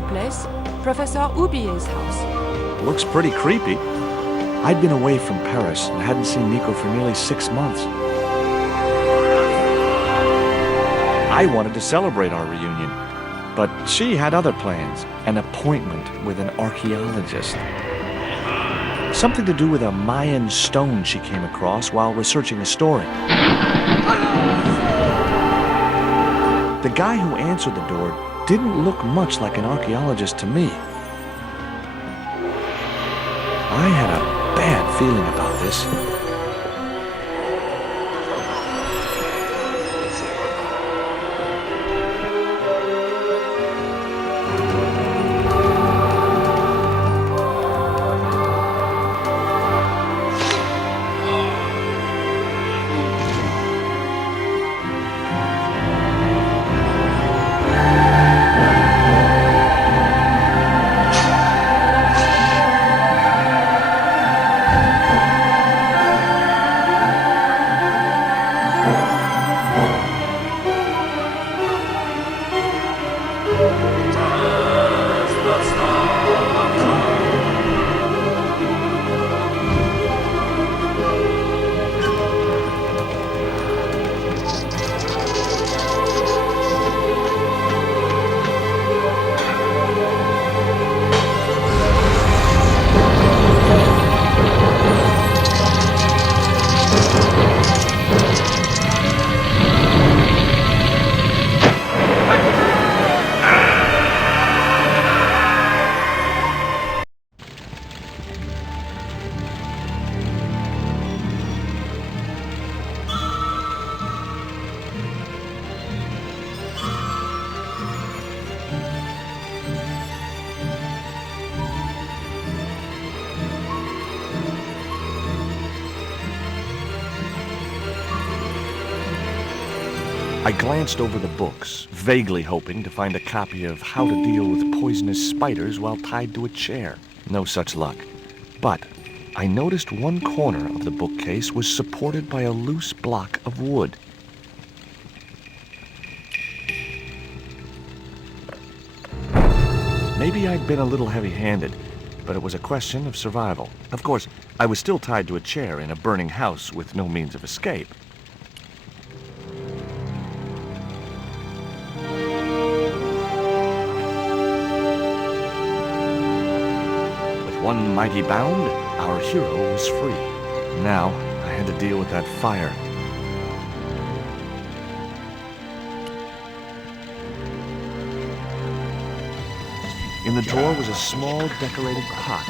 the place? Professor Oubier's house. Looks pretty creepy. I'd been away from Paris and hadn't seen Nico for nearly 6 months. I wanted to celebrate our reunion, but she had other plans. An appointment with an archaeologist. Something to do with a Mayan stone she came across while researching a story. The guy who answered the door didn't look much like an archaeologist to me. I had a bad feeling about this. I glanced over the books, vaguely hoping to find a copy of How to Deal with Poisonous Spiders While Tied to a Chair. No such luck. But I noticed one corner of the bookcase was supported by a loose block of wood. Maybe I'd been a little heavy-handed, but it was a question of survival. Of course, I was still tied to a chair in a burning house with no means of escape. One mighty bound, our hero was free. Now, I had to deal with that fire. In the drawer was a small decorated pot.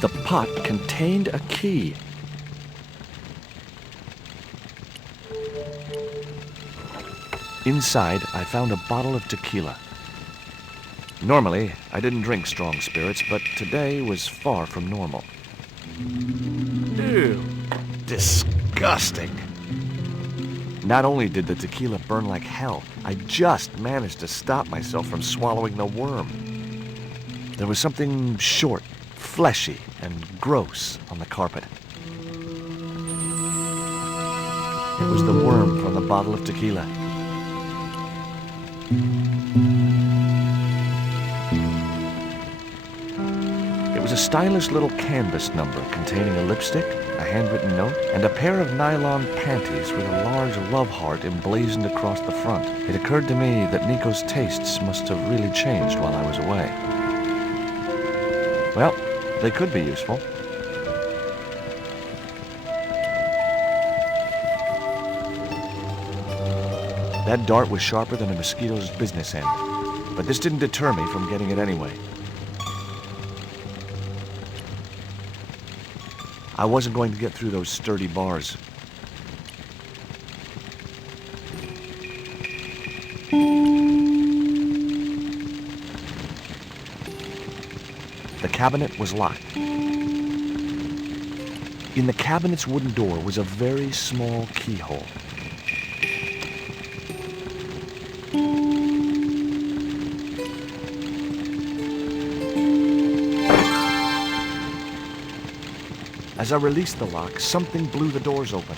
The pot contained a key. Inside, I found a bottle of tequila. Normally, I didn't drink strong spirits, but today was far from normal. Ew, disgusting. Not only did the tequila burn like hell, I just managed to stop myself from swallowing the worm. There was something short, fleshy, and gross on the carpet. It was the worm from the bottle of tequila. It was a stylish little canvas number containing a lipstick, a handwritten note, and a pair of nylon panties with a large love heart emblazoned across the front. It occurred to me that Nico's tastes must have really changed while I was away. Well, they could be useful. That dart was sharper than a mosquito's business end, but this didn't deter me from getting it anyway. I wasn't going to get through those sturdy bars. The cabinet was locked. In the cabinet's wooden door was a very small keyhole. As I released the lock, something blew the doors open.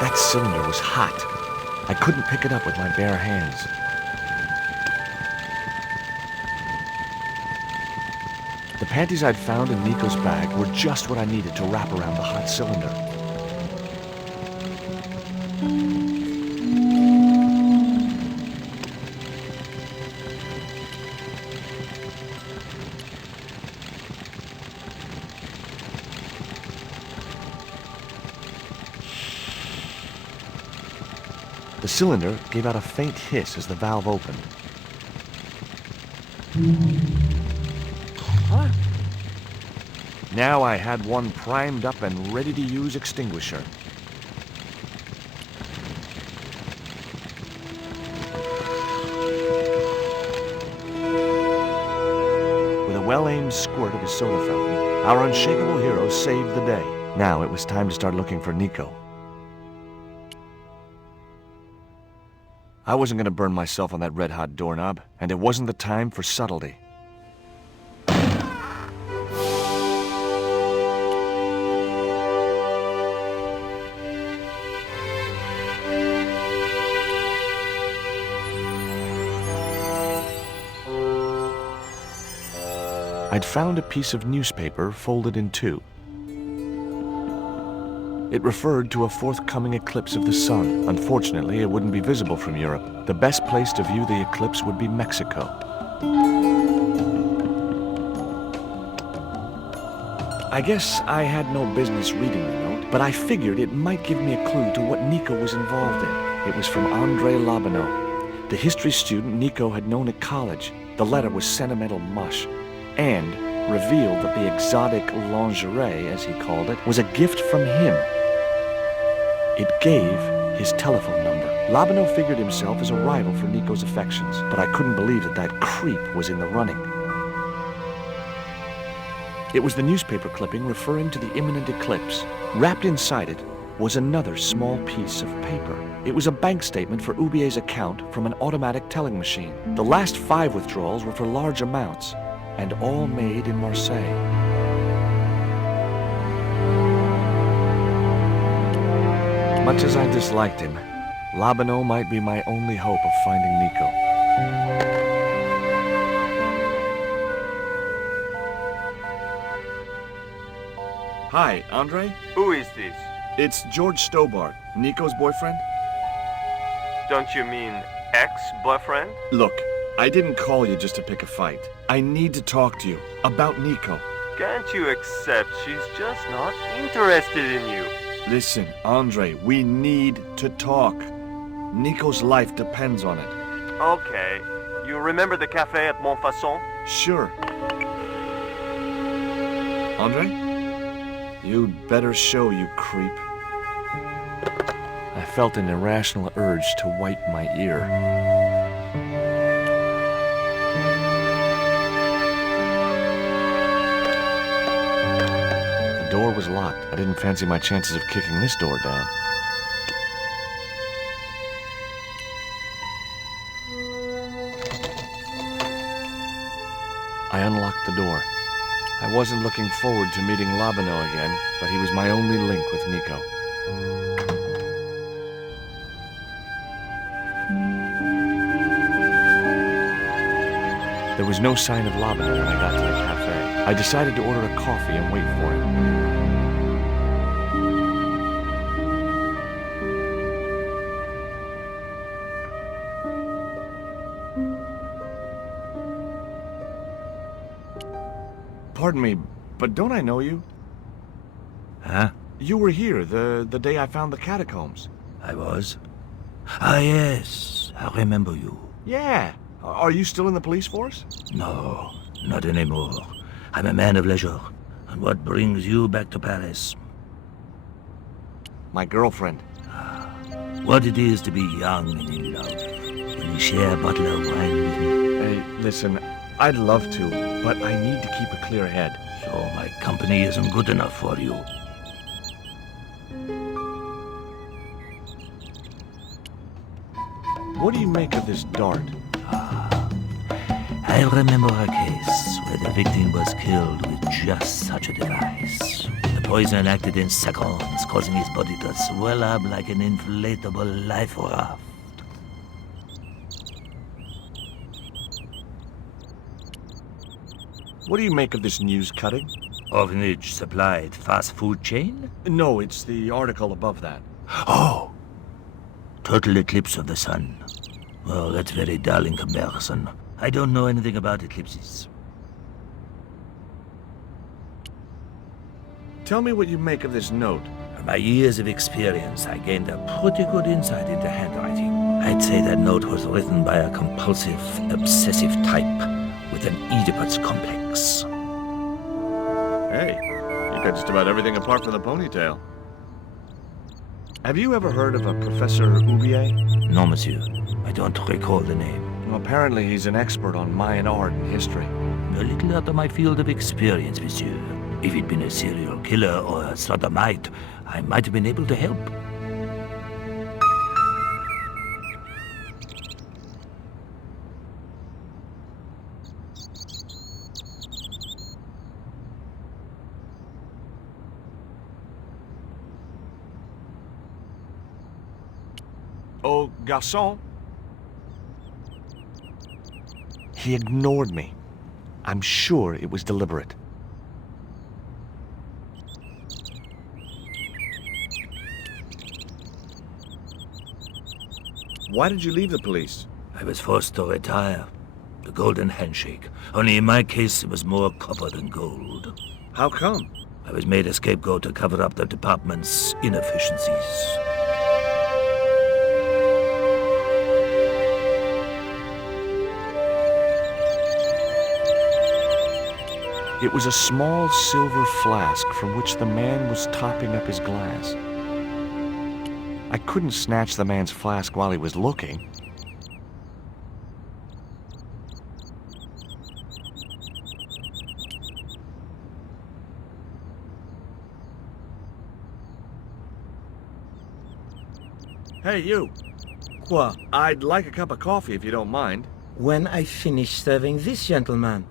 That cylinder was hot. I couldn't pick it up with my bare hands. The panties I'd found in Nico's bag were just what I needed to wrap around the hot cylinder. The cylinder gave out a faint hiss as the valve opened. Huh? Now I had one primed up and ready-to-use extinguisher. With a well-aimed squirt of his soda fountain, our unshakable hero saved the day. Now it was time to start looking for Nico. I wasn't going to burn myself on that red-hot doorknob, and it wasn't the time for subtlety. I'd found a piece of newspaper folded in two. It referred to a forthcoming eclipse of the sun. Unfortunately, it wouldn't be visible from Europe. The best place to view the eclipse would be Mexico. I guess I had no business reading the note, but I figured it might give me a clue to what Nico was involved in. It was from Andre Labanau, the history student Nico had known at college. The letter was sentimental mush, and revealed that the exotic lingerie, as he called it, was a gift from him. It gave his telephone number. Labanau figured himself as a rival for Nico's affections, but I couldn't believe that that creep was in the running. It was the newspaper clipping referring to the imminent eclipse. Wrapped inside it was another small piece of paper. It was a bank statement for Ubier's account from an automatic telling machine. The last 5 withdrawals were for large amounts, and all made in Marseille. Much as I disliked him, Labanau might be my only hope of finding Nico. Hi, Andre? Who is this? It's George Stobbart, Nico's boyfriend. Don't you mean ex-boyfriend? Look, I didn't call you just to pick a fight. I need to talk to you about Nico. Can't you accept she's just not interested in you? Listen, Andre, we need to talk. Nico's life depends on it. Okay. You remember the cafe at Montfaucon? Sure. Andre? You'd better show, you creep. I felt an irrational urge to wipe my ear. The door was locked. I didn't fancy my chances of kicking this door down. I unlocked the door. I wasn't looking forward to meeting Labanau again, but he was my only link with Nico. There was no sign of Labanau when I got to the cafe. I decided to order a coffee and wait for him. Pardon me, but don't I know you? Huh? You were here the day I found the catacombs. I was? Ah, yes. I remember you. Yeah. Are you still in the police force? No, not anymore. I'm a man of leisure. And what brings you back to Paris? My girlfriend. What it is to be young and in love. Will you share a bottle of wine with me? Hey, listen, I'd love to, but I need to keep a clear head. So my company isn't good enough for you. What do you make of this dart? I I remember a case where the victim was killed with just such a device. The poison acted in seconds, causing his body to swell up like an inflatable life raft. What do you make of this news cutting? Orphanage supplied fast food chain? No, it's the article above that. Oh! Total eclipse of the sun. Well, that's very dull in comparison. I don't know anything about eclipses. Tell me what you make of this note. From my years of experience, I gained a pretty good insight into handwriting. I'd say that note was written by a compulsive, obsessive type with an Oedipus complex. Hey, you got just about everything apart from the ponytail. Have you ever heard of a Professor Oubier? No, monsieur. I don't recall the name. Well, apparently he's an expert on Mayan art and history. A little out of my field of experience, monsieur. If he'd been a serial killer or a sodomite, I might have been able to help. Oh, garçon. He ignored me. I'm sure it was deliberate. Why did you leave the police? I was forced to retire. The golden handshake. Only in my case, it was more copper than gold. How come? I was made a scapegoat to cover up the department's inefficiencies. It was a small silver flask from which the man was topping up his glass. I couldn't snatch the man's flask while he was looking. Hey, you. Quoi? I'd like a cup of coffee if you don't mind. When I finish serving this gentleman.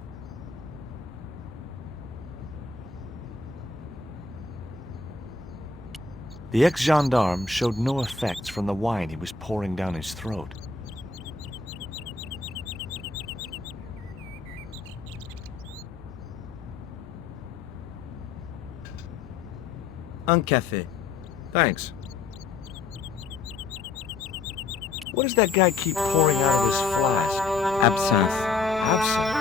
The ex-gendarme showed no effects from the wine he was pouring down his throat. Un café. Thanks. What does that guy keep pouring out of his flask? Absinthe. Absinthe?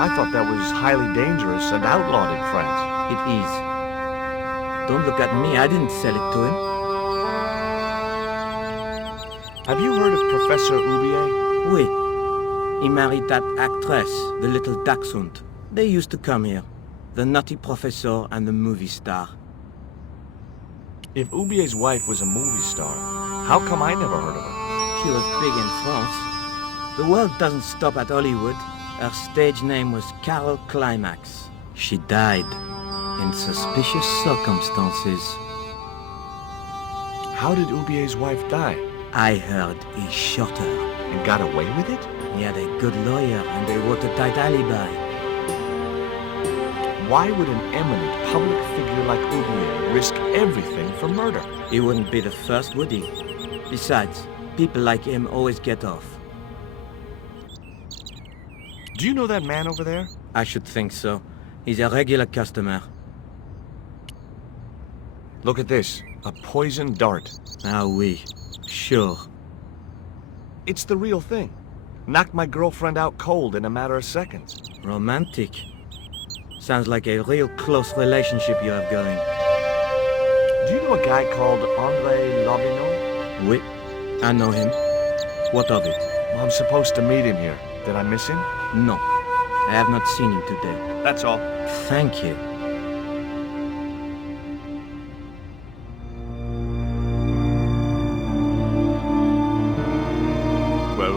I thought that was highly dangerous and outlawed in France. It is. Don't look at me, I didn't sell it to him. Have you heard of Professor Oubier? Oui. He married that actress, the little dachshund. They used to come here. The nutty professor and the movie star. If Oubier's wife was a movie star, how come I never heard of her? She was big in France. The world doesn't stop at Hollywood. Her stage name was Carol Climax. She died in suspicious circumstances. How did Oubier's wife die? I heard he shot her. And got away with it? He had a good lawyer and they wrote a tight alibi. Why would an eminent public figure like Oubier risk everything for murder? He wouldn't be the first, would he? Besides, people like him always get off. Do you know that man over there? I should think so. He's a regular customer. Look at this. A poison dart. Ah oui. Sure. It's the real thing. Knocked my girlfriend out cold in a matter of seconds. Romantic. Sounds like a real close relationship you have going. Do you know a guy called André Lobineau? Oui. I know him. What of it? Well, I'm supposed to meet him here. Did I miss him? No. I have not seen him today. That's all. Thank you.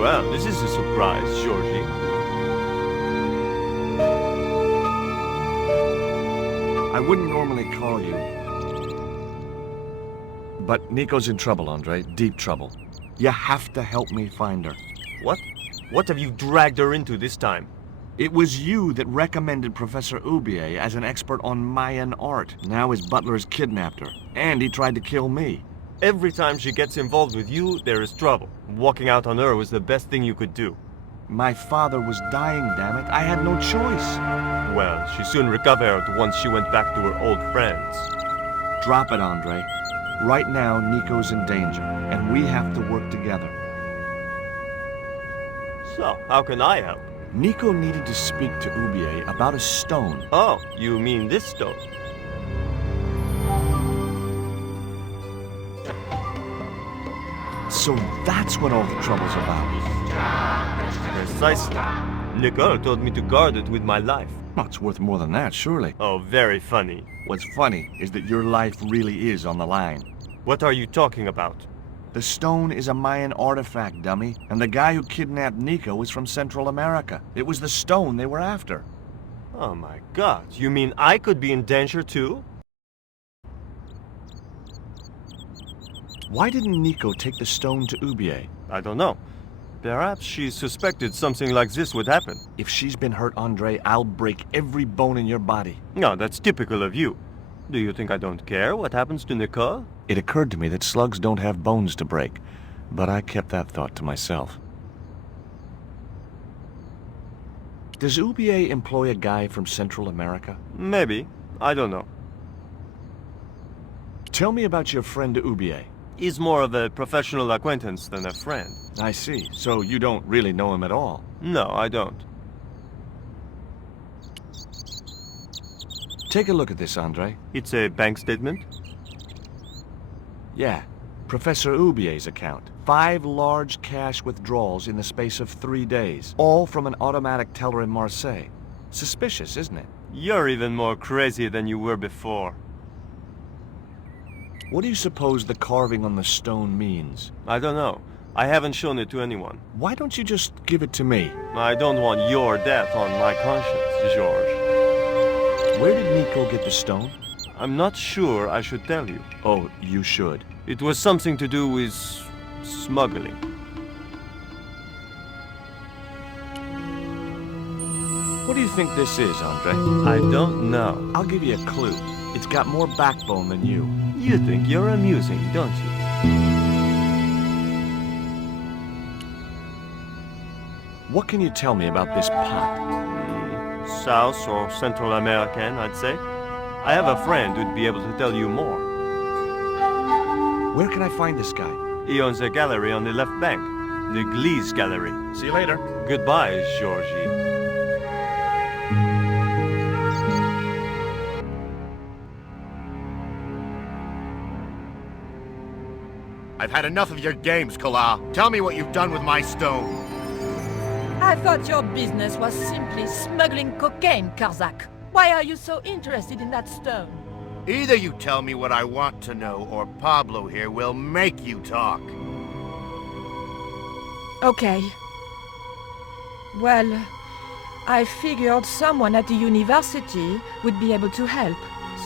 Well, this is a surprise, Georgie. I wouldn't normally call you. But Nico's in trouble, Andre. Deep trouble. You have to help me find her. What? What have you dragged her into this time? It was you that recommended Professor Oubier as an expert on Mayan art. Now his butler has kidnapped her, and he tried to kill me. Every time she gets involved with you, there is trouble. Walking out on her was the best thing you could do. My father was dying, damn it. I had no choice. Well, she soon recovered once she went back to her old friends. Drop it, Andre. Right now, Nico's in danger, and we have to work together. So, how can I help? Nico needed to speak to Oubier about a stone. Oh, you mean this stone? So that's what all the trouble's about. Precisely. Nicole told me to guard it with my life. Well, it's worth more than that, surely. Oh, very funny. What's funny is that your life really is on the line. What are you talking about? The stone is a Mayan artifact, dummy, and the guy who kidnapped Nico is from Central America. It was the stone they were after. Oh my god, you mean I could be in danger too? Why didn't Nico take the stone to Oubier? I don't know. Perhaps she suspected something like this would happen. If she's been hurt, Andre, I'll break every bone in your body. No, that's typical of you. Do you think I don't care what happens to Nicole? It occurred to me that slugs don't have bones to break, but I kept that thought to myself. Does Oubier employ a guy from Central America? Maybe. I don't know. Tell me about your friend Oubier. He's more of a professional acquaintance than a friend. I see. So you don't really know him at all? No, I don't. Take a look at this, Andre. It's a bank statement? Yeah. Professor Oubier's account. 5 large cash withdrawals in the space of 3 days. All from an automatic teller in Marseille. Suspicious, isn't it? You're even more crazy than you were before. What do you suppose the carving on the stone means? I don't know. I haven't shown it to anyone. Why don't you just give it to me? I don't want your death on my conscience, George. Where did Nico get the stone? I'm not sure I should tell you. Oh, you should. It was something to do with smuggling. What do you think this is, Andre? I don't know. I'll give you a clue. It's got more backbone than you. You think you're amusing, don't you? What can you tell me about this pot? South or Central American, I'd say. I have a friend who'd be able to tell you more. Where can I find this guy? He owns a gallery on the left bank. The Gliese Gallery. See you later. Goodbye, Georgie. I've had enough of your games, Kala. Tell me what you've done with my stone. I thought your business was simply smuggling cocaine, Karzak. Why are you so interested in that stone? Either you tell me what I want to know, or Pablo here will make you talk. Okay. Well, I figured someone at the university would be able to help.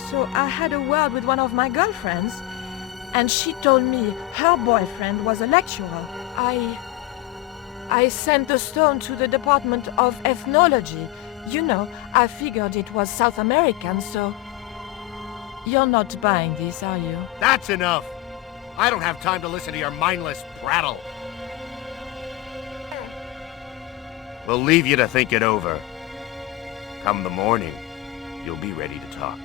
So I had a word with one of my girlfriends, and she told me her boyfriend was a lecturer. I sent the stone to the Department of Ethnology. You know, I figured it was South American, so... You're not buying this, are you? That's enough! I don't have time to listen to your mindless prattle. We'll leave you to think it over. Come the morning, you'll be ready to talk.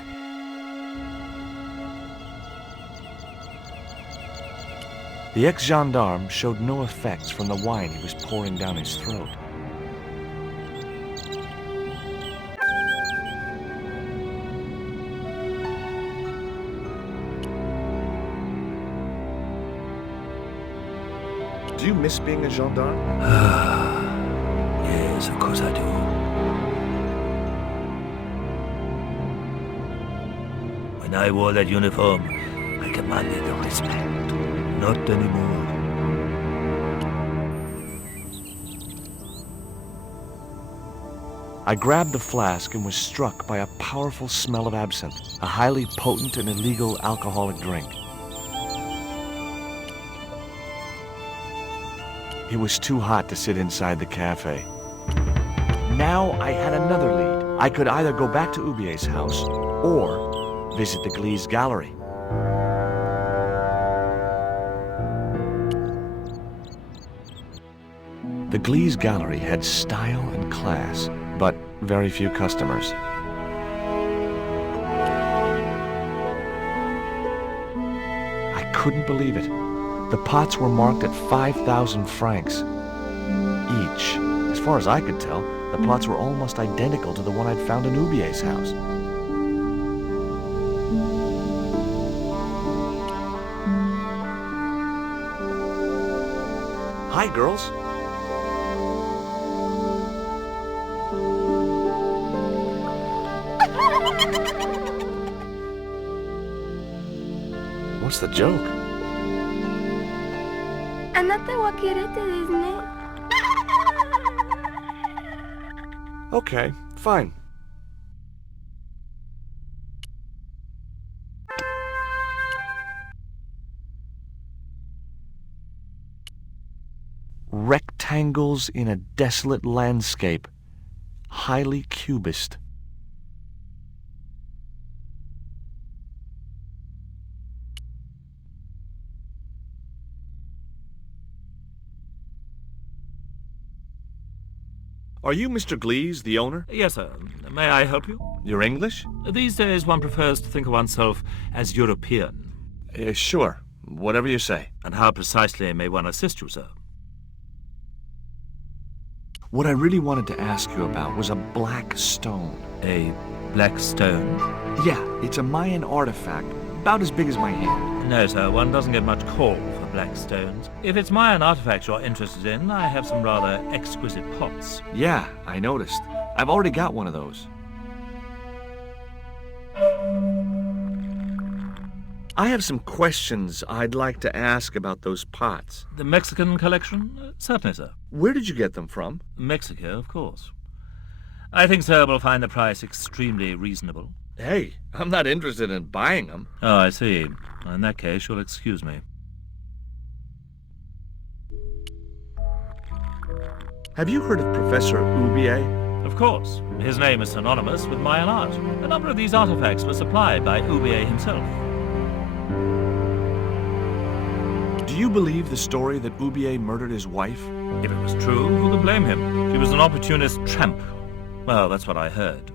The ex-gendarme showed no effects from the wine he was pouring down his throat. Do you miss being a gendarme? Yes, of course I do. When I wore that uniform, I commanded respect. Not anymore. I grabbed the flask and was struck by a powerful smell of absinthe, a highly potent and illegal alcoholic drink. It was too hot to sit inside the cafe. Now I had another lead. I could either go back to Hubier's house or visit the Glee's gallery. The Glee's gallery had style and class, but very few customers. I couldn't believe it. The pots were marked at 5,000 francs each. As far as I could tell, the plots were almost identical to the one I'd found in Hubier's house. Hi, girls. What's the joke? Andate guaquirete, Disney. Okay, fine. Rectangles in a desolate landscape, highly cubist. Are you Mr. Glees, the owner? Yes, sir. May I help you? You're English? These days one prefers to think of oneself as European. Sure. Whatever you say. And how precisely may one assist you, sir? What I really wanted to ask you about was a black stone. A black stone? Yeah, it's a Mayan artifact, about as big as my hand. No, sir, one doesn't get much call for black stones. If it's Mayan artifacts you're interested in, I have some rather exquisite pots. Yeah, I noticed. I've already got one of those. I have some questions I'd like to ask about those pots. The Mexican collection? Certainly, sir. Where did you get them from? Mexico, of course. I think, sir, we'll find the price extremely reasonable. Hey, I'm not interested in buying them. Oh, I see. In that case, you'll excuse me. Have you heard of Professor Hubier? Of course. His name is synonymous with Mayan art. A number of these artifacts were supplied by Hubier himself. Do you believe the story that Hubier murdered his wife? If it was true, who could blame him? She was an opportunist tramp. Well, that's what I heard.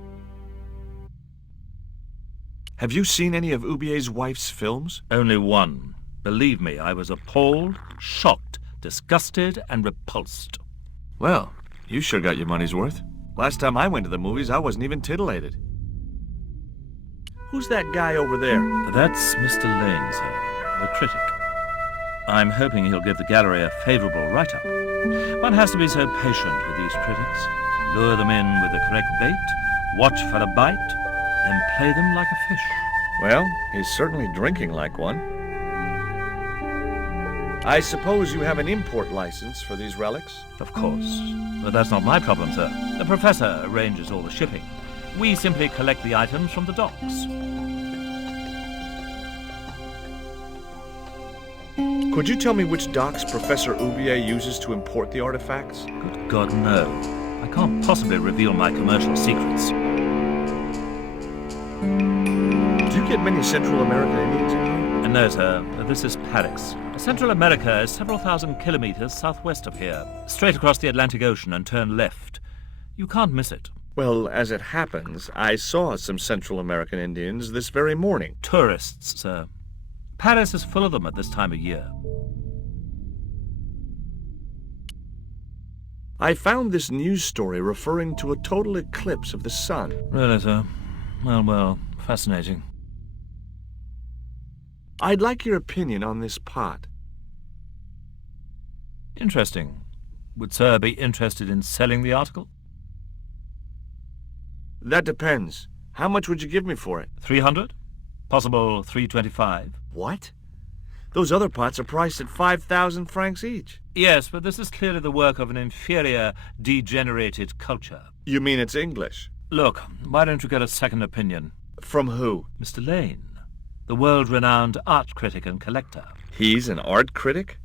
Have you seen any of Hubier's wife's films? Only one. Believe me, I was appalled, shocked, disgusted, and repulsed. Well, you sure got your money's worth. Last time I went to the movies, I wasn't even titillated. Who's that guy over there? That's Mr. Lane, sir, the critic. I'm hoping he'll give the gallery a favorable write-up. One has to be so patient with these critics. Lure them in with the correct bait, watch for a bite, then play them like a fish. Well, he's certainly drinking like one. I suppose you have an import license for these relics? Of course. But that's not my problem, sir. The professor arranges all the shipping. We simply collect the items from the docks. Could you tell me which docks Professor Hubier uses to import the artifacts? Good God, no. I can't possibly reveal my commercial secrets. Do you get many Central American Indians in here? No, sir. This is Paris. Central America is several thousand kilometers southwest of here. Straight across the Atlantic Ocean and turn left. You can't miss it. Well, as it happens, I saw some Central American Indians this very morning. Tourists, sir. Paris is full of them at this time of year. I found this news story referring to a total eclipse of the sun. Really, sir? Well, fascinating. I'd like your opinion on this pot. Interesting. Would sir be interested in selling the article? That depends. How much would you give me for it? 300? Possible 325? What? Those other pots are priced at 5,000 francs each. Yes, but this is clearly the work of an inferior, degenerated culture. You mean it's English? Look, why don't you get a second opinion? From who? Mr. Lane, the world-renowned art critic and collector. He's an art critic?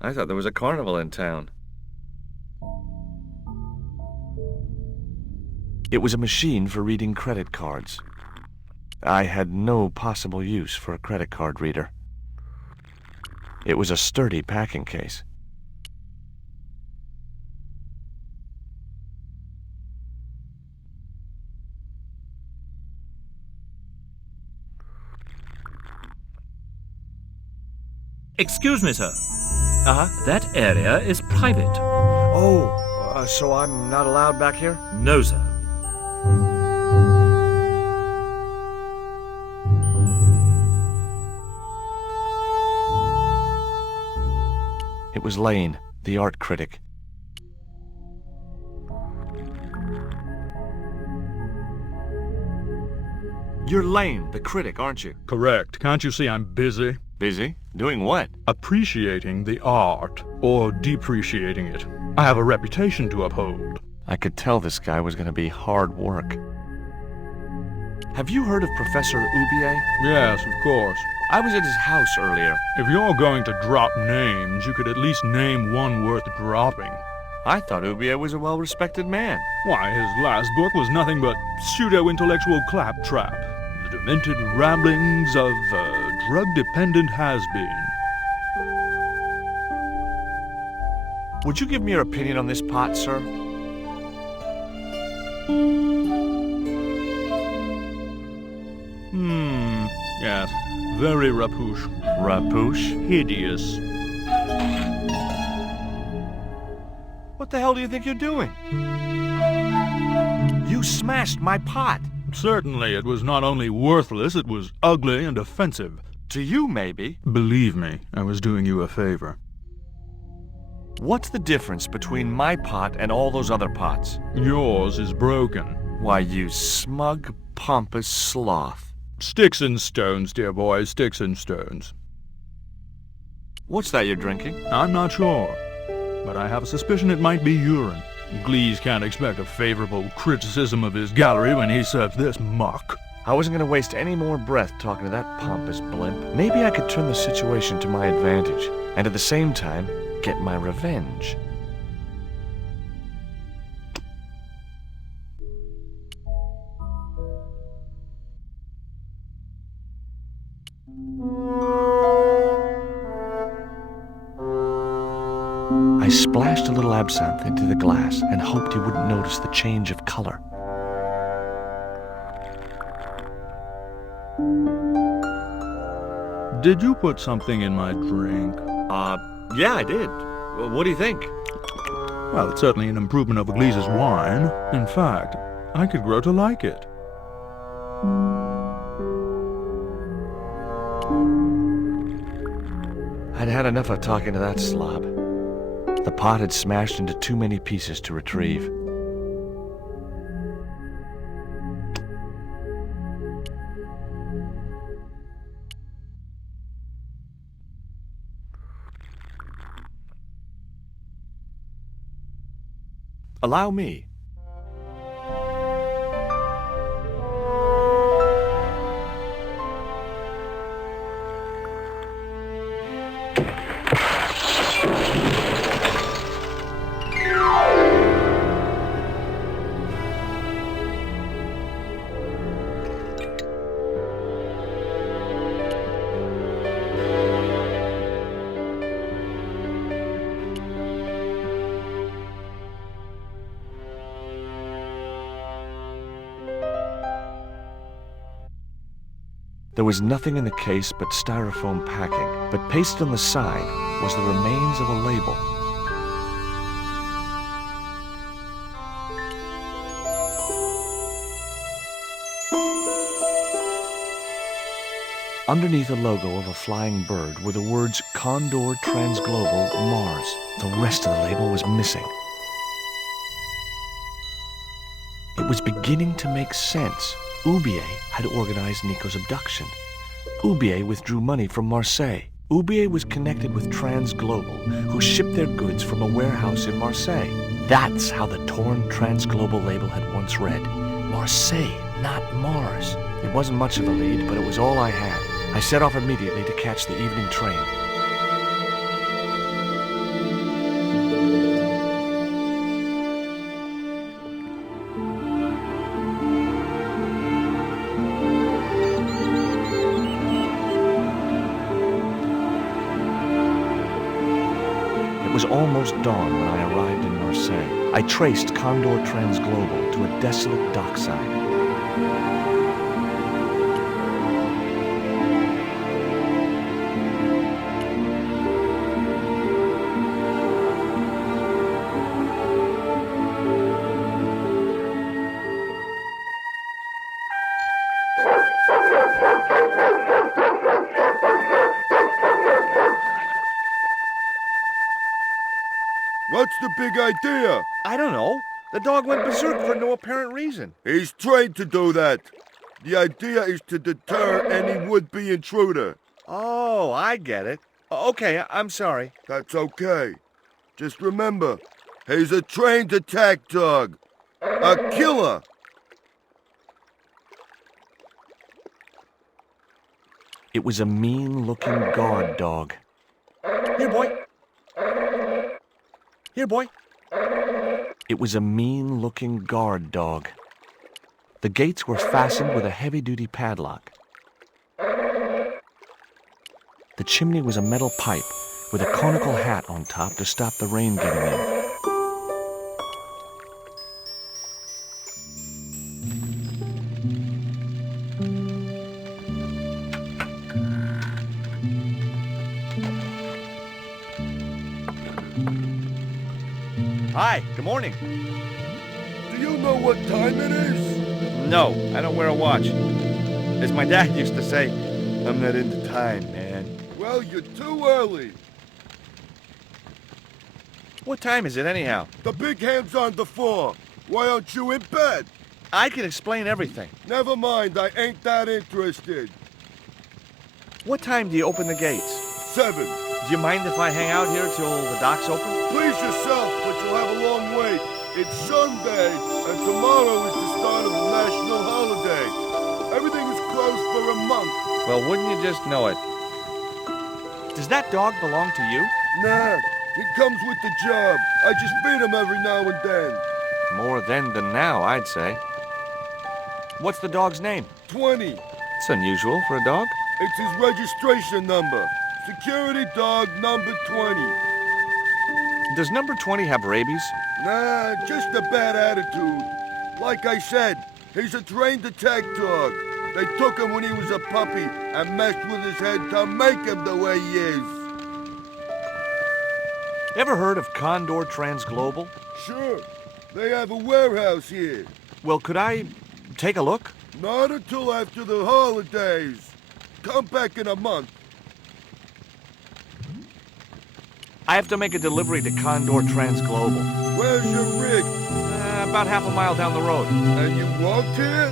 I thought there was a carnival in town. It was a machine for reading credit cards. I had no possible use for a credit card reader. It was a sturdy packing case. Excuse me, sir. Uh-huh. That area is private. Oh, so I'm not allowed back here? No, sir. It was Lane, the art critic. You're Lane, the critic, aren't you? Correct. Can't you see I'm busy? Busy? Doing what? Appreciating the art, or depreciating it. I have a reputation to uphold. I could tell this guy was going to be hard work. Have you heard of Professor Oubier? Yes, of course. I was at his house earlier. If you're going to drop names, you could at least name one worth dropping. I thought Oubier was a well-respected man. Why, his last book was nothing but pseudo-intellectual claptrap. The demented ramblings of a drug-dependent has-been. Would you give me your opinion on this pot, sir? Yes. Very rapouche. Rapouche? Hideous. What the hell do you think you're doing? You smashed my pot. Certainly, it was not only worthless, it was ugly and offensive. To you, maybe. Believe me, I was doing you a favor. What's the difference between my pot and all those other pots? Yours is broken. Why, you smug, pompous sloth. Sticks and stones, dear boy, sticks and stones. What's that you're drinking? I'm not sure, but I have a suspicion it might be urine. Glees can't expect a favorable criticism of his gallery when he serves this muck. I wasn't going to waste any more breath talking to that pompous blimp. Maybe I could turn the situation to my advantage, and at the same time, get my revenge. I splashed a little absinthe into the glass and hoped he wouldn't notice the change of color. Did you put something in my drink? Yeah, I did. What do you think? Well, it's certainly an improvement over Glees's wine. In fact, I could grow to like it. I'd had enough of talking to that slob. The pot had smashed into too many pieces to retrieve. Allow me. There was nothing in the case but styrofoam packing, but pasted on the side was the remains of a label. Underneath the logo of a flying bird were the words Condor Transglobal Mars. The rest of the label was missing. It was beginning to make sense. Oubier had organized Nico's abduction. Oubier withdrew money from Marseille. Oubier was connected with Transglobal, who shipped their goods from a warehouse in Marseille. That's how the torn Transglobal label had once read. Marseille, not Mars. It wasn't much of a lead, but it was all I had. I set off immediately to catch the evening train. was almost dawn when I arrived in Marseille. I traced Condor Transglobal to a desolate dockside. What's the big idea? I don't know. The dog went berserk for no apparent reason. He's trained to do that. The idea is to deter any would-be intruder. Oh, I get it. Okay, I'm sorry. That's okay. Just remember, he's a trained attack dog. A killer. It was a mean-looking guard dog. Here, boy. Here, boy. It was a mean-looking guard dog. The gates were fastened with a heavy-duty padlock. The chimney was a metal pipe with a conical hat on top to stop the rain getting in. Hi, good morning. Do you know what time it is? No, I don't wear a watch. As my dad used to say, I'm not into time, man. Well, you're too early. What time is it anyhow? The big hand's on the floor. Why aren't you in bed? I can explain everything. Never mind, I ain't that interested. What time do you open the gates? 7. Do you mind if I hang out here till the dock's open? Please yourself, but you'll have a long wait. It's Sunday, and tomorrow is the start of the national holiday. Everything is closed for a month. Well, wouldn't you just know it? Does that dog belong to you? Nah, he comes with the job. I just feed him every now and then. More then than now, I'd say. What's the dog's name? 20. It's unusual for a dog. It's his registration number. Security dog number 20. Does number 20 have rabies? Nah, just a bad attitude. Like I said, he's a trained attack dog. They took him when he was a puppy and messed with his head to make him the way he is. Ever heard of Condor Transglobal? Sure. They have a warehouse here. Well, could I take a look? Not until after the holidays. Come back in a month. I have to make a delivery to Condor Transglobal. Where's your rig? About half a mile down the road. And you walked here?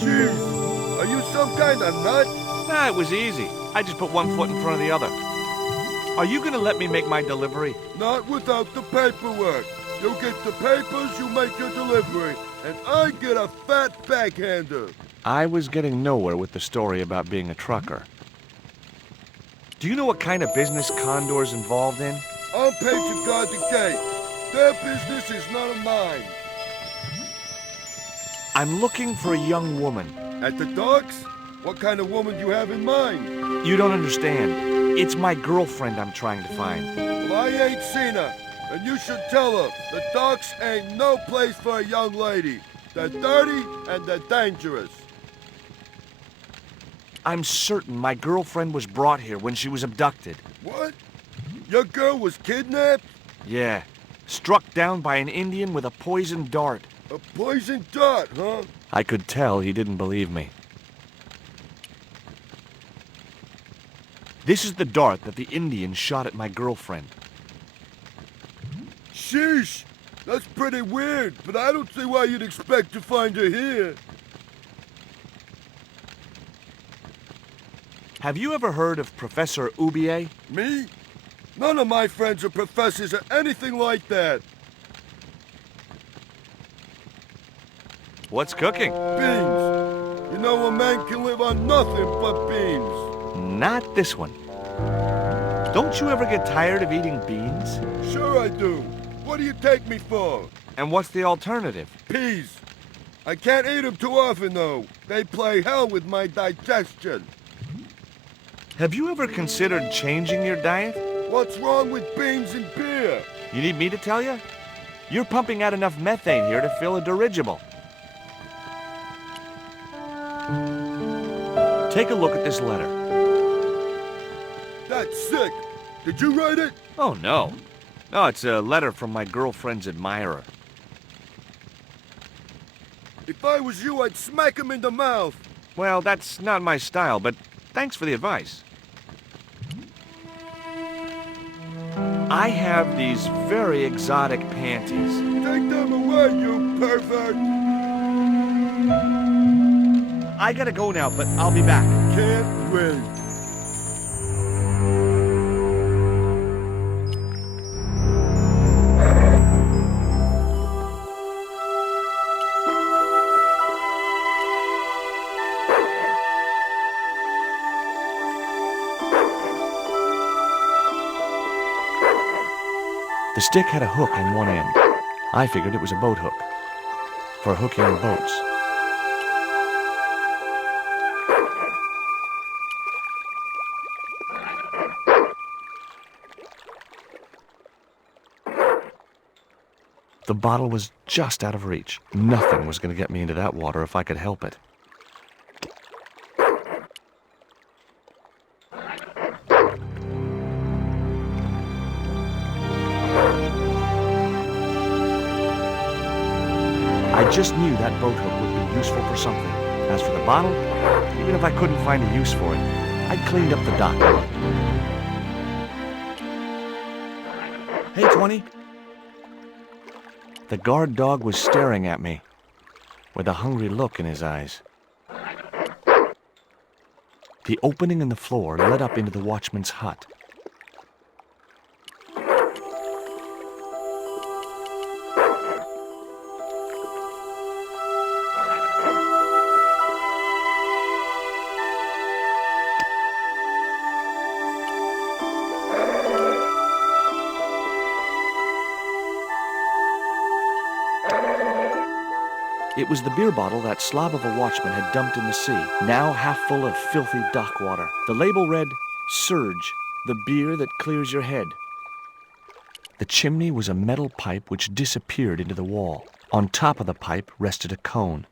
Jeez, are you some kind of nut? Nah, it was easy. I just put one foot in front of the other. Are you gonna let me make my delivery? Not without the paperwork. You get the papers, you make your delivery, and I get a fat backhander. I was getting nowhere with the story about being a trucker. Do you know what kind of business Condor's involved in? I'm paid to guard the gate. Their business is none of mine. I'm looking for a young woman. At the docks? What kind of woman do you have in mind? You don't understand. It's my girlfriend I'm trying to find. Well, I ain't seen her, and you should tell her the docks ain't no place for a young lady. They're dirty and they're dangerous. I'm certain my girlfriend was brought here when she was abducted. What? Your girl was kidnapped? Yeah. Struck down by an Indian with a poisoned dart. A poisoned dart, huh? I could tell he didn't believe me. This is the dart that the Indian shot at my girlfriend. Sheesh! That's pretty weird, but I don't see why you'd expect to find her here. Have you ever heard of Professor Oubier? Me? None of my friends are professors or anything like that. What's cooking? Beans. You know a man can live on nothing but beans. Not this one. Don't you ever get tired of eating beans? Sure I do. What do you take me for? And what's the alternative? Peas. I can't eat them too often, though. They play hell with my digestion. Have you ever considered changing your diet? What's wrong with beans and beer? You need me to tell you? You're pumping out enough methane here to fill a dirigible. Take a look at this letter. That's sick. Did you write it? Oh, no. No, it's a letter from my girlfriend's admirer. If I was you, I'd smack him in the mouth. Well, that's not my style, but thanks for the advice. I have these very exotic panties. Take them away, you pervert! I gotta go now, but I'll be back. Can't wait. The stick had a hook on one end. I figured it was a boat hook for hooking boats. The bottle was just out of reach. Nothing was going to get me into that water if I could help it. I just knew that boat hook would be useful for something. As for the bottle, even if I couldn't find a use for it, I'd cleaned up the dock. Hey, 20. The guard dog was staring at me with a hungry look in his eyes. The opening in the floor led up into the watchman's hut. It was the beer bottle that slob of a watchman had dumped in the sea, now half full of filthy dock water. The label read, "Surge, the beer that clears your head." The chimney was a metal pipe which disappeared into the wall. On top of the pipe rested a cone.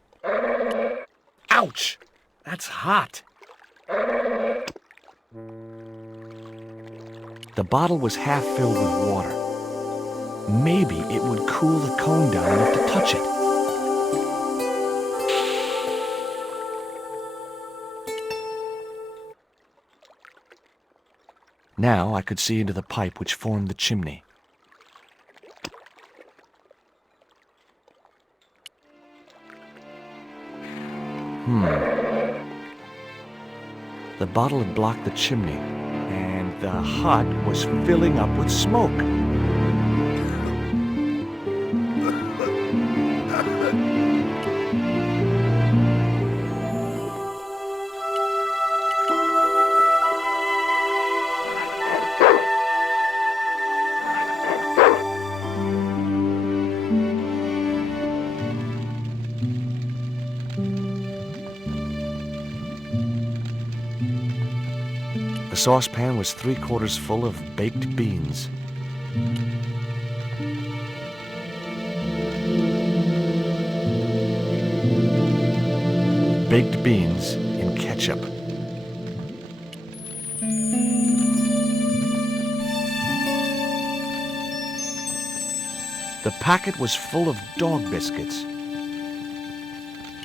Ouch! That's hot! The bottle was half filled with water. Maybe it would cool the cone down enough to touch it. Now I could see into the pipe which formed the chimney. The bottle had blocked the chimney, and the hut was filling up with smoke. The saucepan was 3/4 full of baked beans. Baked beans in ketchup. The packet was full of dog biscuits.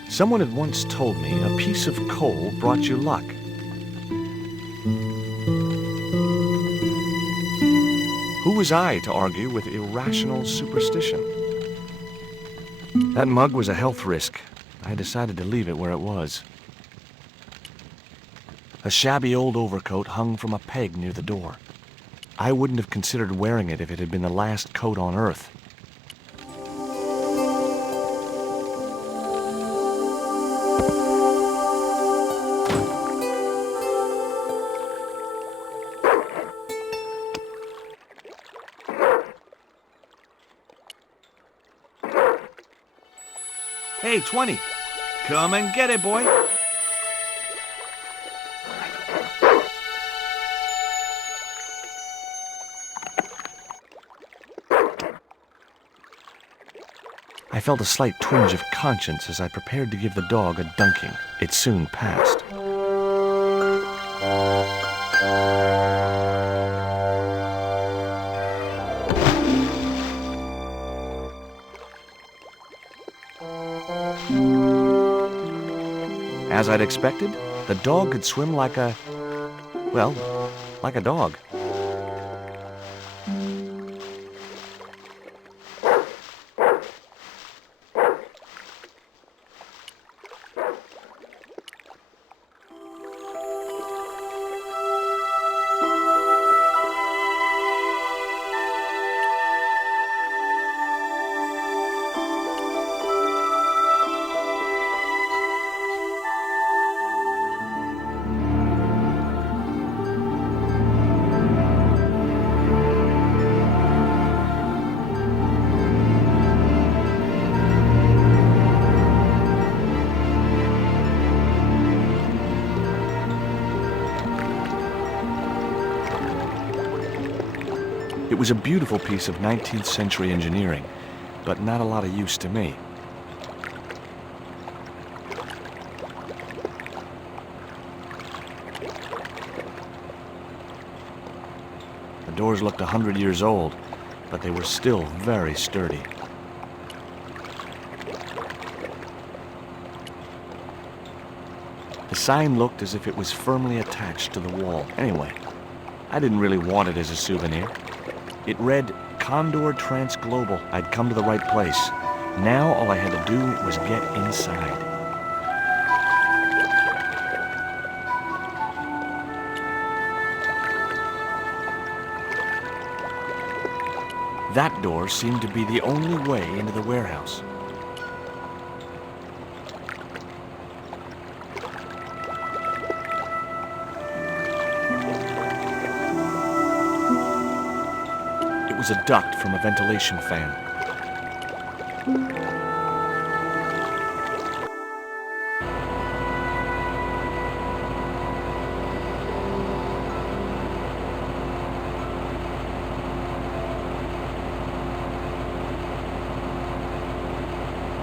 Someone had once told me a piece of coal brought you luck. Who was I to argue with irrational superstition? That mug was a health risk. I decided to leave it where it was. A shabby old overcoat hung from a peg near the door. I wouldn't have considered wearing it if it had been the last coat on Earth. Hey, 20. Come and get it, boy. I felt a slight twinge of conscience as I prepared to give the dog a dunking. It soon passed. As I'd expected, the dog could swim like a dog. It was a beautiful piece of 19th century engineering, but not a lot of use to me. The doors looked 100 years old, but they were still very sturdy. The sign looked as if it was firmly attached to the wall. Anyway, I didn't really want it as a souvenir. It read, Condor Transglobal. I'd come to the right place. Now all I had to do was get inside. That door seemed to be the only way into the warehouse. It was a duct from a ventilation fan.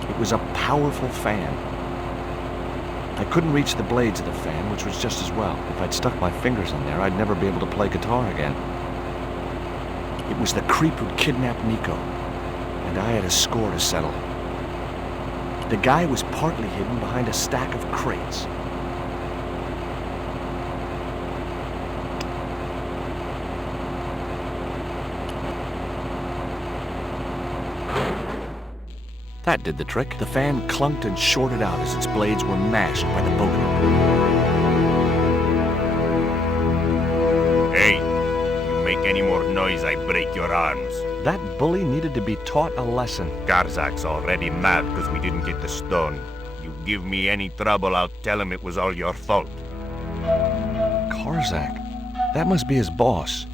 It was a powerful fan. I couldn't reach the blades of the fan, which was just as well. If I'd stuck my fingers in there, I'd never be able to play guitar again. It was the creep who'd kidnapped Nico, and I had a score to settle. The guy was partly hidden behind a stack of crates. That did the trick. The fan clunked and shorted out as its blades were mashed by the boat hook. Hey, you make any more noise, I break your arms. That bully needed to be taught a lesson. Garzak's already mad because we didn't get the stone. You give me any trouble, I'll tell him it was all your fault. Karzak? That must be his boss.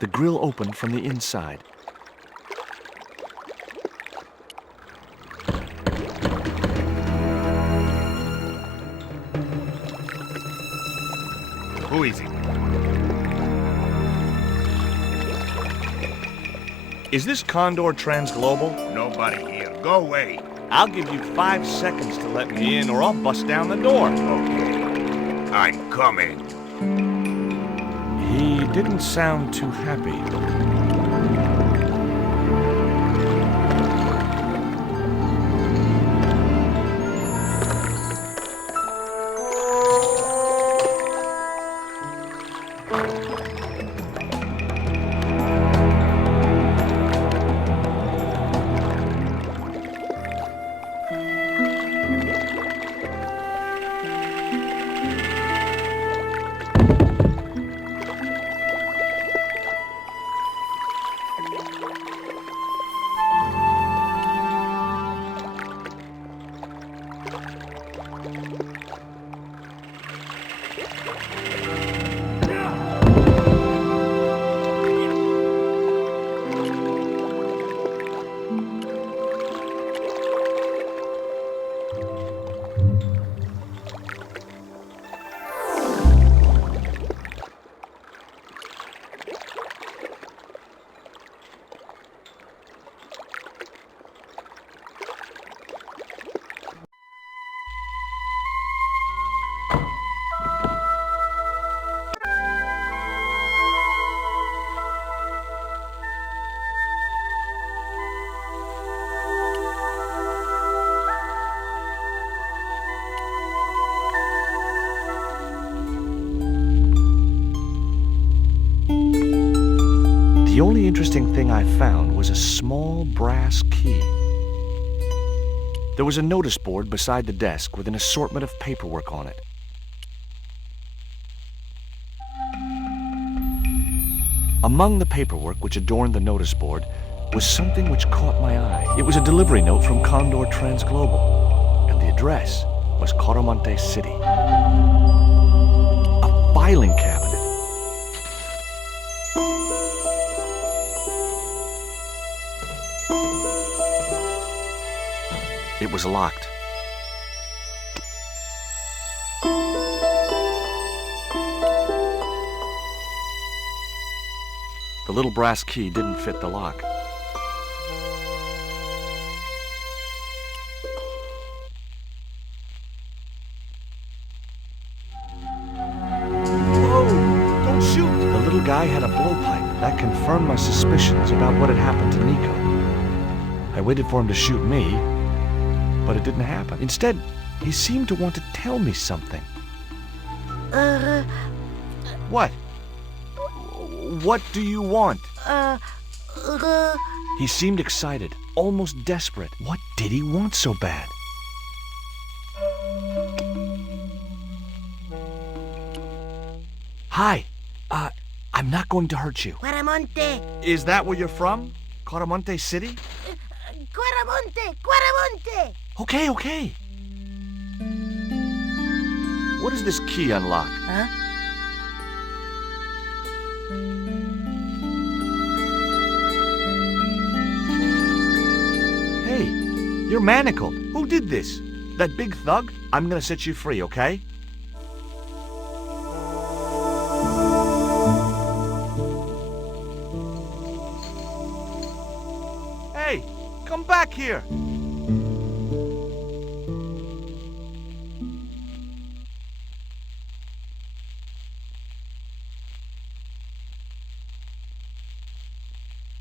The grill opened from the inside. Who is he? Is this Condor Transglobal? Nobody here. Go away. I'll give you 5 seconds to let me in, or I'll bust down the door. Okay. I'm coming. He didn't sound too happy. The only interesting thing I found was a small brass key. There was a notice board beside the desk with an assortment of paperwork on it. Among the paperwork which adorned the notice board was something which caught my eye. It was a delivery note from Condor Transglobal, and the address was Coromante City. A filing cabinet. It was locked. The little brass key didn't fit the lock. Whoa! Don't shoot! The little guy had a blowpipe. That confirmed my suspicions about what had happened to Nico. I waited for him to shoot me, but it didn't happen. Instead, he seemed to want to tell me something. What? What do you want? He seemed excited, almost desperate. What did he want so bad? Hi. I'm not going to hurt you. Quaramonte. Is that where you're from? Coromante City? Quaramonte. Quaramonte. Okay. What does this key unlock? Huh? Hey, you're manacled. Who did this? That big thug? I'm gonna set you free, okay? Hey, come back here.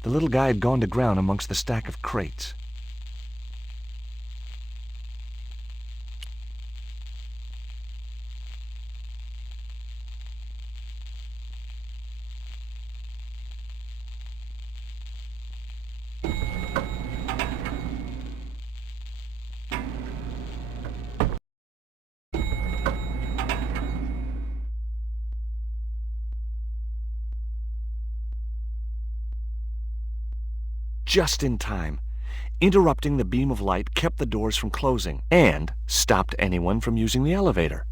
The little guy had gone to ground amongst the stack of crates. Just in time. Interrupting the beam of light kept the doors from closing and stopped anyone from using the elevator.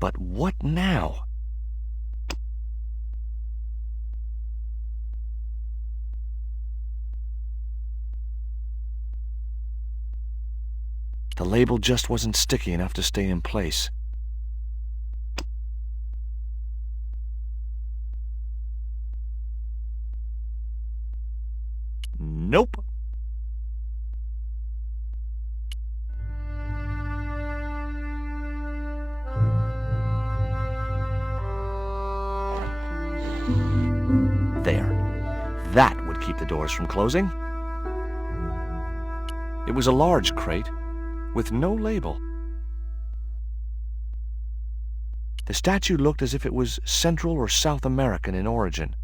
But what now? The label just wasn't sticky enough to stay in place. Nope. There. That would keep the doors from closing. It was a large crate with no label. The statue looked as if it was Central or South American in origin.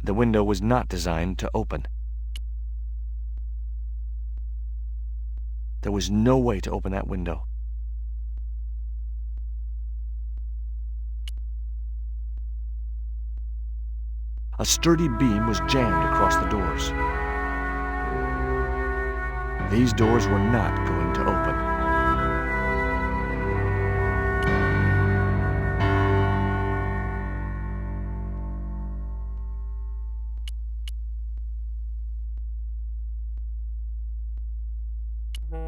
The window was not designed to open. There was no way to open that window. A sturdy beam was jammed across the doors. These doors were not going to open.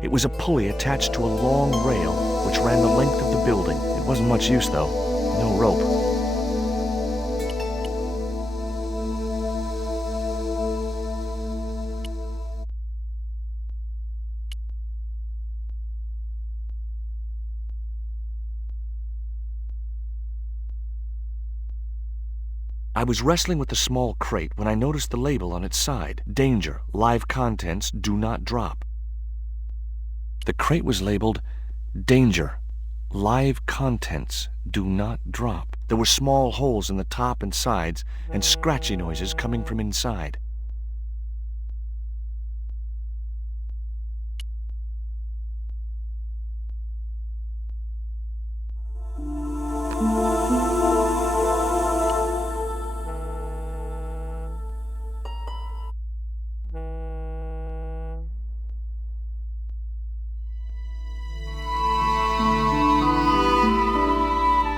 It was a pulley attached to a long rail which ran the length of the building. It wasn't much use, though. No rope. I was wrestling with the small crate when I noticed the label on its side. Danger, live contents, do not drop. The crate was labeled, Danger, live contents, do not drop. There were small holes in the top and sides, and scratchy noises coming from inside.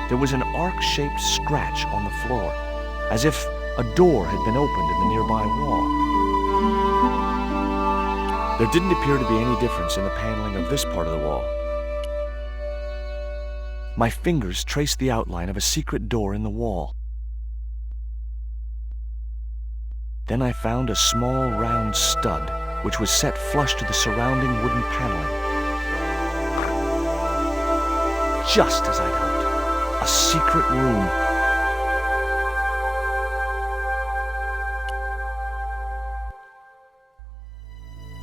There was an arc-shaped scratch on the floor, as if a door had been opened in the nearby wall. There didn't appear to be any difference in the paneling of this part of the wall. My fingers traced the outline of a secret door in the wall. Then I found a small round stud, which was set flush to the surrounding wooden paneling. Just as I'd hoped. A secret room.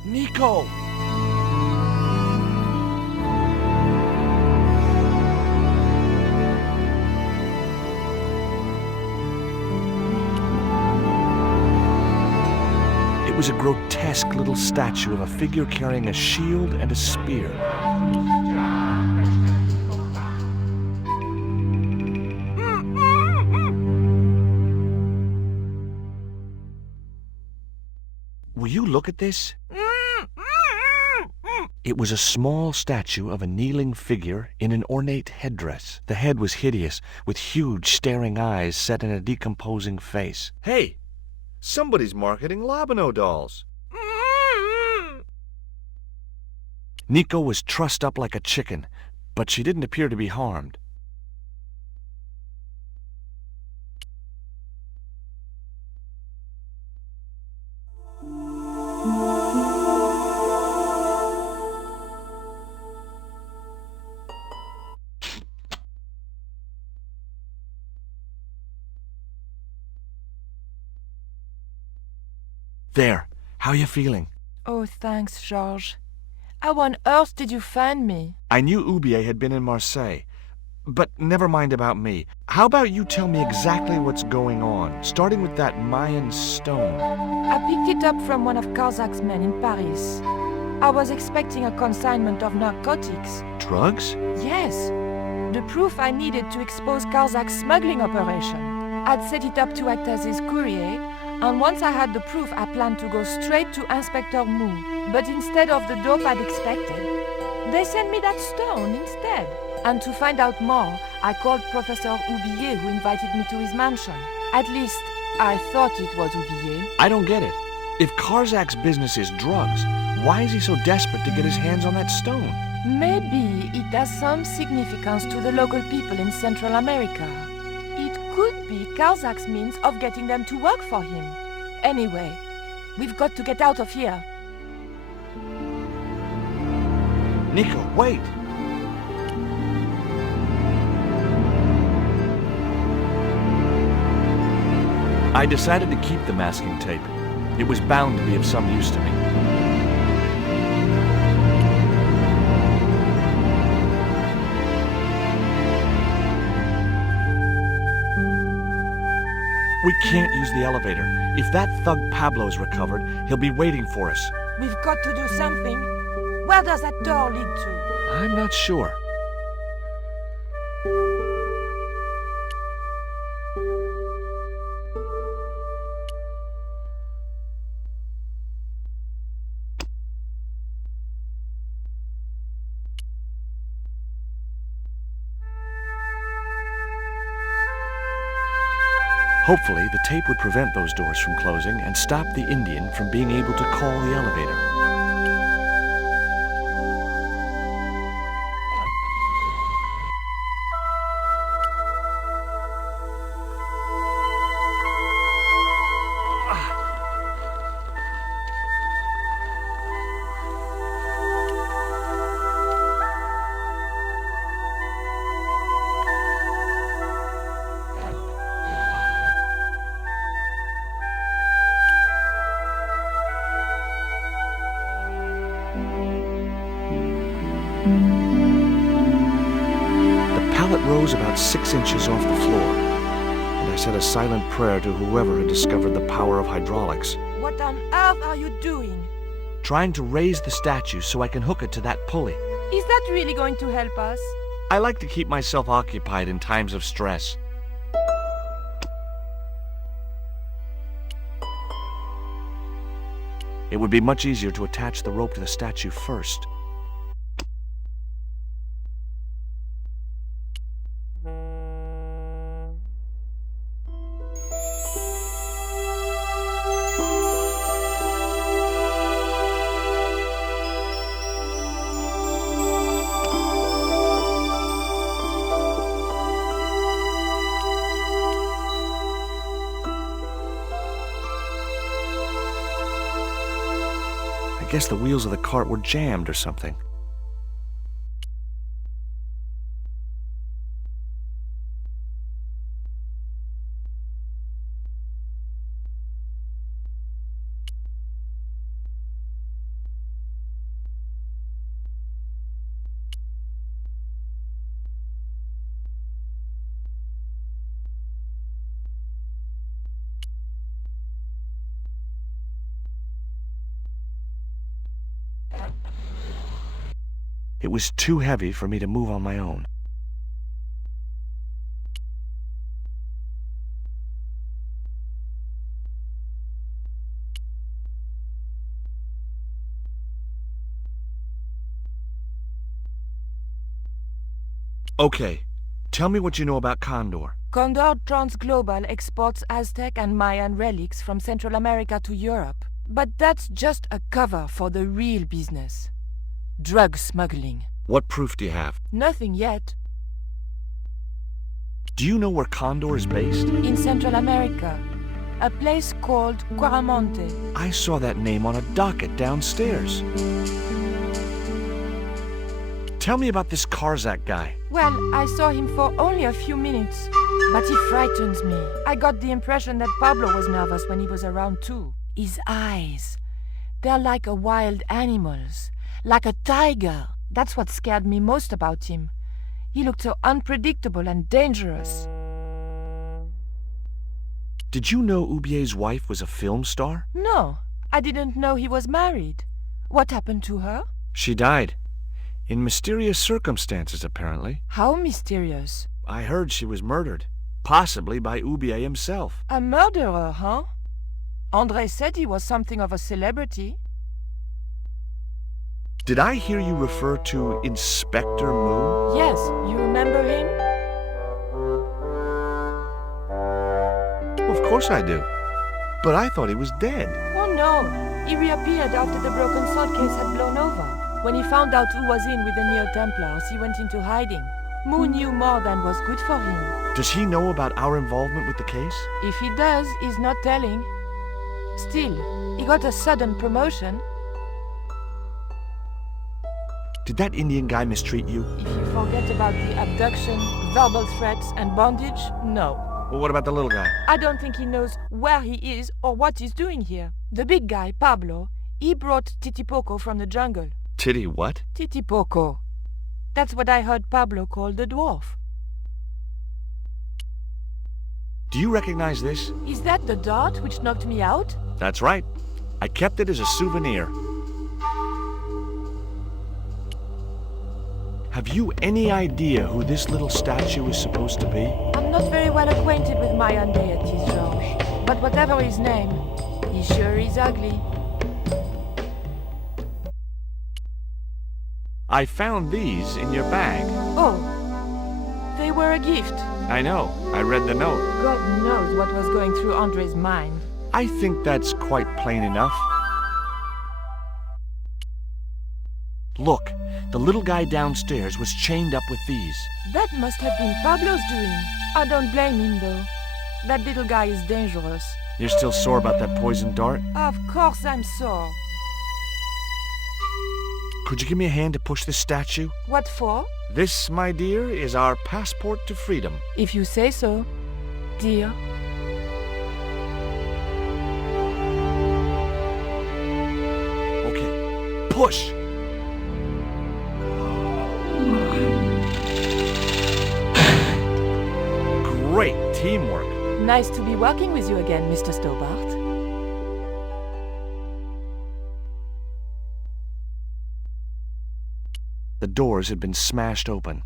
Nico! It was a grotesque little statue of a figure carrying a shield and a spear. Will you look at this? It was a small statue of a kneeling figure in an ornate headdress. The head was hideous, with huge staring eyes set in a decomposing face. Hey! Somebody's marketing Labano dolls. Nico was trussed up like a chicken, but she didn't appear to be harmed. There, how are you feeling? Oh, thanks, George. How on earth did you find me? I knew Oubier had been in Marseille. But never mind about me. How about you tell me exactly what's going on, starting with that Mayan stone? I picked it up from one of Karzak's men in Paris. I was expecting a consignment of narcotics. Drugs? Yes. The proof I needed to expose Karzak's smuggling operation. I'd set it up to act as his courier, and once I had the proof, I planned to go straight to Inspector Mou. But instead of the dope I'd expected, they sent me that stone instead. And to find out more, I called Professor Oubier, who invited me to his mansion. At least, I thought it was Oubier. I don't get it. If Karzak's business is drugs, why is he so desperate to get his hands on that stone? Maybe it has some significance to the local people in Central America. It could be Karzak's means of getting them to work for him. Anyway, we've got to get out of here. Nico, wait! I decided to keep the masking tape. It was bound to be of some use to me. We can't use the elevator. If that thug Pablo's recovered, he'll be waiting for us. We've got to do something. Where does that door lead to? I'm not sure. Hopefully, the tape would prevent those doors from closing and stop the Indian from being able to call the elevator. The pallet rose about 6 inches off the floor, and I said a silent prayer to whoever had discovered the power of hydraulics. What on earth are you doing? Trying to raise the statue so I can hook it to that pulley. Is that really going to help us? I like to keep myself occupied in times of stress. It would be much easier to attach the rope to the statue first. I guess the wheels of the cart were jammed or something. It was too heavy for me to move on my own. Okay, tell me what you know about Condor. Condor Transglobal exports Aztec and Mayan relics from Central America to Europe. But that's just a cover for the real business. Drug smuggling. What proof do you have? Nothing yet. Do you know where Condor is based? In Central America. A place called Quaramonte. I saw that name on a docket downstairs. Tell me about this Karzak guy. Well, I saw him for only a few minutes, but he frightens me. I got the impression that Pablo was nervous when he was around too. His eyes, they're like a wild animal's, like a tiger. That's what scared me most about him. He looked so unpredictable and dangerous. Did you know Ubier's wife was a film star? No, I didn't know he was married. What happened to her? She died. In mysterious circumstances, apparently. How mysterious? I heard she was murdered. Possibly by Ubier himself. A murderer, huh? André said he was something of a celebrity. Did I hear you refer to Inspector Moon? Yes, you remember him? Of course I do. But I thought he was dead. Oh no, he reappeared after the broken sword case had blown over. When he found out who was in with the Neo-Templars, he went into hiding. Moon knew more than was good for him. Does he know about our involvement with the case? If he does, he's not telling. Still, he got a sudden promotion. Did that Indian guy mistreat you? If you forget about the abduction, verbal threats, and bondage, no. Well, what about the little guy? I don't think he knows where he is or what he's doing here. The big guy, Pablo, he brought Titipoco from the jungle. Titty what? Titipoco. That's what I heard Pablo call the dwarf. Do you recognize this? Is that the dart which knocked me out? That's right. I kept it as a souvenir. Have you any idea who this little statue is supposed to be? I'm not very well acquainted with Mayan deities, George. But whatever his name, he sure is ugly. I found these in your bag. Oh, they were a gift. I know. I read the note. God knows what was going through André's mind. I think that's quite plain enough. Look, the little guy downstairs was chained up with these. That must have been Pablo's doing. I don't blame him, though. That little guy is dangerous. You're still sore about that poison dart? Of course I'm sore. Could you give me a hand to push this statue? What for? This, my dear, is our passport to freedom. If you say so, dear. Okay, push! great teamwork. Nice to be working with you again, Mr. Stobbart. The doors had been smashed open.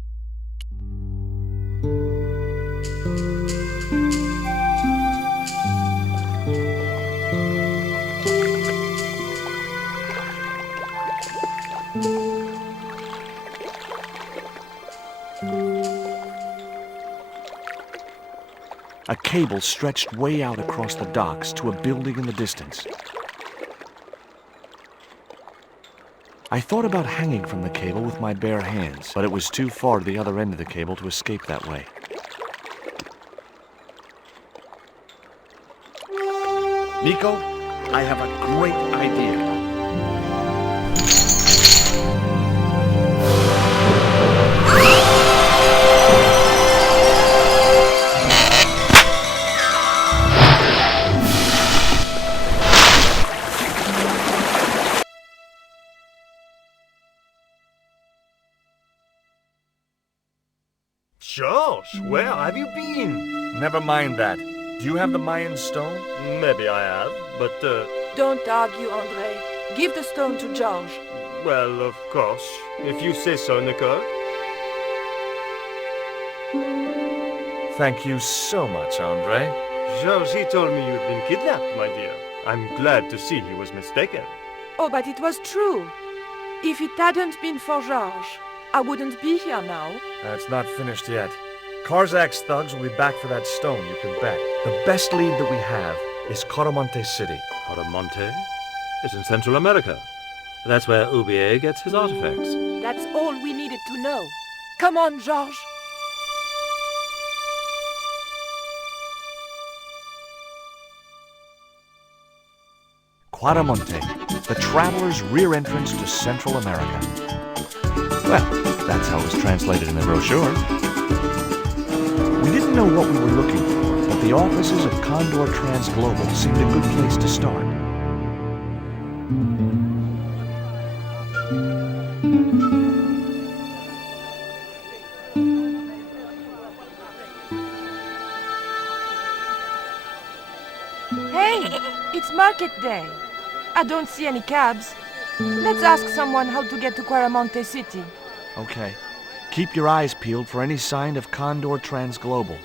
A cable stretched way out across the docks to a building in the distance. I thought about hanging from the cable with my bare hands, but it was too far to the other end of the cable to escape that way. Nico, I have a great idea. George, where have you been? Never mind that. Do you have the Mayan stone? Maybe I have, but, Don't argue, André. Give the stone to George. well, of course, if you say so, Nicole. Thank you so much, André. George, he told me you'd been kidnapped, my dear. I'm glad to see he was mistaken. Oh, but it was true. If it hadn't been for George, I wouldn't be here now. It's not finished yet. Karzak's thugs will be back for that stone, you can bet. The best lead that we have is Coramonte City. Coramonte? It's in Central America. That's where Ubier gets his artifacts. That's all we needed to know. Come on, George. Coramonte, the traveler's rear entrance to Central America. Well, that's how it was translated in the brochure. We didn't know what we were looking for, but the offices of Condor Transglobal seemed a good place to start. Hey, it's market day. I don't see any cabs. Let's ask someone how to get to Coramonte City. Okay. Keep your eyes peeled for any sign of Condor Transglobal.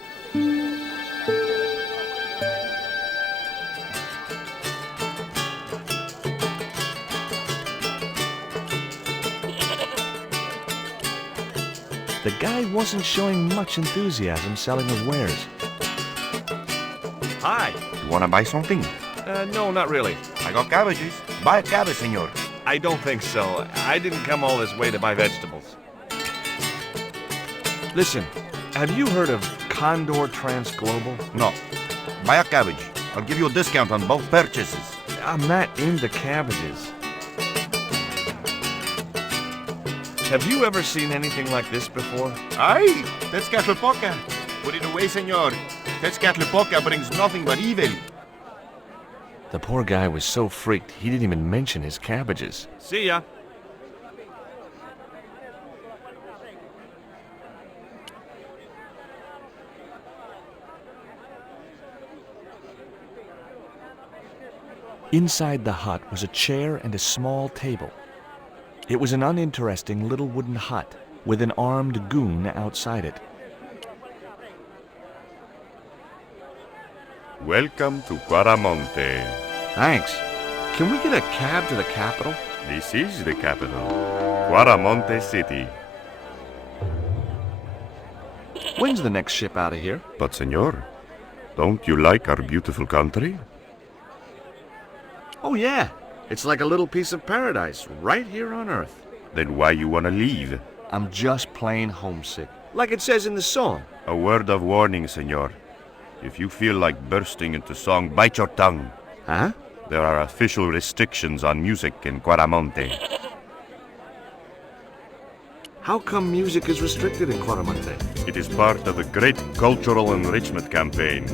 The guy wasn't showing much enthusiasm selling his wares. Hi. You wanna buy something? No, not really. I got cabbages. Buy a cabbage, senor. I don't think so. I didn't come all this way to buy vegetables. Listen, have you heard of Condor Transglobal? No. Buy a cabbage. I'll give you a discount on both purchases. I'm not into cabbages. Have you ever seen anything like this before? Aye, Tezcatlipoca. Put it away, senor. Tezcatlipoca brings nothing but evil. The poor guy was so freaked, he didn't even mention his cabbages. See ya. Inside the hut was a chair and a small table. It was an uninteresting little wooden hut with an armed goon outside it. Welcome to Coramonte. Thanks. Can we get a cab to the capital? This is the capital, Coramonte City. When's the next ship out of here? But senor, don't you like our beautiful country? Oh yeah, it's like a little piece of paradise right here on Earth. Then why you wanna leave? I'm just plain homesick. Like it says in the song. A word of warning, senor. If you feel like bursting into song, bite your tongue. Huh? There are official restrictions on music in Coramonte. How come music is restricted in Coramonte? It is part of a great cultural enrichment campaign.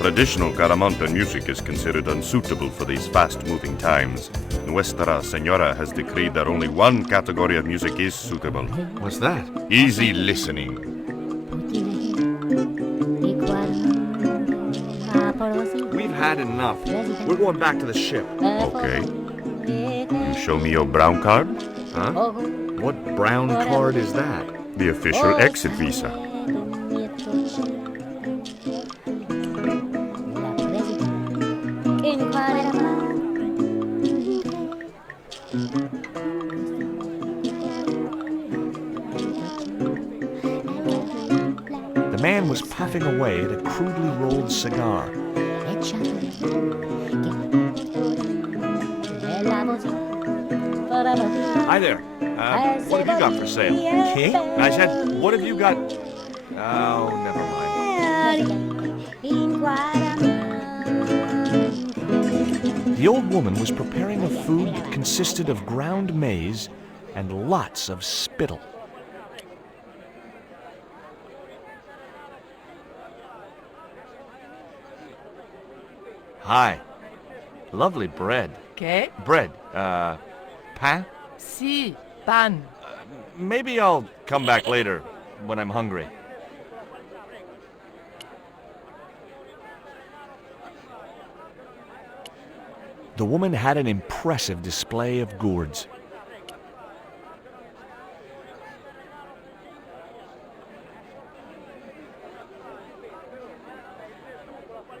Traditional Caramonte music is considered unsuitable for these fast-moving times. Nuestra Señora has decreed that only one category of music is suitable. What's that? Easy listening. had enough. We're going back to the ship. Okay. You show me your brown card? Huh? What brown card is that? The official exit visa. The man was puffing away at a crudely rolled cigar. Hi there. What have you got for sale? Okay? I said, what have you got? Oh, never mind. The old woman was preparing a food that consisted of ground maize and lots of spittle. Hi. Lovely bread. ¿Qué? Bread. Pain? Sí, pan. Maybe I'll come back later when I'm hungry. The woman had an impressive display of gourds.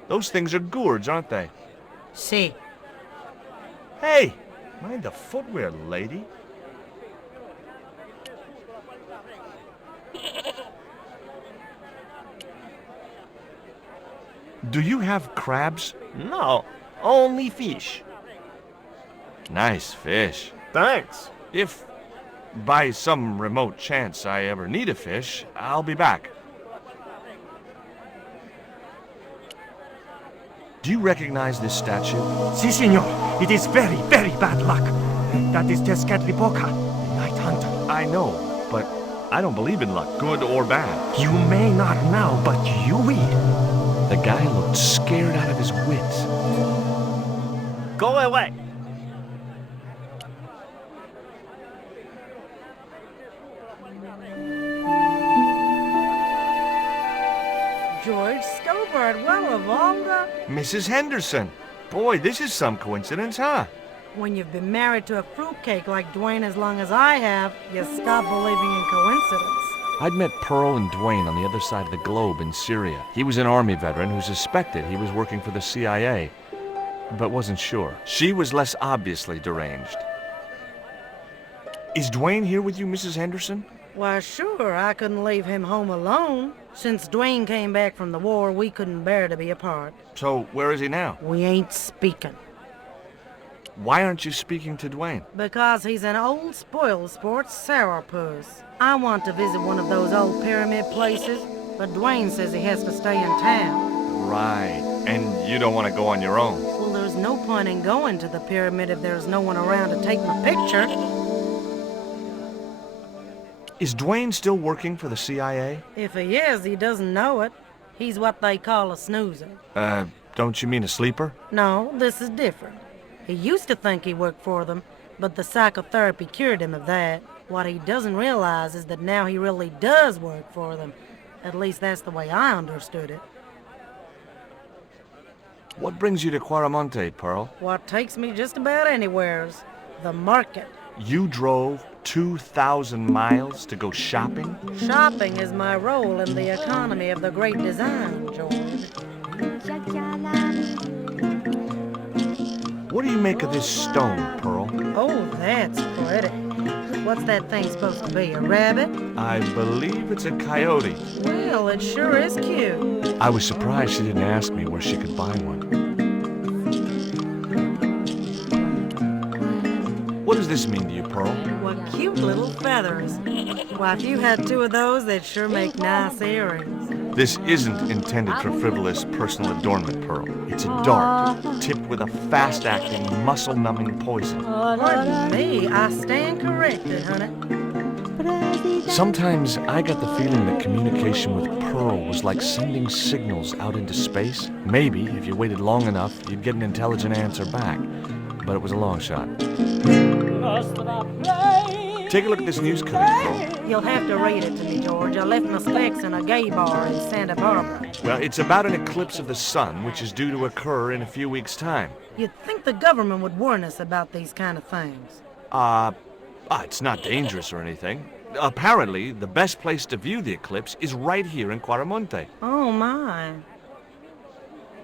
Those things are gourds, aren't they? Sí. Hey! Mind the footwear, lady. Do you have crabs? No, only fish. Nice fish. Thanks. If, by some remote chance, I ever need a fish, I'll be back. Do you recognize this statue? Si, senor. It is very, very bad luck. That is Tezcatlipoca, Night Hunter. I know, but I don't believe in luck, good or bad. You may not now, but you will. The guy looked scared out of his wits. Go away. George Stobbart, well, of all the... Mrs. Henderson. Boy, this is some coincidence, huh? When you've been married to a fruitcake like Dwayne as long as I have, you stop believing in coincidence. I'd met Pearl and Dwayne on the other side of the globe in Syria. He was an Army veteran who suspected he was working for the CIA, but wasn't sure. She was less obviously deranged. Is Dwayne here with you, Mrs. Henderson? Why, sure, I couldn't leave him home alone. Since Dwayne came back from the war, we couldn't bear to be apart. So, where is he now? We ain't speaking. Why aren't you speaking to Dwayne? Because he's an old spoil sport sourpuss. I want to visit one of those old pyramid places, but Dwayne says he has to stay in town. Right. And you don't want to go on your own? Well, there's no point in going to the pyramid if there's no one around to take my picture. Is Dwayne still working for the CIA? If he is, he doesn't know it. He's what they call a snoozer. Don't you mean a sleeper? No, this is different. He used to think he worked for them, but the psychotherapy cured him of that. What he doesn't realize is that now he really does work for them. At least that's the way I understood it. What brings you to Quaramonte, Pearl? What takes me just about anywheres. The market. You drove 2,000 miles to go shopping? Shopping is my role in the economy of the great design, George. What do you make of this stone, Pearl? Oh, that's pretty. What's that thing supposed to be, a rabbit? I believe it's a coyote. Well, it sure is cute. I was surprised she didn't ask me where she could buy one. What does this mean to you, Pearl? What cute little feathers. Why, if you had two of those, they'd sure make nice earrings. This isn't intended for frivolous personal adornment, Pearl. It's a dart, tipped with a fast-acting, muscle-numbing poison. Pardon me, I stand corrected, honey. Sometimes I got the feeling that communication with Pearl was like sending signals out into space. Maybe, if you waited long enough, you'd get an intelligent answer back. But it was a long shot. Nostra play Take a look at this news cutting, Pearl. You'll have to read it to me, George. I left my specs in a gay bar in Santa Barbara. Well, it's about an eclipse of the sun, which is due to occur in a few weeks' time. You'd think the government would warn us about these kind of things. It's not dangerous or anything. Apparently, the best place to view the eclipse is right here in Quaramonte. Oh, my.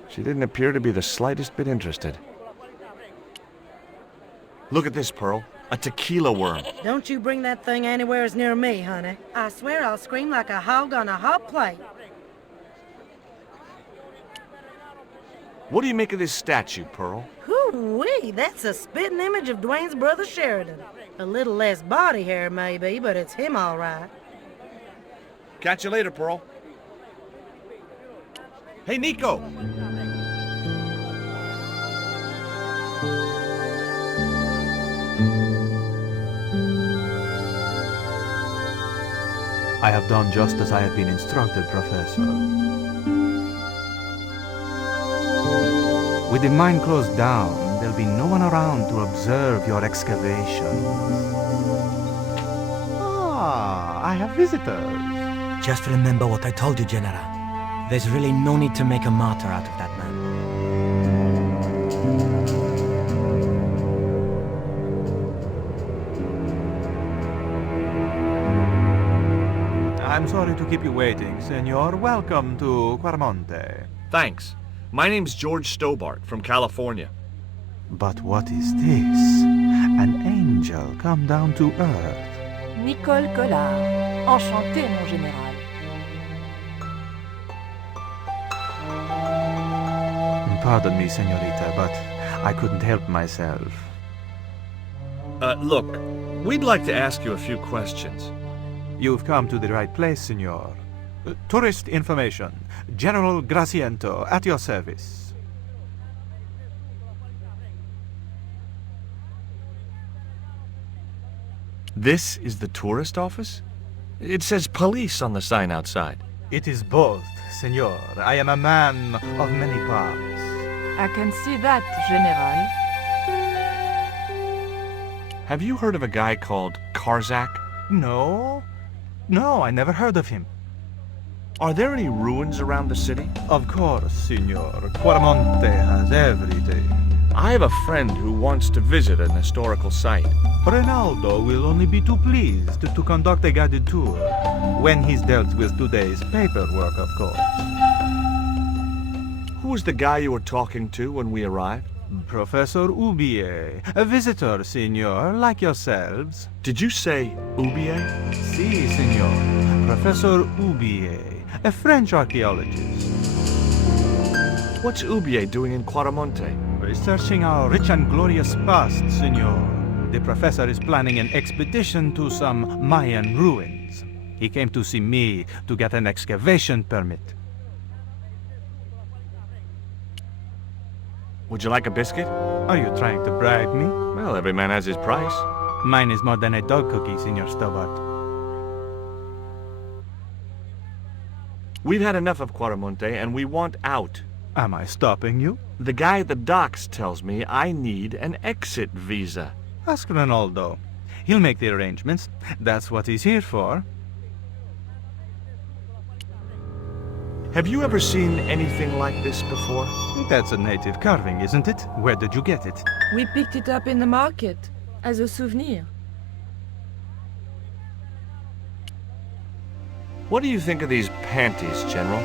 She didn't appear to be the slightest bit interested. Look at this, Pearl. A tequila worm. Don't you bring that thing anywhere near me, honey. I swear I'll scream like a hog on a hot plate. What do you make of this statue, Pearl? Hoo-wee, that's a spitting image of Dwayne's brother Sheridan. A little less body hair, maybe, but it's him all right. Catch you later, Pearl. Hey, Nico! I have done just as I have been instructed, Professor. With the mine closed down, there'll be no one around to observe your excavations. I have visitors. Just remember what I told you, General. There's really no need to make a martyr out of that man. I'm sorry to keep you waiting, Senor. Welcome to Quaramonte. Thanks. My name's George Stobbart from California. But what is this? An angel come down to earth. Nicole Collard. Enchanté, mon général. Pardon me, senorita, but I couldn't help myself. Look, we'd like to ask you a few questions. You've come to the right place, senor. Tourist information. General Graciento, at your service. This is the tourist office? It says police on the sign outside. It is both, senor. I am a man of many parts. I can see that, General. Have you heard of a guy called Karzak? No. No, I never heard of him. Are there any ruins around the city? Of course, senor. Quaramonte has everything. I have a friend who wants to visit an historical site. Ronaldo will only be too pleased to conduct a guided tour, when he's dealt with today's paperwork, of course. Who was the guy you were talking to when we arrived? Professor Oubier, a visitor, senor, like yourselves. Did you say Oubier? Si, senor. Professor Oubier, a French archaeologist. What's Oubier doing in Quaramonte? Researching our rich and glorious past, senor. The professor is planning an expedition to some Mayan ruins. He came to see me to get an excavation permit. Would you like a biscuit? Are you trying to bribe me? Well, every man has his price. Mine is more than a dog cookie, Senor Stobbart. We've had enough of Quaramonte, and we want out. Am I stopping you? The guy at the docks tells me I need an exit visa. Ask Ronaldo. He'll make the arrangements. That's what he's here for. Have you ever seen anything like this before? That's a native carving, isn't it? Where did you get it? We picked it up in the market, as a souvenir. What do you think of these panties, General?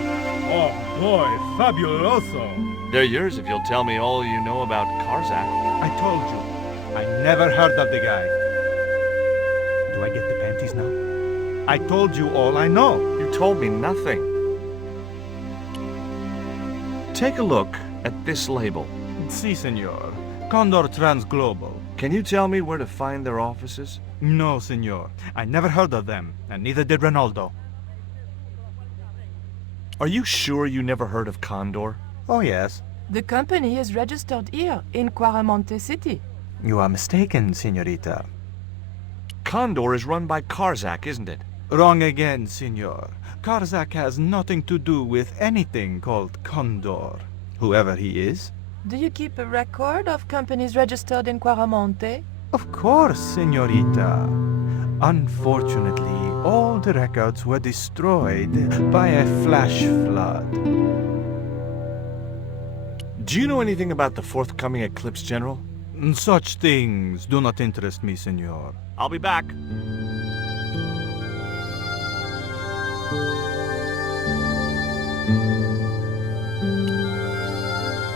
Oh boy, fabuloso! They're yours if you'll tell me all you know about Karzak. I told you, I never heard of the guy. Do I get the panties now? I told you all I know. You told me nothing. Take a look at this label. Si, senor. Condor Transglobal. Can you tell me where to find their offices? No, senor. I never heard of them, and neither did Ronaldo. Are you sure you never heard of Condor? Oh, yes. The company is registered here, in Quaramonte City. You are mistaken, senorita. Condor is run by Karzak, isn't it? Wrong again, senor. Karzak has nothing to do with anything called Condor, whoever he is. Do you keep a record of companies registered in Quaramonte? Of course, senorita. Unfortunately, all the records were destroyed by a flash flood. Do you know anything about the forthcoming eclipse, General? Such things do not interest me, senor. I'll be back.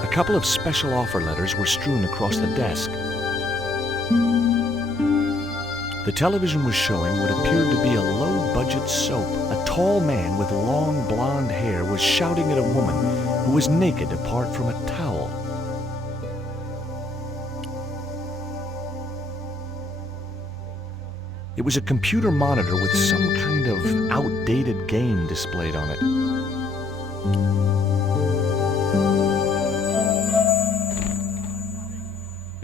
A couple of special offer letters were strewn across the desk. The television was showing what appeared to be a low-budget soap. A tall man with long blonde hair was shouting at a woman who was naked apart from a towel. It was a computer monitor with some kind of outdated game displayed on it.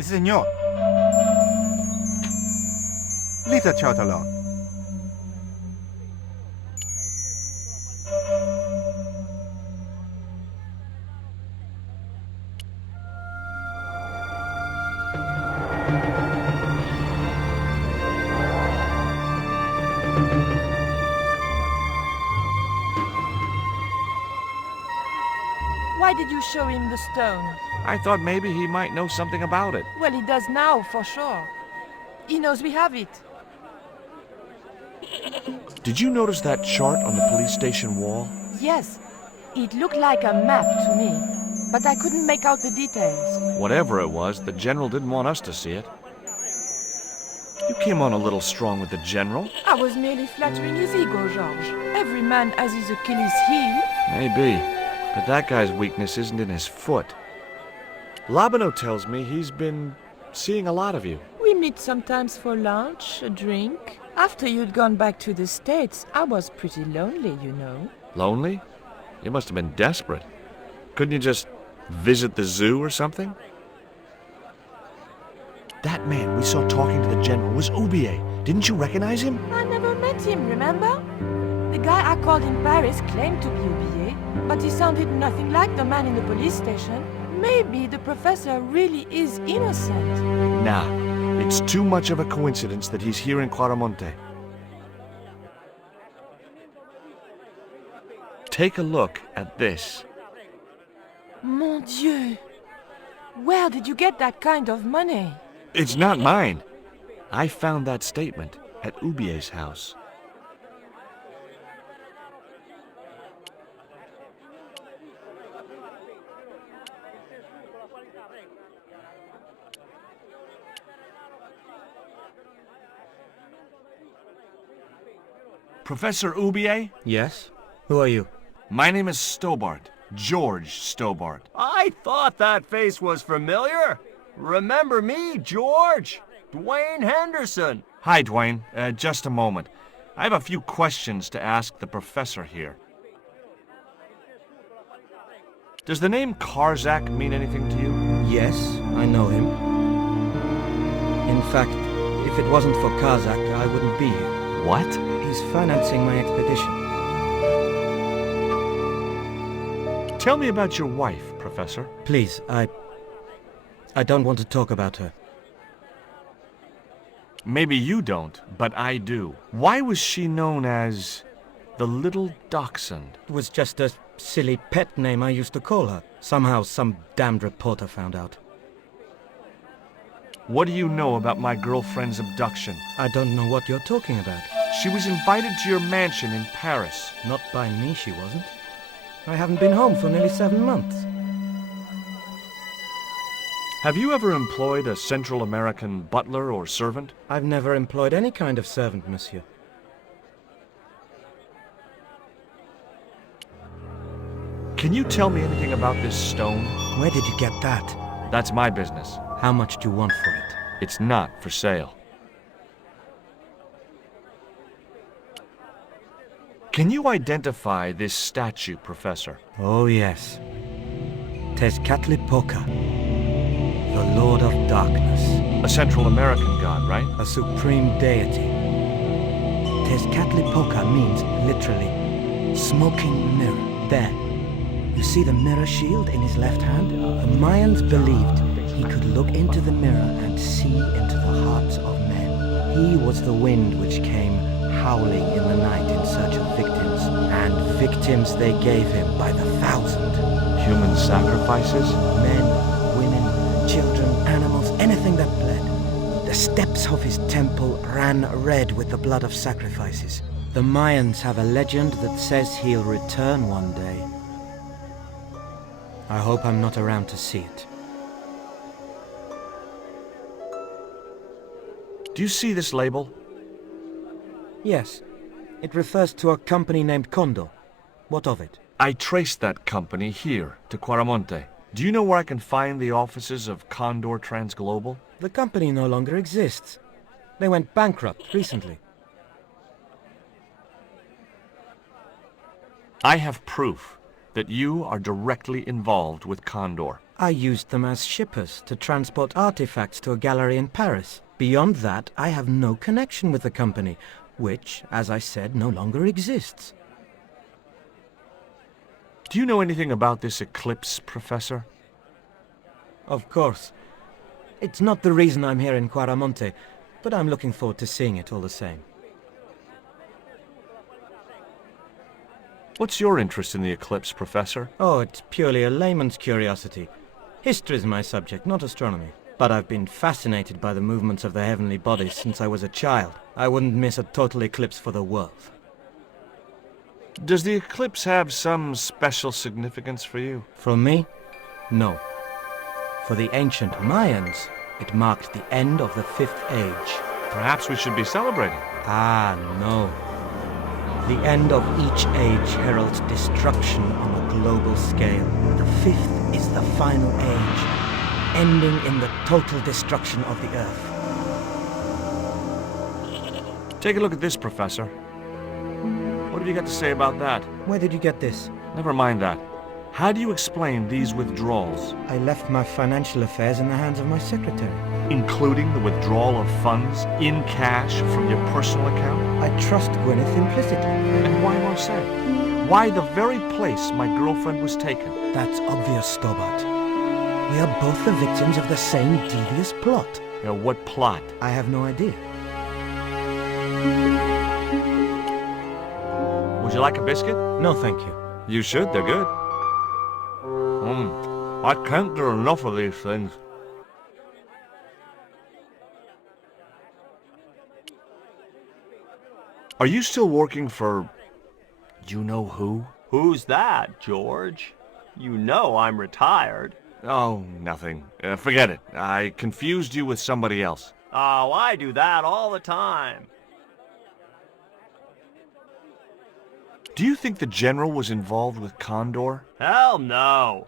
Senor. Leave that child alone. Why did you show him the stone? I thought maybe he might know something about it. Well, he does now, for sure. He knows we have it. Did you notice that chart on the police station wall? Yes. It looked like a map to me, but I couldn't make out the details. Whatever it was, the General didn't want us to see it. You came on a little strong with the General. I was merely flattering his ego, George. Every man has his Achilles heel. Maybe, but that guy's weakness isn't in his foot. Labano tells me he's been seeing a lot of you. We meet sometimes for lunch, a drink. After you'd gone back to the States, I was pretty lonely, you know. Lonely? You must have been desperate. Couldn't you just visit the zoo or something? That man we saw talking to the General was Oubier. Didn't you recognize him? I never met him, remember? The guy I called in Paris claimed to be Oubier, but he sounded nothing like the man in the police station. Maybe the professor really is innocent. Nah, it's too much of a coincidence that he's here in Quaramonte. Take a look at this. Mon Dieu! Where did you get that kind of money? It's not mine. I found that statement at Oubier's house. Professor Oubier? Yes? Who are you? My name is Stobbart. George Stobbart. I thought that face was familiar. Remember me, George? Dwayne Henderson. Hi, Dwayne. Just a moment. I have a few questions to ask the professor here. Does the name Karzak mean anything to you? Yes, I know him. In fact, if it wasn't for Karzak, I wouldn't be here. What? He's financing my expedition. Tell me about your wife, Professor. Please, I don't want to talk about her. Maybe you don't, but I do. Why was she known as the Little Dachshund? It was just a silly pet name I used to call her. Somehow some damned reporter found out. What do you know about my girlfriend's abduction? I don't know what you're talking about. She was invited to your mansion in Paris. Not by me, she wasn't. I haven't been home for nearly 7 months. Have you ever employed a Central American butler or servant? I've never employed any kind of servant, monsieur. Can you tell me anything about this stone? Where did you get that? That's my business. How much do you want for it? It's not for sale. Can you identify this statue, Professor? Oh, yes. Tezcatlipoca, the Lord of Darkness. A Central American god, right? A supreme deity. Tezcatlipoca means, literally, smoking mirror. There. You see the mirror shield in his left hand? The Mayans believed he could look into the mirror and see into the hearts of men. He was the wind which came howling in the night in search of victims, and victims they gave him by the thousand. Human sacrifices? Men, women, children, animals, anything that bled. The steps of his temple ran red with the blood of sacrifices. The Mayans have a legend that says he'll return one day. I hope I'm not around to see it. Do you see this label? Yes. It refers to a company named Condor. What of it? I traced that company here, to Quaramonte. Do you know where I can find the offices of Condor Transglobal? The company no longer exists. They went bankrupt recently. I have proof that you are directly involved with Condor. I used them as shippers to transport artifacts to a gallery in Paris. Beyond that, I have no connection with the company, which, as I said, no longer exists. Do you know anything about this eclipse, Professor? Of course. It's not the reason I'm here in Quaramonte, but I'm looking forward to seeing it all the same. What's your interest in the eclipse, Professor? Oh, it's purely a layman's curiosity. History's my subject, not astronomy. But I've been fascinated by the movements of the heavenly bodies since I was a child. I wouldn't miss a total eclipse for the world. Does the eclipse have some special significance for you? For me? No. For the ancient Mayans, it marked the end of the Fifth Age. Perhaps we should be celebrating. Ah, no. The end of each age heralds destruction on a global scale. The fifth is the final age, ending in the total destruction of the Earth. Take a look at this, Professor. What have you got to say about that? Where did you get this? Never mind that. How do you explain these withdrawals? I left my financial affairs in the hands of my secretary. Including the withdrawal of funds in cash from your personal account? I trust Gwyneth implicitly. And why Marseille? Why the very place my girlfriend was taken? That's obvious, Stobbart. We are both the victims of the same devious plot. Yeah, what plot? I have no idea. Would you like a biscuit? No, thank you. You should, they're good. I can't get enough of these things. Are you still working for... you know who? Who's that, George? You know I'm retired. Oh, nothing. Forget it. I confused you with somebody else. Oh, I do that all the time. Do you think the general was involved with Condor? Hell no.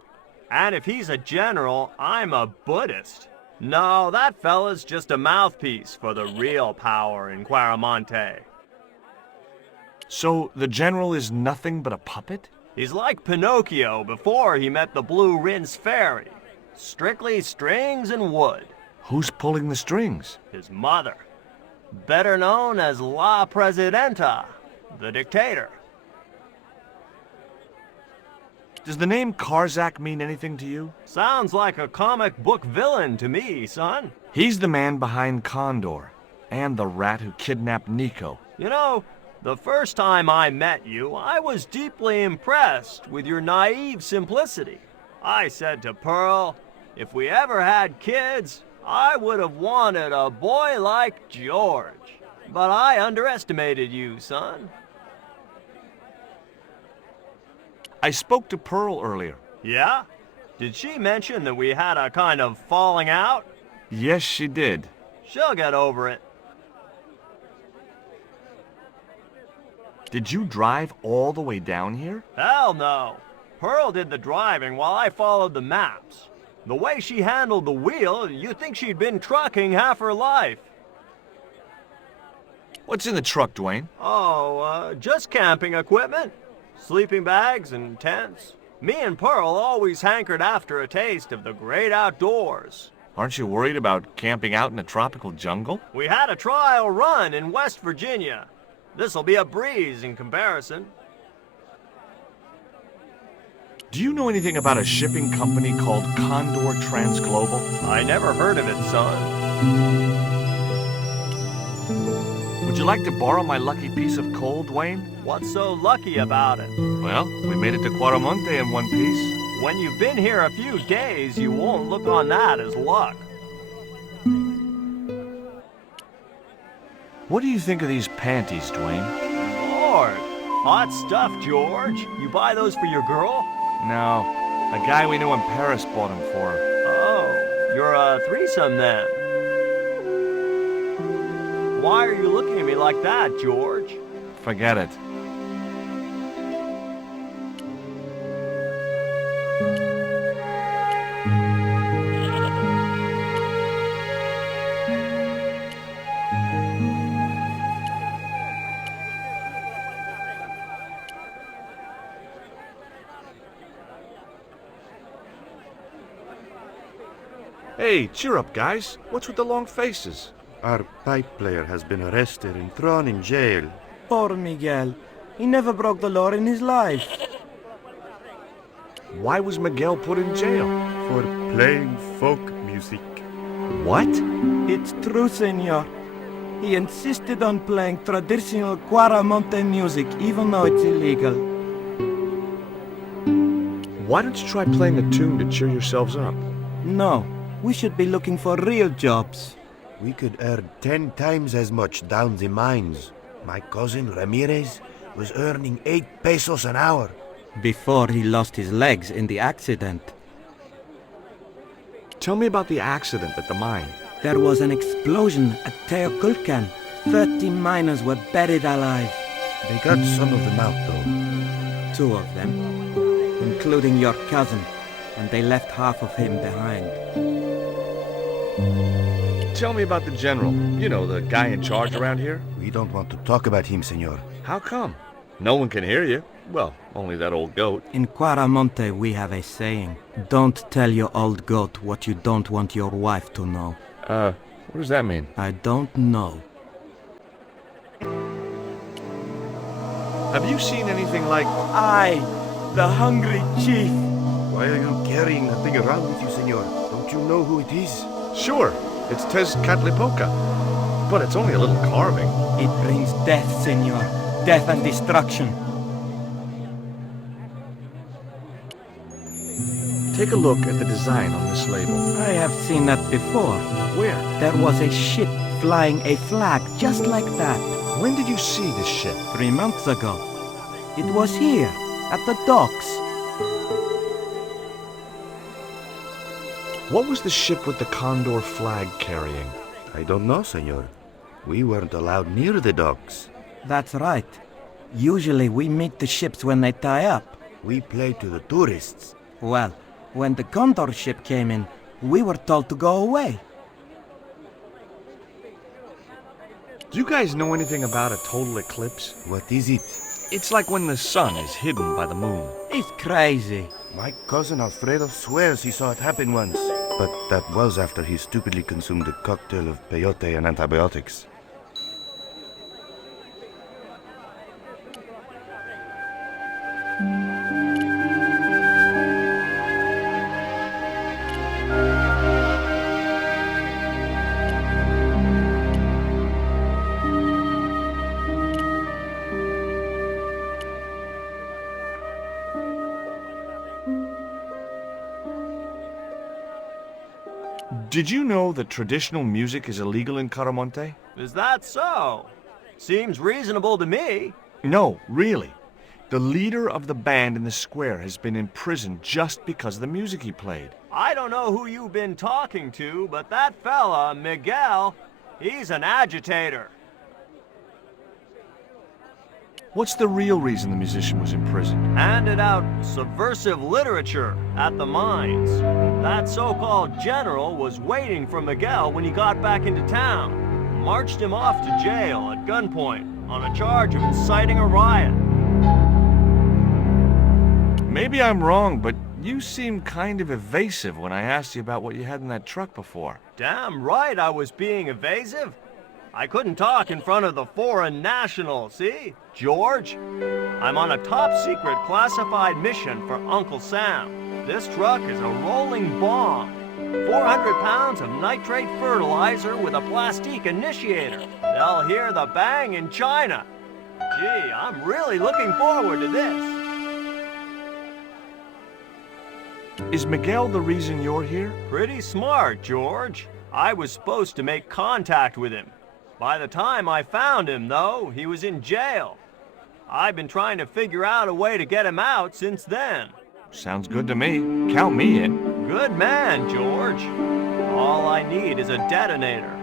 And if he's a general, I'm a Buddhist. No, that fella's just a mouthpiece for the real power in Quaramonte. So the general is nothing but a puppet? He's like Pinocchio before he met the Blue Rinse Fairy. Strictly strings and wood. Who's pulling the strings? His mother. Better known as La Presidenta, the dictator. Does the name Karzak mean anything to you? Sounds like a comic book villain to me, son. He's the man behind Condor, and the rat who kidnapped Nico. You know, the first time I met you, I was deeply impressed with your naive simplicity. I said to Pearl, if we ever had kids, I would have wanted a boy like George. But I underestimated you, son. I spoke to Pearl earlier. Yeah? Did she mention that we had a kind of falling out? Yes, she did. She'll get over it. Did you drive all the way down here? Hell no. Pearl did the driving while I followed the maps. The way she handled the wheel, you'd think she'd been trucking half her life. What's in the truck, Dwayne? Oh, just camping equipment. Sleeping bags and tents. Me and Pearl always hankered after a taste of the great outdoors. Aren't you worried about camping out in a tropical jungle? We had a trial run in West Virginia. This'll be a breeze in comparison. Do you know anything about a shipping company called Condor Transglobal? I never heard of it, son. Would you like to borrow my lucky piece of coal, Dwayne? What's so lucky about it? Well, we made it to Quaramonte in one piece. When you've been here a few days, you won't look on that as luck. What do you think of these panties, Dwayne? Lord, hot stuff, George. You buy those for your girl? No, a guy we knew in Paris bought them for her. Oh, you're a threesome then. Why are you looking at me like that, George? Forget it. Hey, cheer up, guys. What's with the long faces? Our pipe player has been arrested and thrown in jail. Poor Miguel. He never broke the law in his life. Why was Miguel put in jail? For playing folk music. What? It's true, senor. He insisted on playing traditional Quaramonte music, even though it's illegal. Why don't you try playing a tune to cheer yourselves up? No, we should be looking for real jobs. We could earn 10 times as much down the mines. My cousin Ramirez was earning 8 pesos an hour. Before he lost his legs in the accident. Tell me about the accident at the mine. There was an explosion at Teoculcan. 30 miners were buried alive. They got some of them out, though. 2 of them, including your cousin, and they left half of him behind. Tell me about the general. You know, the guy in charge around here. We don't want to talk about him, senor. How come? No one can hear you. Well, only that old goat. In Quaramonte, we have a saying. Don't tell your old goat what you don't want your wife to know. What does that mean? I don't know. Have you seen anything like... I, the hungry chief. Why are you carrying that thing around with you, senor? Don't you know who it is? Sure, it's Tezcatlipoca. But it's only a little carving. It brings death, senor. Death and destruction. Take a look at the design on this label. I have seen that before. Where? There was a ship flying a flag just like that. When did you see this ship? 3 months ago. It was here, at the docks. What was the ship with the condor flag carrying? I don't know, senor. We weren't allowed near the docks. That's right. Usually we meet the ships when they tie up. We play to the tourists. Well, when the condor ship came in, we were told to go away. Do you guys know anything about a total eclipse? What is it? It's like when the sun is hidden by the moon. It's crazy. My cousin Alfredo swears he saw it happen once. But that was after he stupidly consumed a cocktail of peyote and antibiotics. Did you know that traditional music is illegal in Caramonte? Is that so? Seems reasonable to me. No, really. The leader of the band in the square has been in prison just because of the music he played. I don't know who you've been talking to, but that fella, Miguel, he's an agitator. What's the real reason the musician was in prison? Handed out subversive literature at the mines. That so-called general was waiting for Miguel when he got back into town. Marched him off to jail at gunpoint on a charge of inciting a riot. Maybe I'm wrong, but you seemed kind of evasive when I asked you about what you had in that truck before. Damn right I was being evasive. I couldn't talk in front of the foreign national, see? George, I'm on a top-secret classified mission for Uncle Sam. This truck is a rolling bomb. 400 pounds of nitrate fertilizer with a plastique initiator. They'll hear the bang in China. Gee, I'm really looking forward to this. Is Miguel the reason you're here? Pretty smart, George. I was supposed to make contact with him. By the time I found him, though, he was in jail. I've been trying to figure out a way to get him out since then. Sounds good to me. Count me in. Good man, George. All I need is a detonator.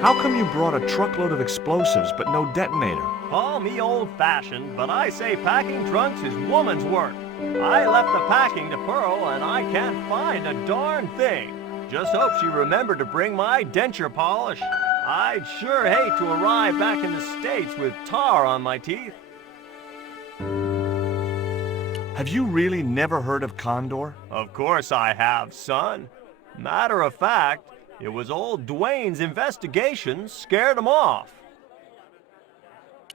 How come you brought a truckload of explosives but no detonator? Call me old-fashioned, but I say packing trunks is woman's work. I left the packing to Pearl, and I can't find a darn thing. Just hope she remembered to bring my denture polish. I'd sure hate to arrive back in the States with tar on my teeth. Have you really never heard of Condor? Of course I have, son. Matter of fact, it was old Dwayne's investigations scared him off.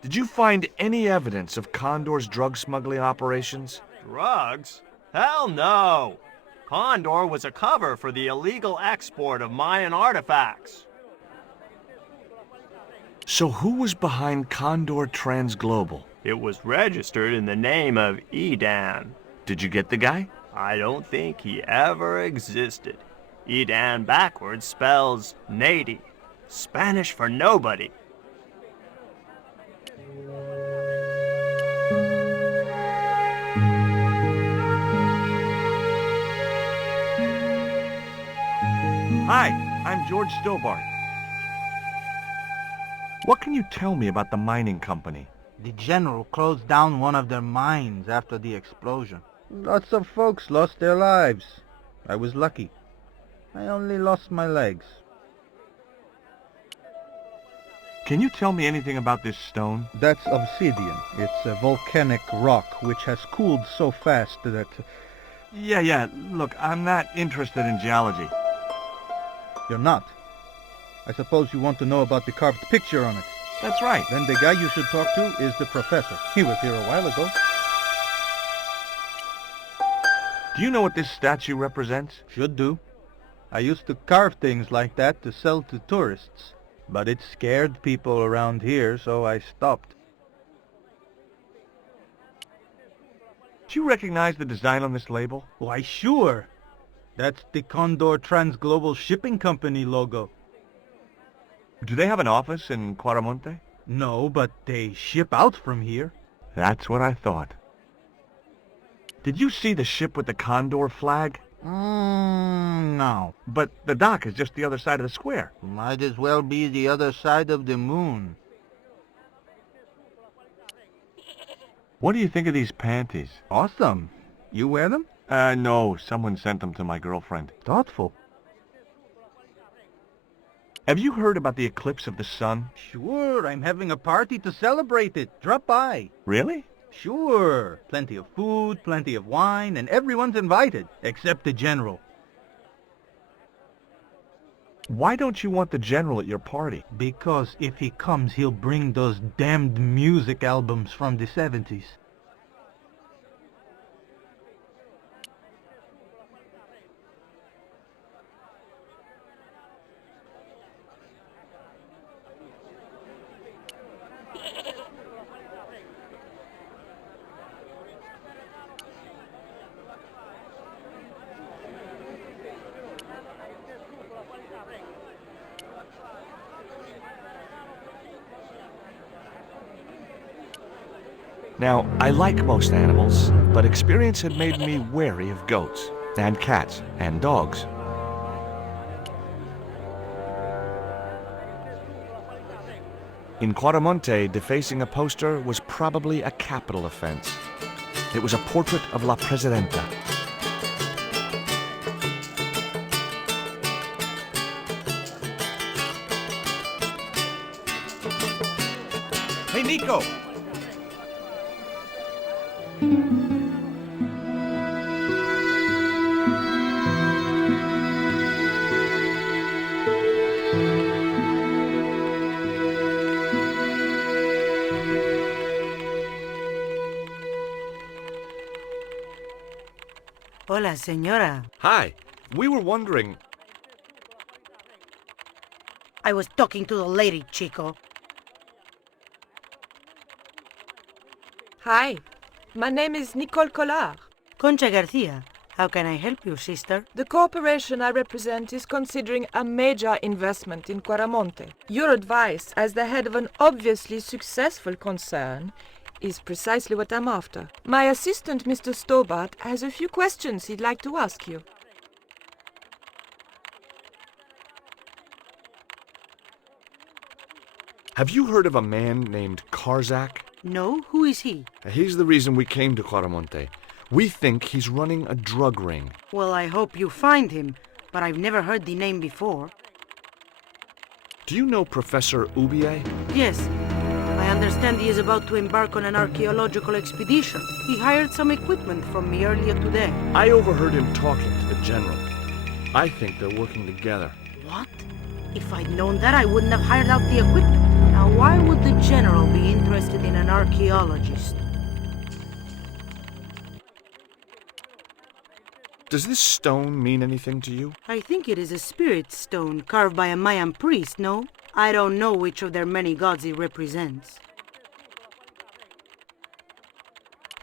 Did you find any evidence of Condor's drug smuggling operations? Drugs? Hell no! Condor was a cover for the illegal export of Mayan artifacts. So who was behind Condor Transglobal? It was registered in the name of Edan. Did you get the guy? I don't think he ever existed. Edan backwards spells Nady, Spanish for nobody. Hi, I'm George Stobbart. What can you tell me about the mining company? The general closed down one of their mines after the explosion. Lots of folks lost their lives. I was lucky. I only lost my legs. Can you tell me anything about this stone? That's obsidian. It's a volcanic rock which has cooled so fast that... Yeah. Look, I'm not interested in geology. You're not? I suppose you want to know about the carved picture on it. That's right. Then the guy you should talk to is the professor. He was here a while ago. Do you know what this statue represents? Should do. I used to carve things like that to sell to tourists. But it scared people around here, so I stopped. Do you recognize the design on this label? Why, sure. That's the Condor Transglobal Shipping Company logo. Do they have an office in Quaramonte? No, but they ship out from here. That's what I thought. Did you see the ship with the Condor flag? No. But the dock is just the other side of the square. Might as well be the other side of the moon. What do you think of these panties? Awesome. You wear them? No. Someone sent them to my girlfriend. Thoughtful. Have you heard about the eclipse of the sun? Sure. I'm having a party to celebrate it. Drop by. Really? Sure. Plenty of food, plenty of wine, and everyone's invited, except the general. Why don't you want the general at your party? Because if he comes, he'll bring those damned music albums from the 70s. Now, I like most animals, but experience had made me wary of goats, and cats, and dogs. In Quaramonte, defacing a poster was probably a capital offense. It was a portrait of La Presidenta. Hey, Nico! Hola, señora. Hi. We were wondering... I was talking to the lady, Chico. Hi, my name is Nicole Collard. Concha Garcia. How can I help you, sister? The corporation I represent is considering a major investment in Quaramonte. Your advice, as the head of an obviously successful concern, is precisely what I'm after. My assistant, Mr. Stobbart, has a few questions he'd like to ask you. Have you heard of a man named Karzak? No? Who is he? He's the reason we came to Quaramonte. We think he's running a drug ring. Well, I hope you find him, but I've never heard the name before. Do you know Professor Ubier? Yes. I understand he is about to embark on an archaeological expedition. He hired some equipment from me earlier today. I overheard him talking to the general. I think they're working together. What? If I'd known that, I wouldn't have hired out the equipment. Now, why would the general be interested in an archaeologist? Does this stone mean anything to you? I think it is a spirit stone carved by a Mayan priest, no? I don't know which of their many gods it represents.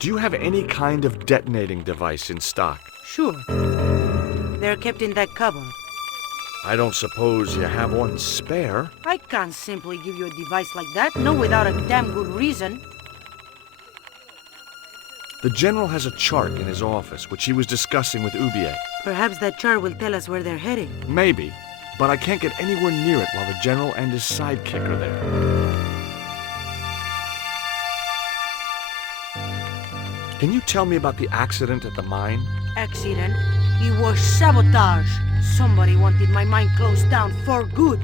Do you have any kind of detonating device in stock? Sure. They're kept in that cupboard. I don't suppose you have one spare? I can't simply give you a device like that, no without a damn good reason. The general has a chart in his office, which he was discussing with Ubier. Perhaps that chart will tell us where they're heading. Maybe, but I can't get anywhere near it while the general and his sidekick are there. Can you tell me about the accident at the mine? Accident? It was sabotage. Somebody wanted my mine closed down for good.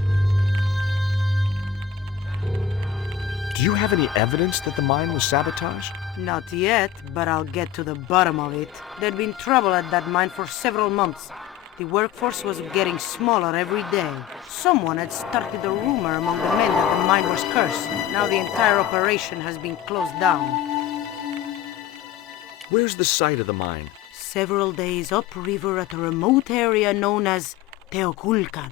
Do you have any evidence that the mine was sabotaged? Not yet, but I'll get to the bottom of it. There'd been trouble at that mine for several months. The workforce was getting smaller every day. Someone had started a rumor among the men that the mine was cursed. Now the entire operation has been closed down. Where's the site of the mine? Several days upriver at a remote area known as Teoculcan.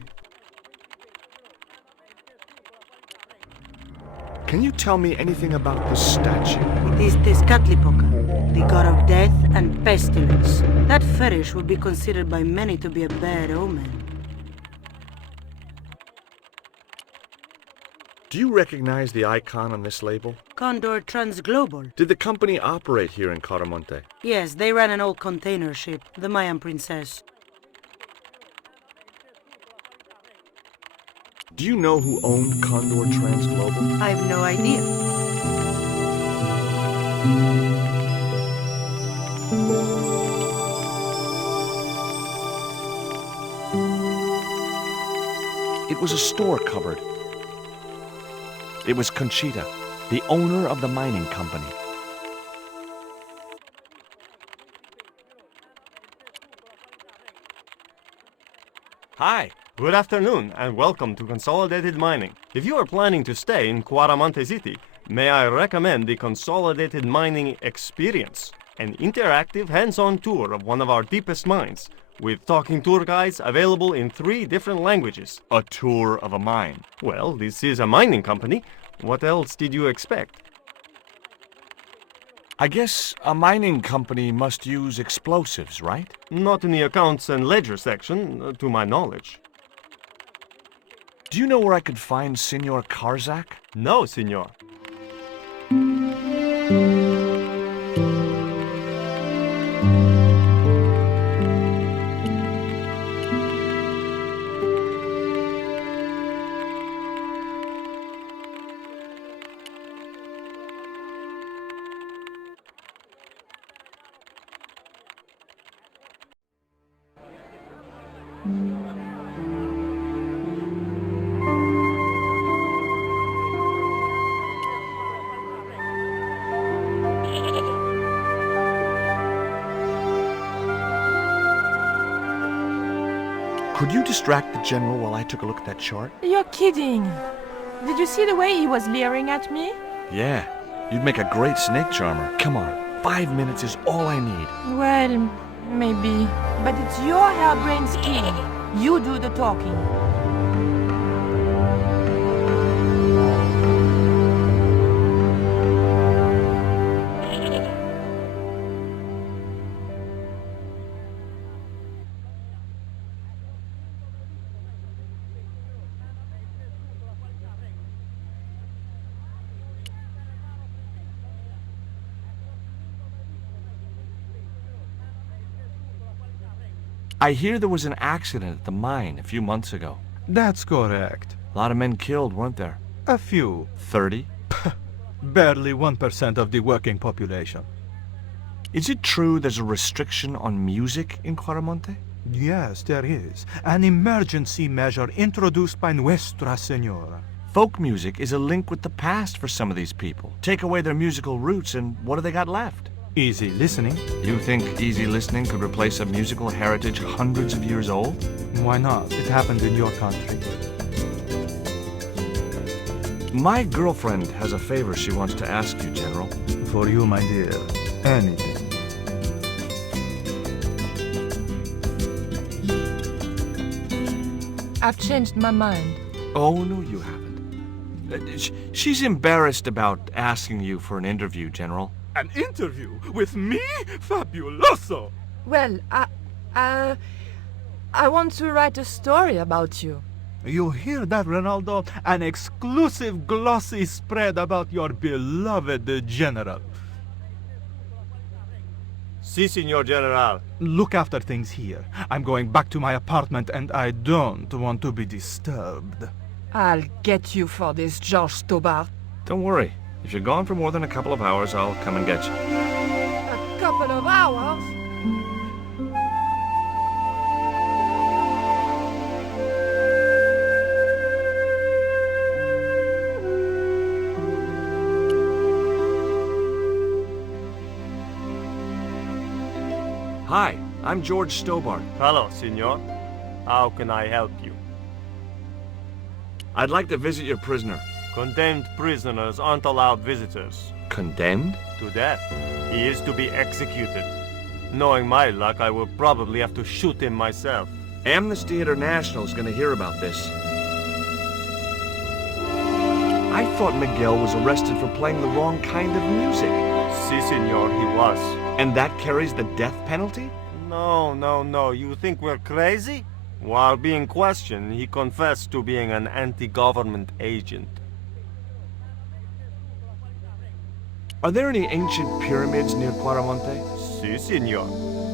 Can you tell me anything about the statue? It is Tezcatlipoca, the god of death and pestilence. That fetish would be considered by many to be a bad omen. Do you recognize the icon on this label? Condor Transglobal. Did the company operate here in Quaramonte? Yes, they ran an old container ship, the Mayan Princess. Do you know who owned Condor Transglobal? I have no idea. It was a store cupboard. It was Conchita, the owner of the mining company. Hi. Good afternoon, and welcome to Consolidated Mining. If you are planning to stay in Quaramonte City, may I recommend the Consolidated Mining Experience, an interactive hands-on tour of one of our deepest mines, with talking tour guides available in 3 different languages. A tour of a mine. Well, this is a mining company. What else did you expect? I guess a mining company must use explosives, right? Not in the accounts and ledger section, to my knowledge. Do you know where I could find Senor Karzak? No, senor. Could you distract the general while I took a look at that chart? You're kidding. Did you see the way he was leering at me? Yeah, you'd make a great snake charmer. Come on, 5 minutes is all I need. Well, maybe. But it's your harebrained scheme. You do the talking. I hear there was an accident at the mine a few months ago. That's correct. A lot of men killed, weren't there? A few. 30? Barely 1% of the working population. Is it true there's a restriction on music in Quaramonte? Yes, there is. An emergency measure introduced by Nuestra Senora. Folk music is a link with the past for some of these people. Take away their musical roots and what do they got left? Easy listening. You think easy listening could replace a musical heritage hundreds of years old? Why not? It happened in your country. My girlfriend has a favor she wants to ask you, General. For you, my dear. Anything. I've changed my mind. Oh, no, you haven't. She's embarrassed about asking you for an interview, General. An interview with me? Fabuloso! Well, I want to write a story about you. You hear that, Ronaldo? An exclusive glossy spread about your beloved General. Si, Signor General. Look after things here. I'm going back to my apartment and I don't want to be disturbed. I'll get you for this, George Stobbart. Don't worry. If you're gone for more than a couple of hours, I'll come and get you. A couple of hours? Hi, I'm George Stobbart. Hello, Signor. How can I help you? I'd like to visit your prisoner. Condemned prisoners aren't allowed visitors. Condemned? To death. He is to be executed. Knowing my luck, I will probably have to shoot him myself. Amnesty International is going to hear about this. I thought Miguel was arrested for playing the wrong kind of music. Si, Signor, he was. And that carries the death penalty? No. You think we're crazy? While being questioned, he confessed to being an anti-government agent. Are there any ancient pyramids near Quaramonte? Si, Signor.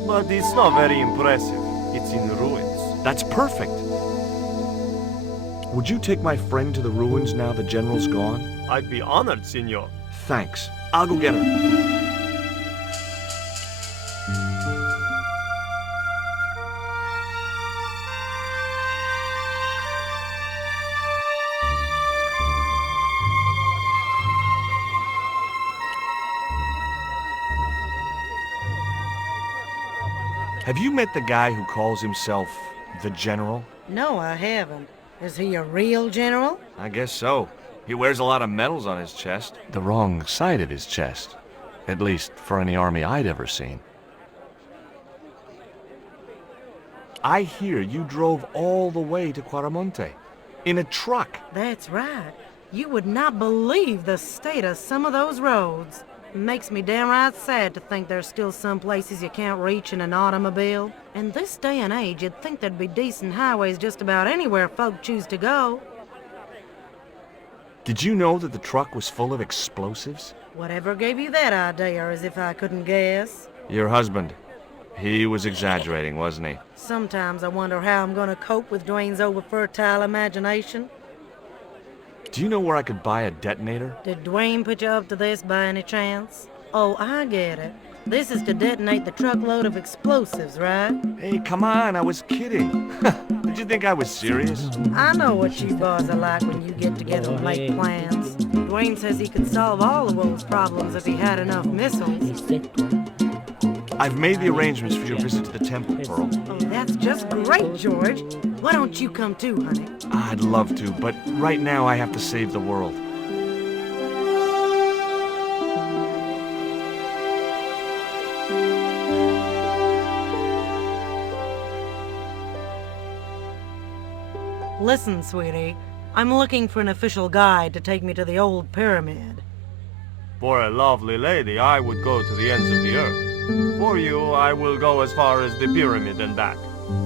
But it's not very impressive. It's in ruins. That's perfect. Would you take my friend to the ruins now the General's gone? I'd be honored, Signor. Thanks. I'll go get her. Have you met the guy who calls himself the General? No, I haven't. Is he a real general? I guess so. He wears a lot of medals on his chest. The wrong side of his chest. At least for any army I'd ever seen. I hear you drove all the way to Quaramonte. In a truck. That's right. You would not believe the state of some of those roads. Makes me downright sad to think there's still some places you can't reach in an automobile. In this day and age, you'd think there'd be decent highways just about anywhere folk choose to go. Did you know that the truck was full of explosives? Whatever gave you that idea, as if I couldn't guess? Your husband. He was exaggerating, wasn't he? Sometimes I wonder how I'm gonna cope with Dwayne's over-fertile imagination. Do you know where I could buy a detonator? Did Dwayne put you up to this by any chance? Oh, I get it. This is to detonate the truckload of explosives, right? Hey, come on, I was kidding. Did you think I was serious? I know what you boys are like when you get together and make plans. Dwayne says he could solve all the world's problems if he had enough missiles. I've made the arrangements for your visit to the temple, Pearl. Oh, that's just great, George. Why don't you come too, honey? I'd love to, but right now I have to save the world. Listen, sweetie. I'm looking for an official guide to take me to the old pyramid. For a lovely lady, I would go to the ends of the earth. For you, I will go as far as the pyramid and back.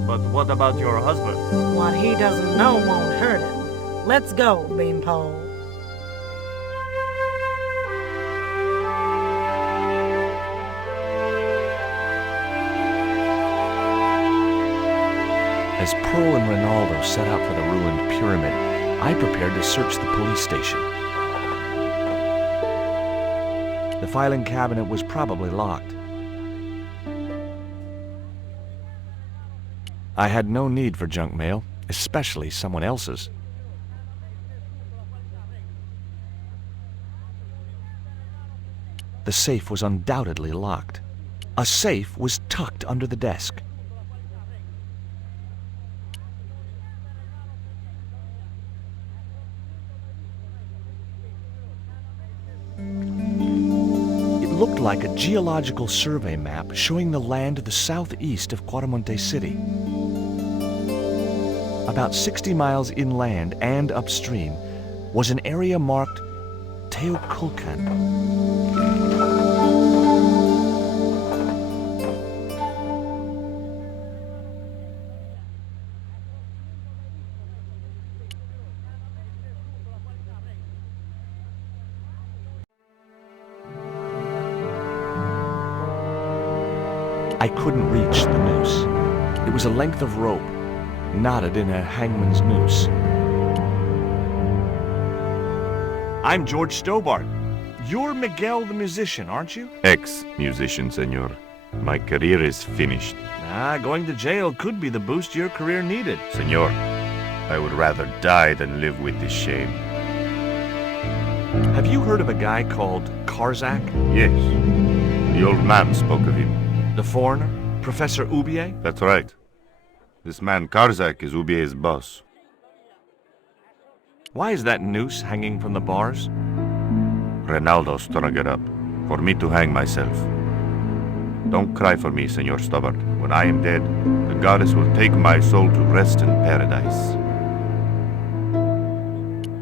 But what about your husband? What he doesn't know won't hurt him. Let's go, Beanpole. As Pearl and Ronaldo set out for the ruined pyramid, I prepared to search the police station. The filing cabinet was probably locked. I had no need for junk mail, especially someone else's. The safe was undoubtedly locked. A safe was tucked under the desk. It looked like a geological survey map showing the land to the southeast of Quaramonte City. About 60 miles inland and upstream was an area marked Teoculcan. I couldn't reach the noose. It was a length of rope, knotted in a hangman's noose. I'm George Stobbart. You're Miguel the musician, aren't you? Ex-musician, senor. My career is finished. Going to jail could be the boost your career needed. Senor, I would rather die than live with this shame. Have you heard of a guy called Karzak? Yes. The old man spoke of him. The foreigner? Professor Oubier? That's right. This man Karzak is Oubier's boss. Why is that noose hanging from the bars? Ronaldo strung it up, for me to hang myself. Don't cry for me, Senor Stobbart. When I am dead, the goddess will take my soul to rest in paradise.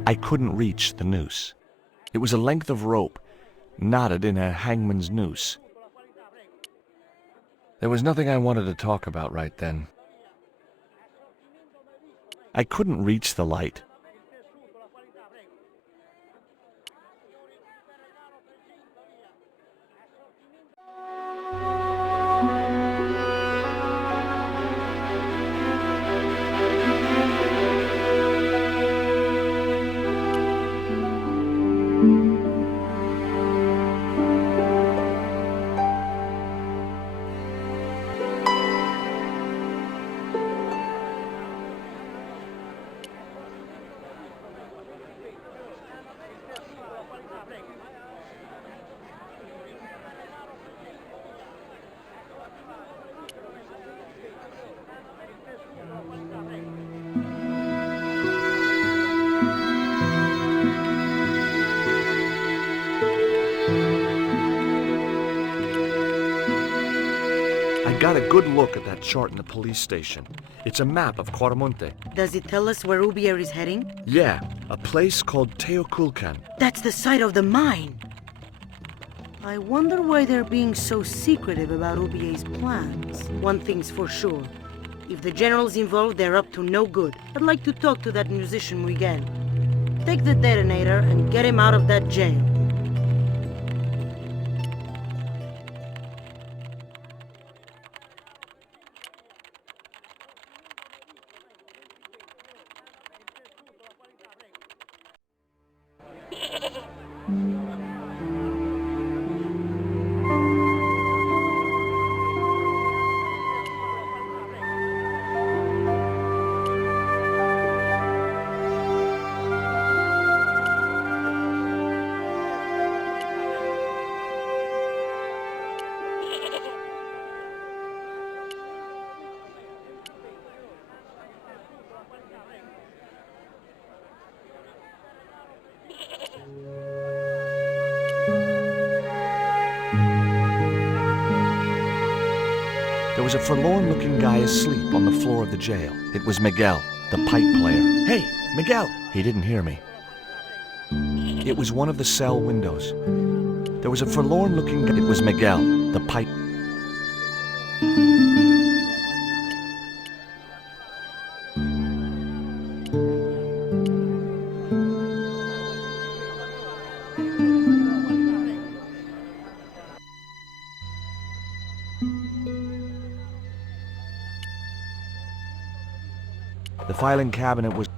I couldn't reach the noose. It was a length of rope, knotted in a hangman's noose. There was nothing I wanted to talk about right then. I couldn't reach the light. I got a good look at that chart in the police station. It's a map of Quaramonte. Does it tell us where Oubier is heading? Yeah, a place called Teoculcan. That's the site of the mine. I wonder why they're being so secretive about Oubier's plans. One thing's for sure. If the general's involved, they're up to no good. I'd like to talk to that musician Miguel. Take the detonator and get him out of that jail. There was a forlorn-looking guy asleep on the floor of the jail. It was Miguel, the pipe player. Hey, Miguel! He didn't hear me. It was one of the cell windows. There was a forlorn-looking guy. It was Miguel, the pipe... filing cabinet was...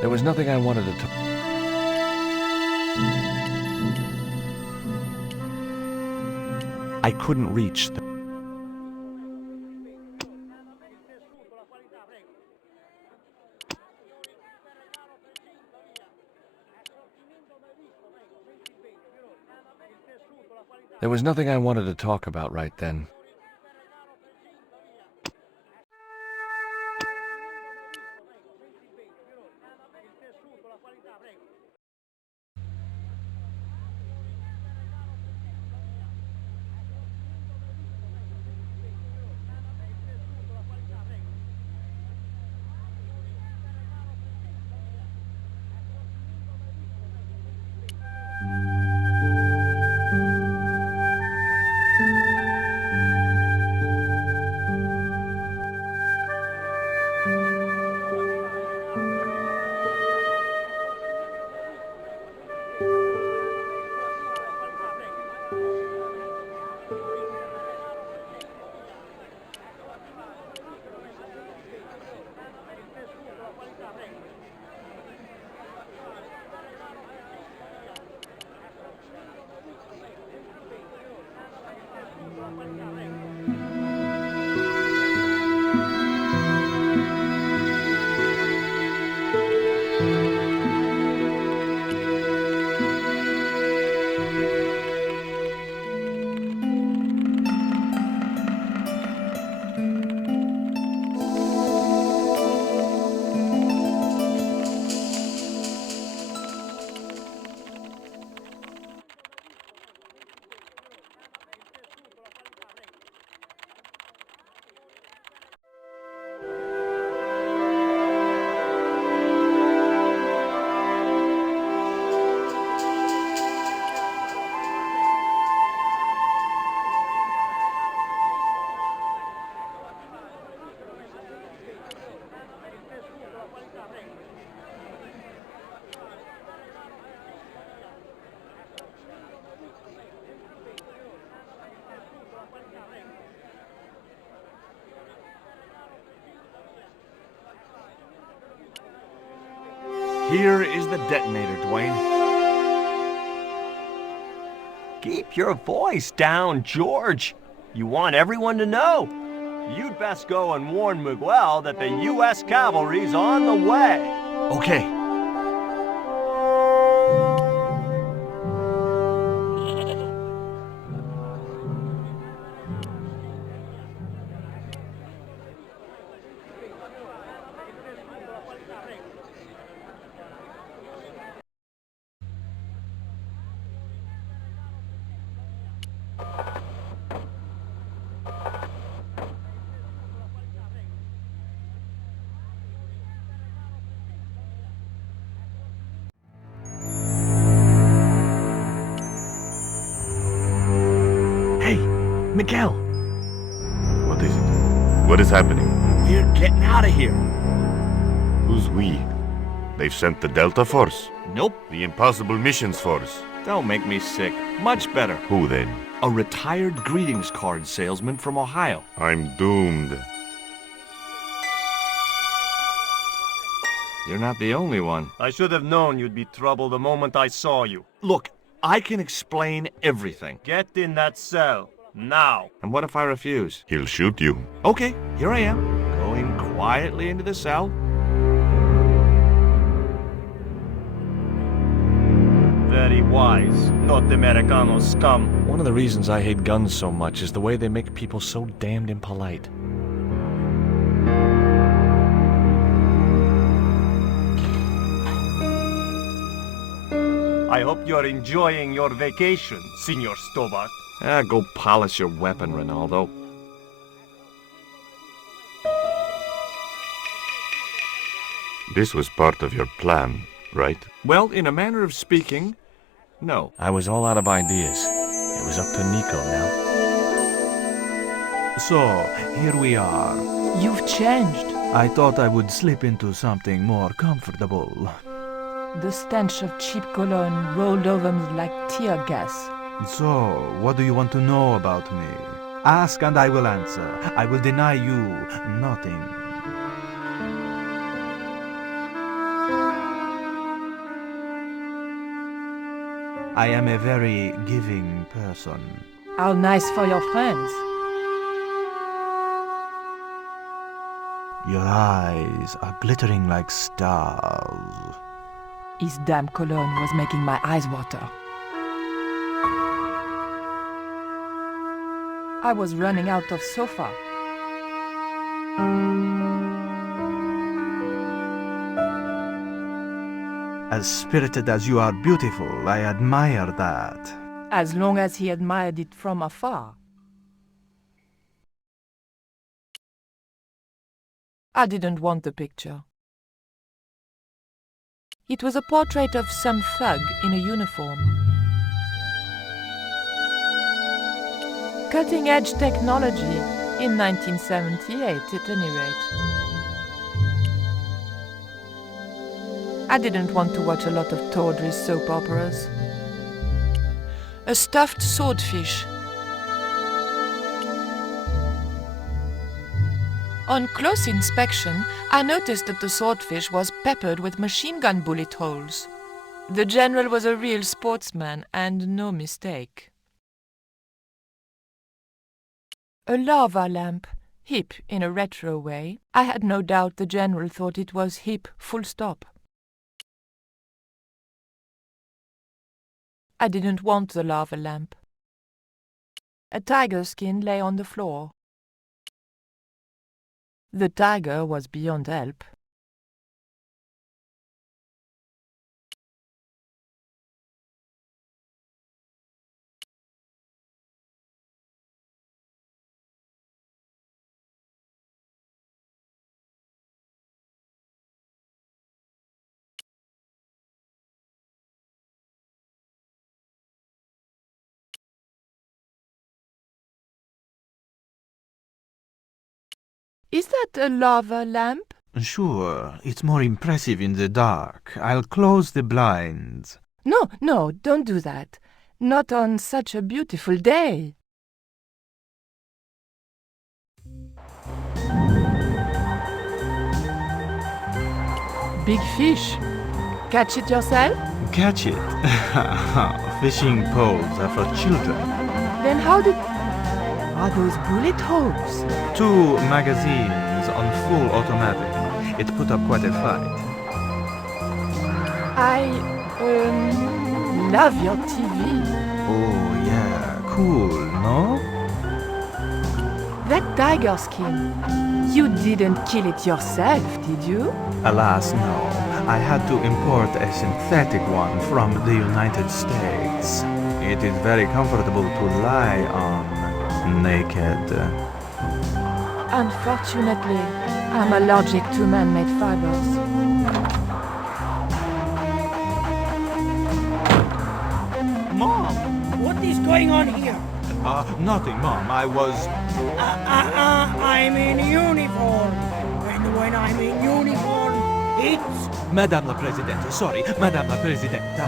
There was nothing I wanted to talk... I couldn't reach the... There was nothing I wanted to talk about right then. Here is the detonator, Dwayne. Keep your voice down, George. You want everyone to know. You'd best go and warn Miguel that the U.S. cavalry's on the way. Okay. Miguel! What is it? What is happening? We're getting out of here. Who's we? They've sent the Delta Force? Nope. The Impossible Missions Force? Don't make me sick. Much better. Who then? A retired greetings card salesman from Ohio. I'm doomed. You're not the only one. I should have known you'd be trouble the moment I saw you. Look, I can explain everything. Get in that cell. Now. And what if I refuse? He'll shoot you. Okay, here I am, going quietly into the cell. Very wise, not Americano scum. One of the reasons I hate guns so much is the way they make people so damned impolite. I hope you're enjoying your vacation, Senor Stobbart. Go polish your weapon, Ronaldo. This was part of your plan, right? Well, in a manner of speaking, no. I was all out of ideas. It was up to Nico now. So, here we are. You've changed. I thought I would slip into something more comfortable. The stench of cheap cologne rolled over me like tear gas. So, what do you want to know about me? Ask and I will answer. I will deny you nothing. I am a very giving person. How nice for your friends. Your eyes are glittering like stars. His damn cologne was making my eyes water. I was running out of sofa. As spirited as you are beautiful, I admire that. As long as he admired it from afar. I didn't want the picture. It was a portrait of some thug in a uniform. Cutting-edge technology in 1978, at any rate. I didn't want to watch a lot of tawdry soap operas. A stuffed swordfish. On close inspection, I noticed that the swordfish was peppered with machine gun bullet holes. The general was a real sportsman, and no mistake. A lava lamp, hip in a retro way. I had no doubt the general thought it was hip, full stop. I didn't want the lava lamp. A tiger skin lay on the floor. The tiger was beyond help. Is that a lava lamp? Sure, it's more impressive in the dark. I'll close the blinds. No, don't do that. Not on such a beautiful day. Big fish. Catch it yourself? Catch it? Fishing poles are for children. Then how did... Are those bullet holes? 2 magazines on full automatic. It put up quite a fight. I love your TV. Oh yeah, cool, no? That tiger skin. You didn't kill it yourself, did you? Alas, no. I had to import a synthetic one from the United States. It is very comfortable to lie on. Naked. Unfortunately, I'm allergic to man-made fibers. Mom, what is going on here? Nothing, Mom. I was... I'm in uniform. And when I'm in uniform, it's... Madame la Presidente, sorry, Madame la Presidente.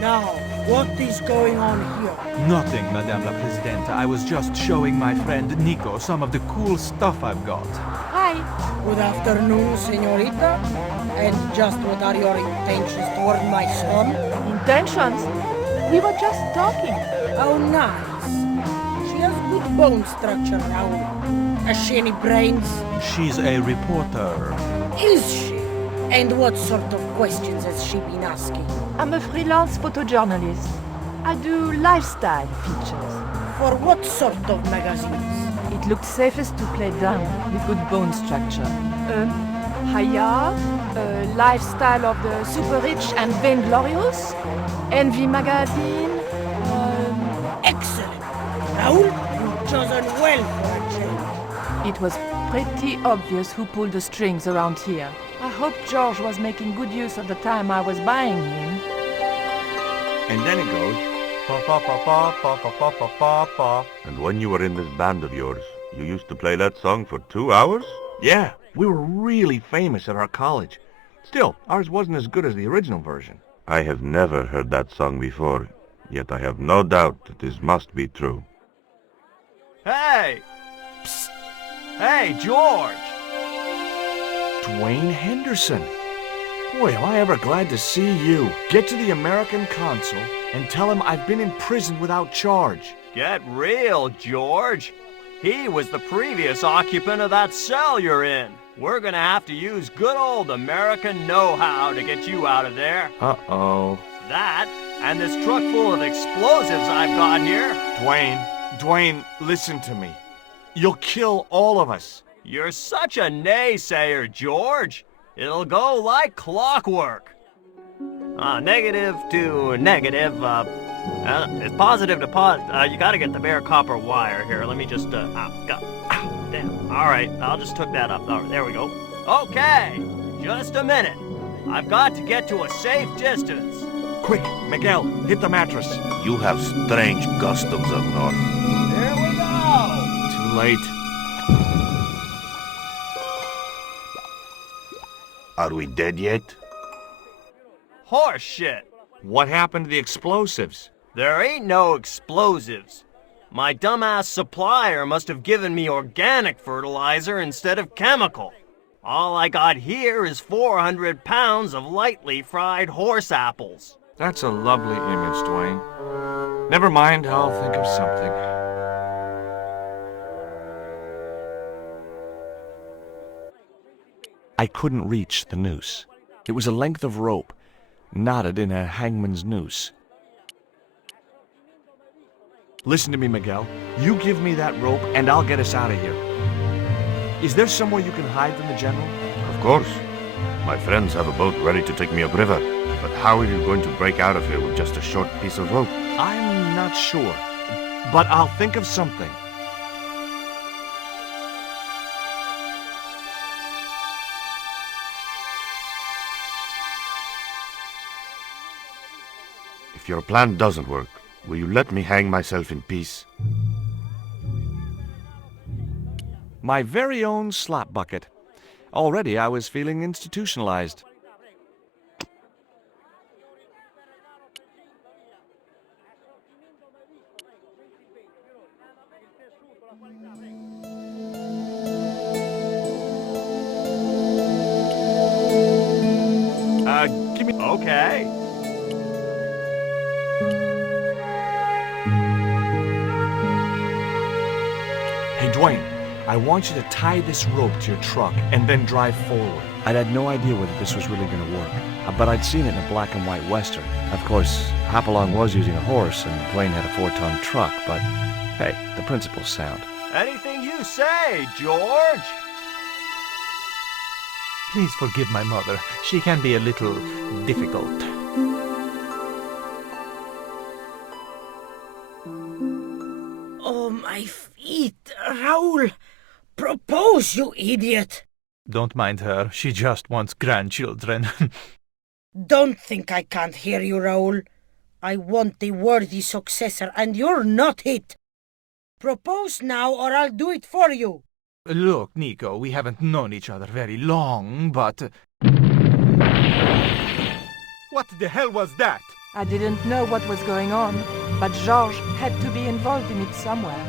Now, what is going on here? Nothing, Madame la Presidente. I was just showing my friend Nico some of the cool stuff I've got. Hi. Good afternoon, señorita. And just what are your intentions toward my son? Intentions? We were just talking. How nice. She has good bone structure, Raoul. Has she any brains? She's a reporter. Is she? And what sort of questions has she been asking? I'm a freelance photojournalist. I do lifestyle features. For what sort of magazines? It looked safest to play dumb with good bone structure. Haya, lifestyle of the super rich and vainglorious, Envy magazine. Excellent. Raoul, you've chosen well for a change. It was pretty obvious who pulled the strings around here. I hope George was making good use of the time I was buying him. And then it goes, pa pa pa pa pa pa pa pa pa pa. And when you were in this band of yours, you used to play that song for 2 hours? Yeah, we were really famous at our college. Still, ours wasn't as good as the original version. I have never heard that song before, yet I have no doubt that this must be true. Hey! Psst! Hey, George! Dwayne Henderson. Boy, am I ever glad to see you. Get to the American consul and tell him I've been in prison without charge. Get real, George. He was the previous occupant of that cell you're in. We're gonna have to use good old American know-how to get you out of there. Uh-oh. That, and this truck full of explosives I've got here. Dwayne, listen to me. You'll kill all of us. You're such a naysayer, George. It'll go like clockwork. Negative to negative, it's positive to positive. You gotta get the bare copper wire here. Let me just, damn. All right, I'll just hook that up. All right, there we go. Okay, just a minute. I've got to get to a safe distance. Quick, Miguel, hit the mattress. You have strange customs up north. There we go. Too late. Are we dead yet? Horse shit. What happened to the explosives? There ain't no explosives. My dumbass supplier must have given me organic fertilizer instead of chemical. All I got here is 400 pounds of lightly fried horse apples. That's a lovely image, Dwayne. Never mind, I'll think of something. I couldn't reach the noose. It was a length of rope, knotted in a hangman's noose. Listen to me, Miguel. You give me that rope, and I'll get us out of here. Is there somewhere you can hide from the General? Of course. My friends have a boat ready to take me upriver. But how are you going to break out of here with just a short piece of rope? I'm not sure, but I'll think of something. If your plan doesn't work, will you let me hang myself in peace? My very own slop bucket. Already I was feeling institutionalized. Give me... Okay. Hey, Dwayne, I want you to tie this rope to your truck and then drive forward. I'd had no idea whether this was really going to work, but I'd seen it in a black and white western. Of course, Hopalong was using a horse and Dwayne had a 4-ton truck, but hey, the principle's sound. Anything you say, George. Please forgive my mother. She can be a little difficult. Oh, my feet, Raoul! Propose, you idiot! Don't mind her. She just wants grandchildren. Don't think I can't hear you, Raoul. I want the worthy successor, and you're not it. Propose now, or I'll do it for you. Look, Nico, we haven't known each other very long, but... What the hell was that? I didn't know what was going on, but Georges had to be involved in it somewhere.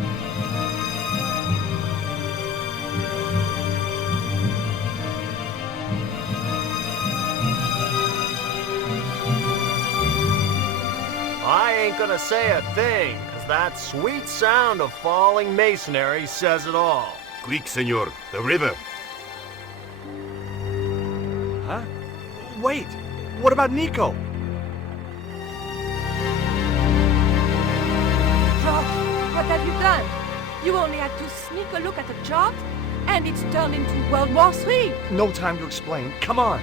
I ain't gonna say a thing, 'cause that sweet sound of falling masonry says it all. Quick, senor, the river. Huh? Wait, what about Nico? Georges, what have you done? You only had to sneak a look at the chart, and it's turned into World War III. No time to explain. Come on.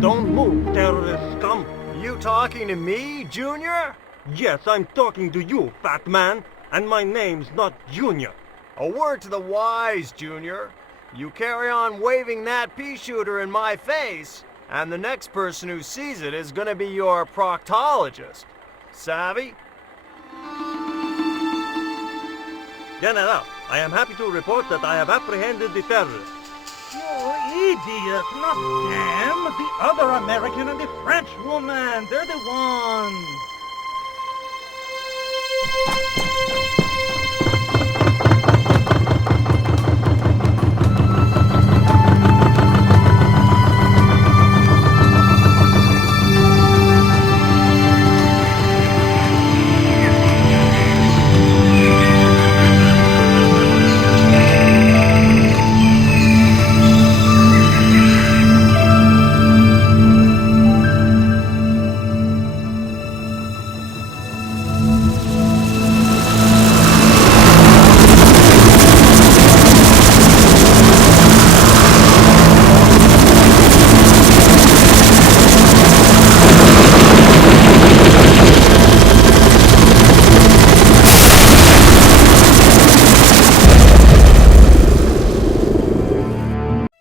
Don't move, terrorist scum. You talking to me, Junior? Yes, I'm talking to you, fat man. And my name's not Junior. A word to the wise, Junior. You carry on waving that pea shooter in my face, and the next person who sees it is gonna be your proctologist. Savvy? General, I am happy to report that I have apprehended the terrorists. You idiot! Not them! The other American and the French woman! They're the ones!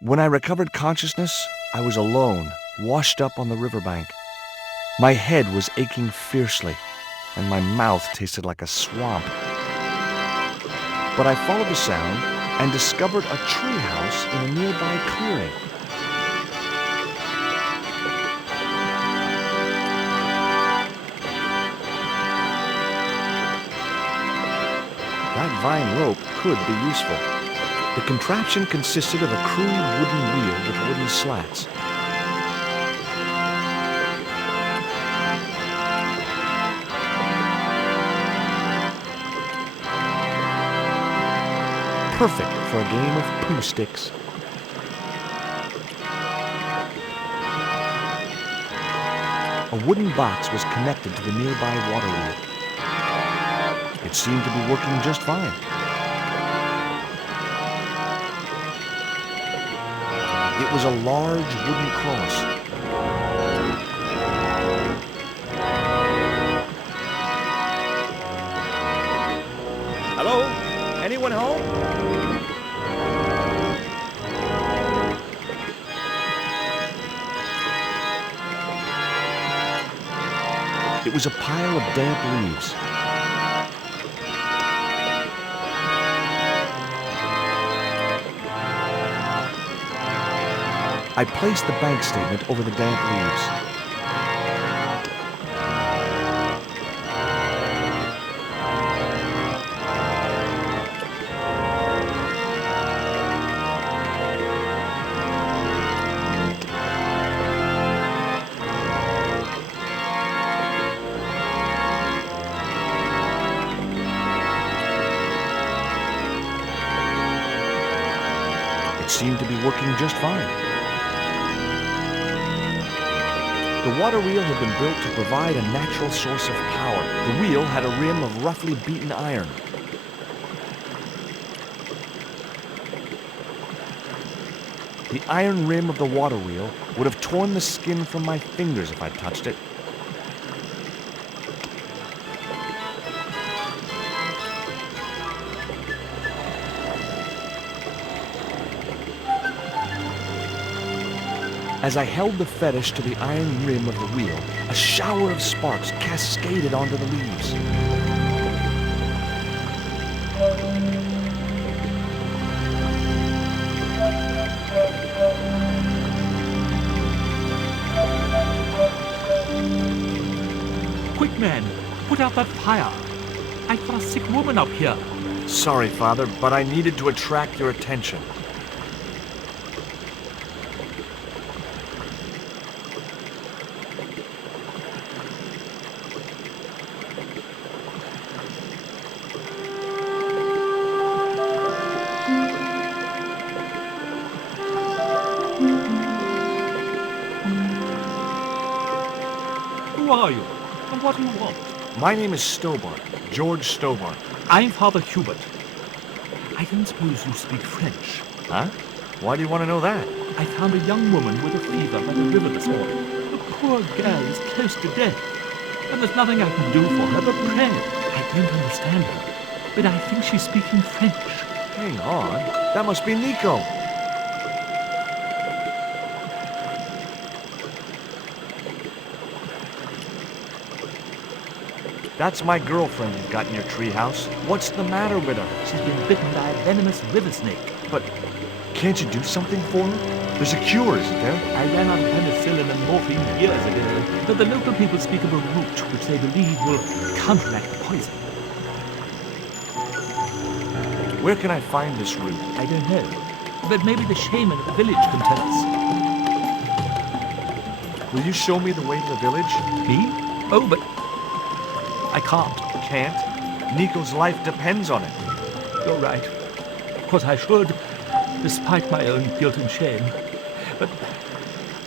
When I recovered consciousness, I was alone, washed up on the riverbank. My head was aching fiercely, and my mouth tasted like a swamp. But I followed the sound and discovered a treehouse in a nearby clearing. That vine rope could be useful. The contraption consisted of a crude wooden wheel with wooden slats. Perfect for a game of poo sticks. A wooden box was connected to the nearby water wheel. It seemed to be working just fine. It was a large wooden cross. Hello? Anyone home? It was a pile of damp leaves. I placed the bank statement over the damp leaves. It seemed to be working just fine. The water wheel had been built to provide a natural source of power. The wheel had a rim of roughly beaten iron. The iron rim of the water wheel would have torn the skin from my fingers if I'd touched it. As I held the fetish to the iron rim of the wheel, a shower of sparks cascaded onto the leaves. Quick, man, put out that fire. I've got a sick woman up here. Sorry, Father, but I needed to attract your attention. Who are you? And what do you want? My name is Stobbart, George Stobbart. I'm Father Hubert. I don't suppose you speak French. Huh? Why do you want to know that? I found a young woman with a fever by the river this morning. The poor girl is close to death. And there's nothing I can do for her but pray. I don't understand her, but I think she's speaking French. Hang on. That must be Nico. That's my girlfriend you've got in your treehouse. What's the matter with her? She's been bitten by a venomous river snake. But can't you do something for her? There's a cure, isn't there? I ran out of penicillin and morphine years ago, but the local people speak of a root which they believe will counteract the poison. Where can I find this root? I don't know, but maybe the shaman at the village can tell us. Will you show me the way to the village? Me? Oh, but I can't. Can't? Nico's life depends on it. You're right. Of course I should, despite my own guilt and shame. But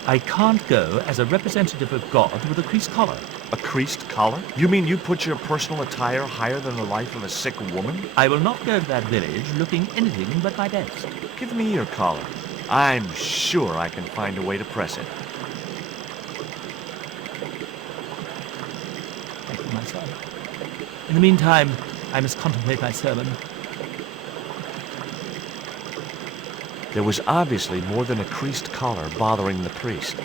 I can't go as a representative of God with a creased collar. A creased collar? You mean you put your personal attire higher than the life of a sick woman? I will not go to that village looking anything but my best. Give me your collar. I'm sure I can find a way to press it. Thank you, my son. In the meantime, I must contemplate my sermon. There was obviously more than a creased collar bothering the priest.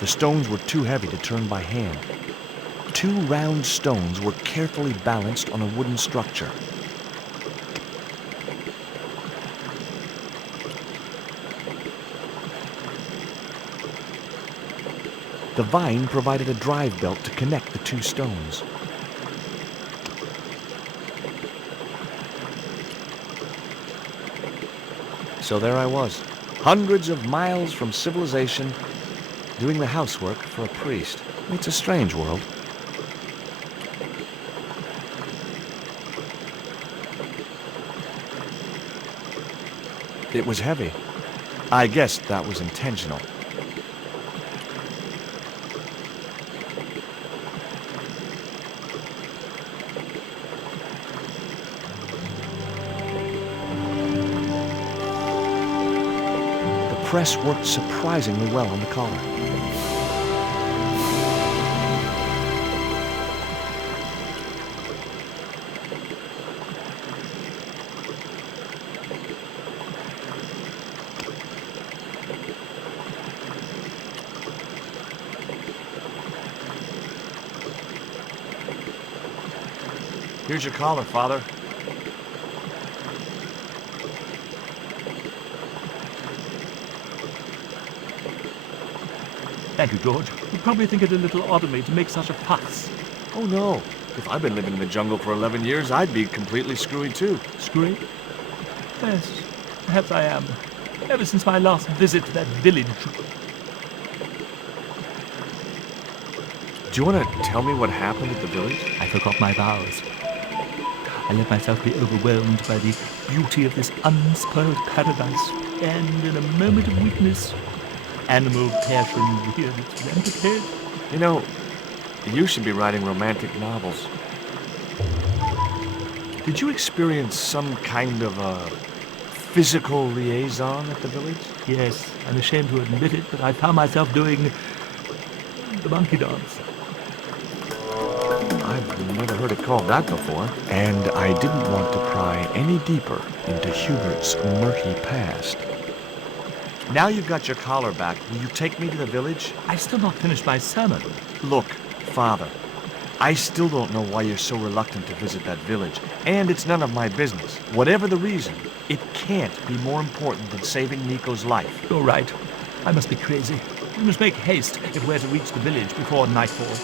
The stones were too heavy to turn by hand. 2 round stones were carefully balanced on a wooden structure. The vine provided a drive belt to connect the 2 stones. So there I was, hundreds of miles from civilization, doing the housework for a priest. It's a strange world. It was heavy. I guess that was intentional. The press worked surprisingly well on the collar. Here's your collar, Father. Thank you, George. You'd probably think it a little odd of me to make such a fuss. Oh, no. If I'd been living in the jungle for 11 years, I'd be completely screwy, too. Screwy? Yes, perhaps I am. Ever since my last visit to that village. Do you want to tell me what happened at the village? I forgot my vows. I let myself be overwhelmed by the beauty of this unspoiled paradise, and in a moment of weakness, animal passion reared its rampant head. You know, you should be writing romantic novels. Did you experience some kind of a physical liaison at the village? Yes, I'm ashamed to admit it, but I found myself doing the monkey dance. I've never heard it called that before. And I didn't want to pry any deeper into Hubert's murky past. Now you've got your collar back, will you take me to the village? I've still not finished my sermon. Look, Father, I still don't know why you're so reluctant to visit that village, and it's none of my business. Whatever the reason, it can't be more important than saving Nico's life. You're right. I must be crazy. We must make haste if we're to reach the village before nightfall.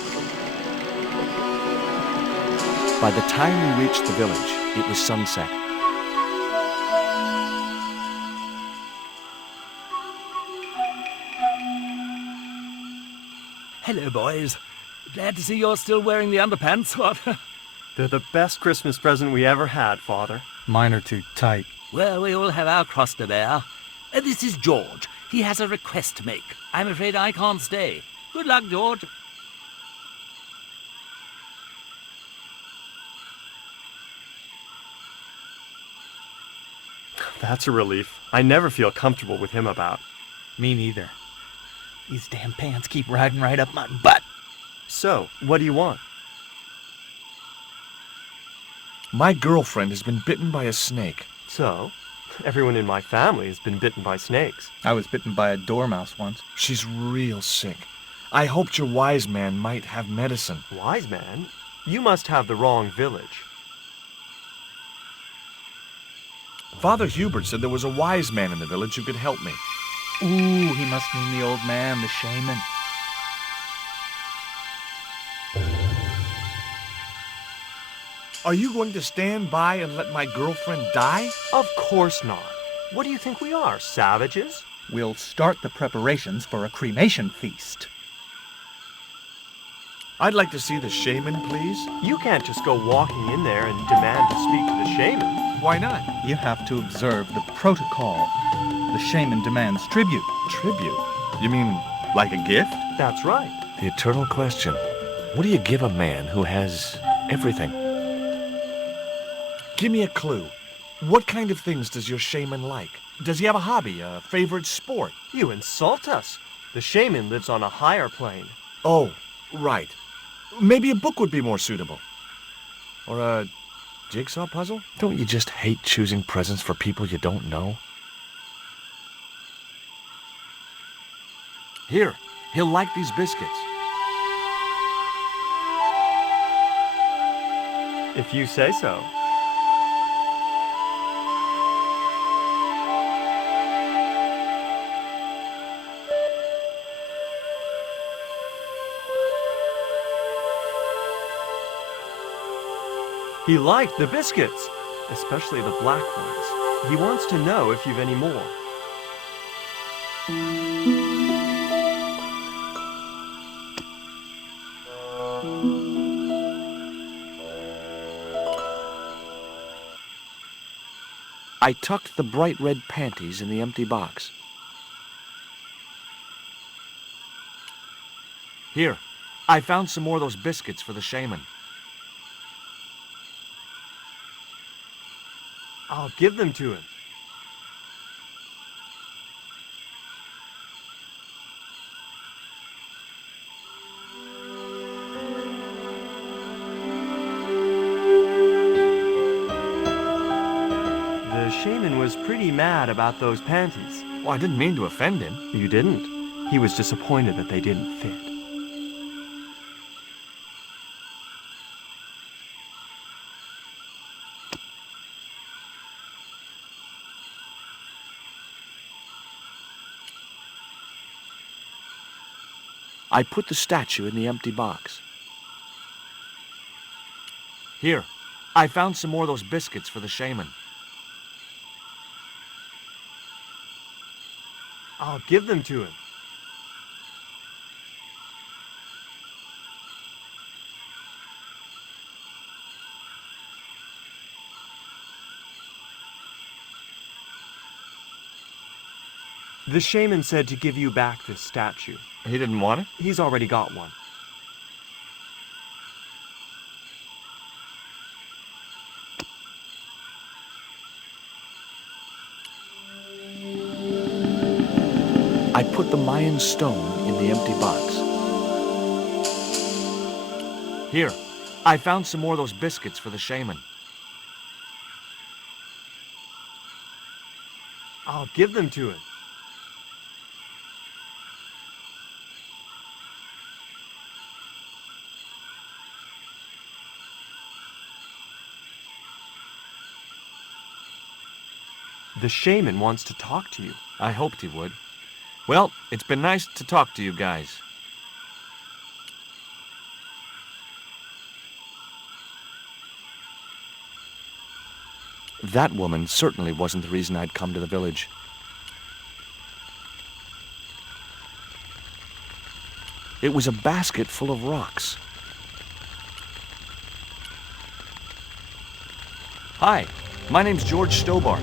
By the time we reached the village, it was sunset. Hello, boys. Glad to see you're still wearing the underpants. What? They're the best Christmas present we ever had, Father. Mine are too tight. Well, we all have our cross to bear. This is George. He has a request to make. I'm afraid I can't stay. Good luck, George. That's a relief. I never feel comfortable with him about. Me neither. These damn pants keep riding right up my butt. So, what do you want? My girlfriend has been bitten by a snake. So? Everyone in my family has been bitten by snakes. I was bitten by a dormouse once. She's real sick. I hoped your wise man might have medicine. Wise man? You must have the wrong village. Father Hubert said there was a wise man in the village who could help me. Ooh, he must mean the old man, the shaman. Are you going to stand by and let my girlfriend die? Of course not. What do you think we are, savages? We'll start the preparations for a cremation feast. I'd like to see the shaman, please. You can't just go walking in there and demand to speak to the shaman. Why not? You have to observe the protocol. The shaman demands tribute. Tribute? You mean like a gift? That's right. The eternal question. What do you give a man who has everything? Give me a clue. What kind of things does your shaman like? Does he have a hobby, a favorite sport? You insult us. The shaman lives on a higher plane. Oh, right. Maybe a book would be more suitable. Or a jigsaw puzzle? Don't you just hate choosing presents for people you don't know? Here, he'll like these biscuits. If you say so. He liked the biscuits, especially the black ones. He wants to know if you've any more. I tucked the bright red panties in the empty box. Here, I found some more of those biscuits for the shaman. I'll give them to him. The shaman was pretty mad about those panties. Well, I didn't mean to offend him. You didn't. He was disappointed that they didn't fit. I put the statue in the empty box. Here, I found some more of those biscuits for the shaman. I'll give them to him. The shaman said to give you back this statue. He didn't want it? He's already got one. I put the Mayan stone in the empty box. Here, I found some more of those biscuits for the shaman. I'll give them to him. The shaman wants to talk to you. I hoped he would. Well, it's been nice to talk to you guys. That woman certainly wasn't the reason I'd come to the village. It was a basket full of rocks. Hi, my name's George Stobbart.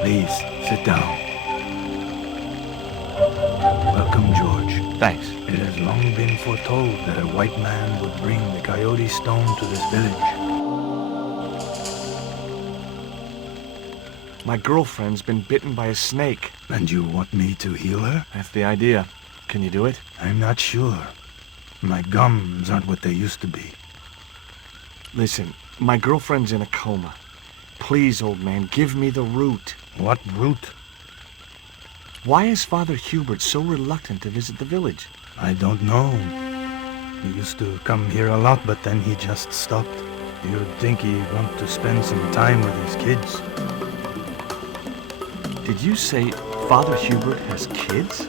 Please, sit down. Welcome, George. Thanks. It has long been foretold that a white man would bring the coyote stone to this village. My girlfriend's been bitten by a snake. And you want me to heal her? That's the idea. Can you do it? I'm not sure. My gums aren't what they used to be. Listen, my girlfriend's in a coma. Please, old man, give me the root. What route? Why is Father Hubert so reluctant to visit the village? I don't know. He used to come here a lot, but then he just stopped. You'd think he'd want to spend some time with his kids. Did you say Father Hubert has kids?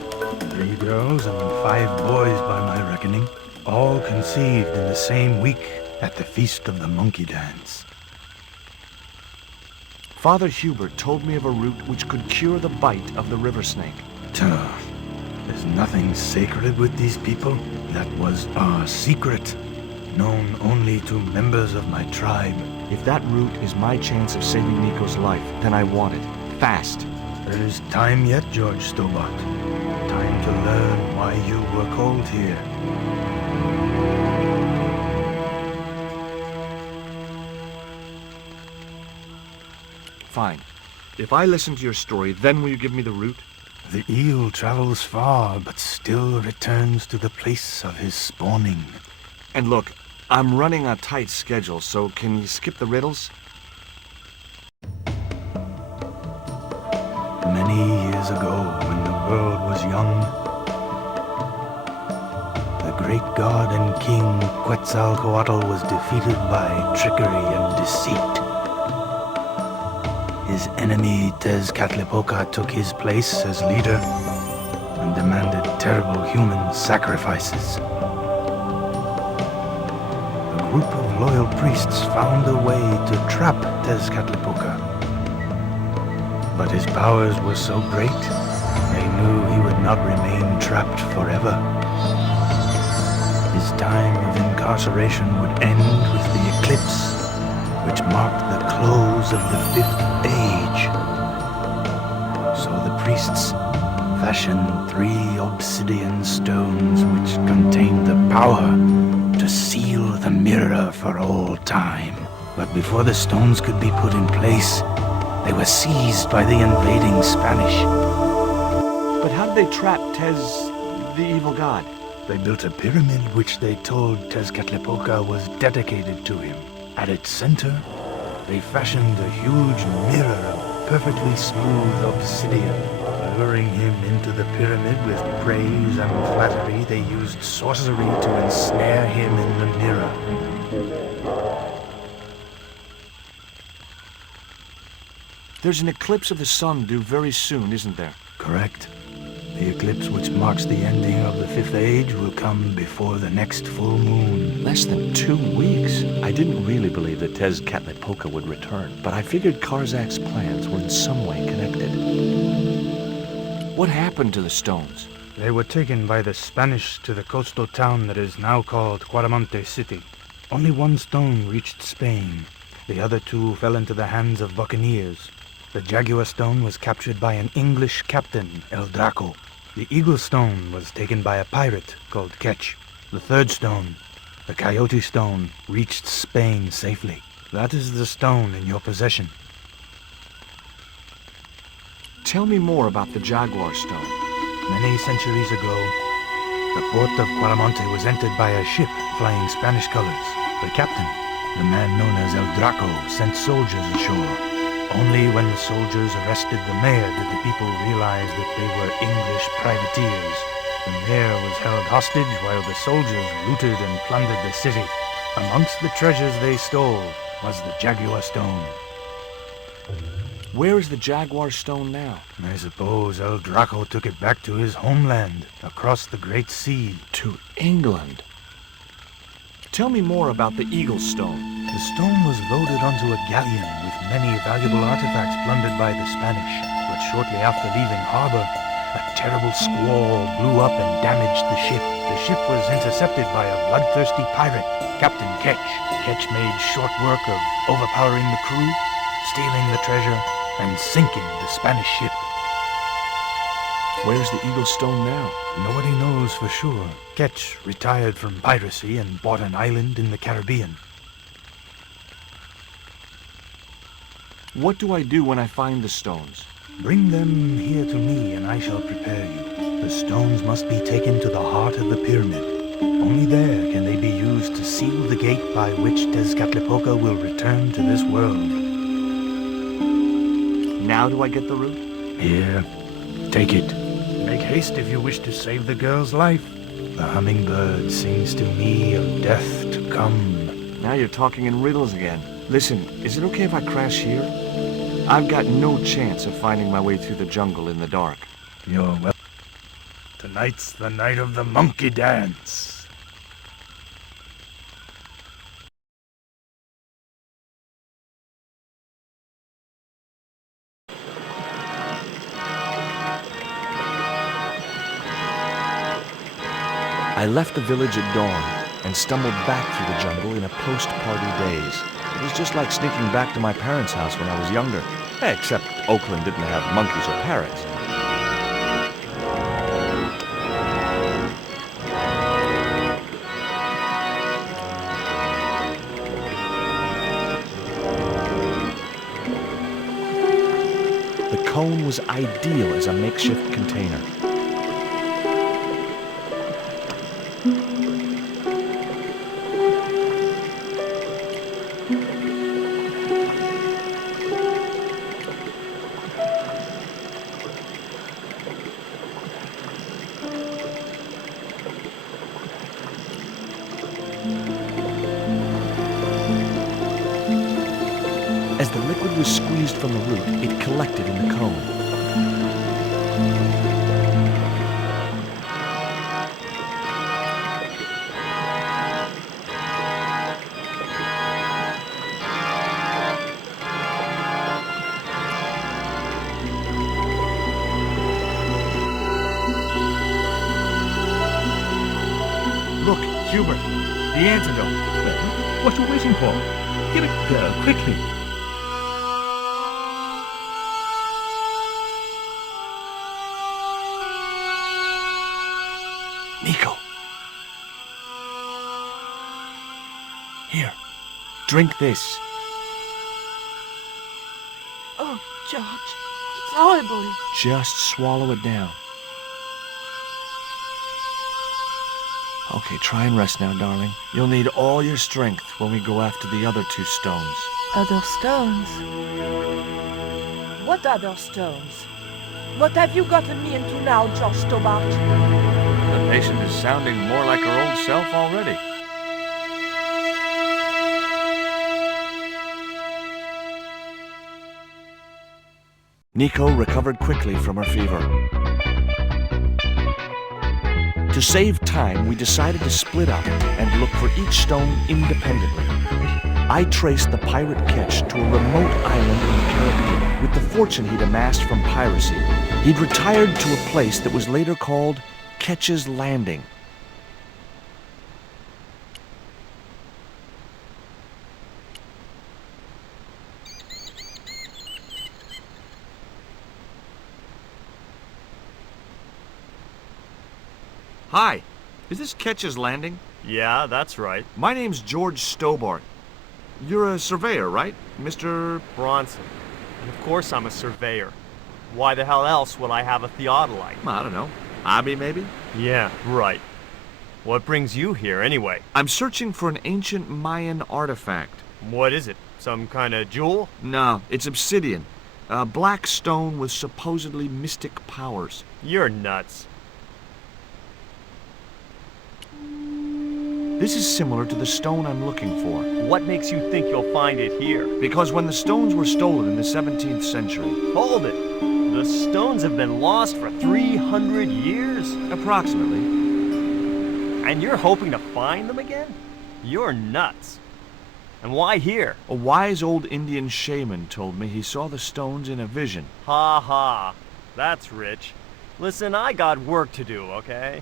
3 girls and 5 boys by my reckoning. All conceived in the same week at the Feast of the Monkey Dance. Father Hubert told me of a root which could cure the bite of the river snake. There's nothing sacred with these people. That was our secret, known only to members of my tribe. If that root is my chance of saving Nico's life, then I want it. Fast. There is time yet, George Stobbart. Time to learn why you were called here. Fine. If I listen to your story, then will you give me the root? The eel travels far, but still returns to the place of his spawning. And look, I'm running a tight schedule, so can you skip the riddles? Many years ago, when the world was young, the great god and king Quetzalcoatl was defeated by trickery and deceit. His enemy Tezcatlipoca took his place as leader and demanded terrible human sacrifices. A group of loyal priests found a way to trap Tezcatlipoca. But his powers were so great, they knew he would not remain trapped forever. His time of incarceration would end with the eclipse, which marked the close of the 5th age. So the priests fashioned 3 obsidian stones which contained the power to seal the mirror for all time. But before the stones could be put in place, they were seized by the invading Spanish. But how did they trap Tez, the evil god? They built a pyramid which they told Tezcatlipoca was dedicated to him. At its center, they fashioned a huge mirror of perfectly smooth obsidian. Luring him into the pyramid with praise and flattery, they used sorcery to ensnare him in the mirror. There's an eclipse of the sun due very soon, isn't there? Correct. The eclipse which marks the ending of the 5th age will come before the next full moon. Less than 2 weeks. I didn't really believe that Tezcatlipoca would return, but I figured Karzak's plans were in some way connected. What happened to the stones? They were taken by the Spanish to the coastal town that is now called Cuaramonte City. Only 1 stone reached Spain. The other 2 fell into the hands of buccaneers. The Jaguar stone was captured by an English captain, El Draco. The Eagle stone was taken by a pirate called Ketch. The 3rd stone, the Coyote stone, reached Spain safely. That is the stone in your possession. Tell me more about the Jaguar stone. Many centuries ago, the port of Cuaramonte was entered by a ship flying Spanish colors. The captain, the man known as El Draco, sent soldiers ashore. Only when the soldiers arrested the mayor did the people realize that they were English privateers. The mayor was held hostage while the soldiers looted and plundered the city. Amongst the treasures they stole was the Jaguar stone. Where is the Jaguar stone now? I suppose El Draco took it back to his homeland, across the Great Sea. To England? Tell me more about the Eagle stone. The stone was loaded onto a galleon with many valuable artifacts plundered by the Spanish. But shortly after leaving harbor, a terrible squall blew up and damaged the ship. The ship was intercepted by a bloodthirsty pirate, Captain Ketch. Ketch made short work of overpowering the crew, stealing the treasure, and sinking the Spanish ship. Where's the Eagle stone now? Nobody knows for sure. Ketch retired from piracy and bought an island in the Caribbean. What do I do when I find the stones? Bring them here to me and I shall prepare you. The stones must be taken to the heart of the pyramid. Only there can they be used to seal the gate by which Tezcatlipoca will return to this world. Now do I get the root? Here, take it. Make haste if you wish to save the girl's life. The hummingbird sings to me of death to come. Now you're talking in riddles again. Listen, is it okay if I crash here? I've got no chance of finding my way through the jungle in the dark. You're well. Tonight's the night of the monkey dance. I left the village at dawn and stumbled back through the jungle in a post-party daze. It was just like sneaking back to my parents' house when I was younger. Except Oakland didn't have monkeys or parrots. The cone was ideal as a makeshift container. As the liquid was squeezed from the root, it collected in the cone. Look, Hubert, the antidote. Well, what are you waiting for? Give it to the girl, quickly. Nico. Here, drink this. Oh, George, it's horrible. Just swallow it down. Okay, try and rest now, darling. You'll need all your strength when we go after the other 2 stones. Other stones? What other stones? What have you gotten me into now, George Stobbart? The patient is sounding more like her old self already. Nico recovered quickly from her fever. To save time, we decided to split up and look for each stone independently. I traced the pirate Ketch to a remote island in the Caribbean with the fortune he'd amassed from piracy. He'd retired to a place that was later called Ketch's Landing. Hi, is this Ketch's Landing? Yeah, that's right. My name's George Stobbart. You're a surveyor, right, Mr. Bronson. And of course I'm a surveyor. Why the hell else would I have a theodolite? I don't know. Hobby, maybe? Yeah, right. What brings you here, anyway? I'm searching for an ancient Mayan artifact. What is it? Some kind of jewel? No, it's obsidian. A black stone with supposedly mystic powers. You're nuts. This is similar to the stone I'm looking for. What makes you think you'll find it here? Because when the stones were stolen in the 17th century... Hold it! The stones have been lost for 300 years? Approximately. And you're hoping to find them again? You're nuts. And why here? A wise old Indian shaman told me he saw the stones in a vision. Ha ha. That's rich. Listen, I got work to do, okay?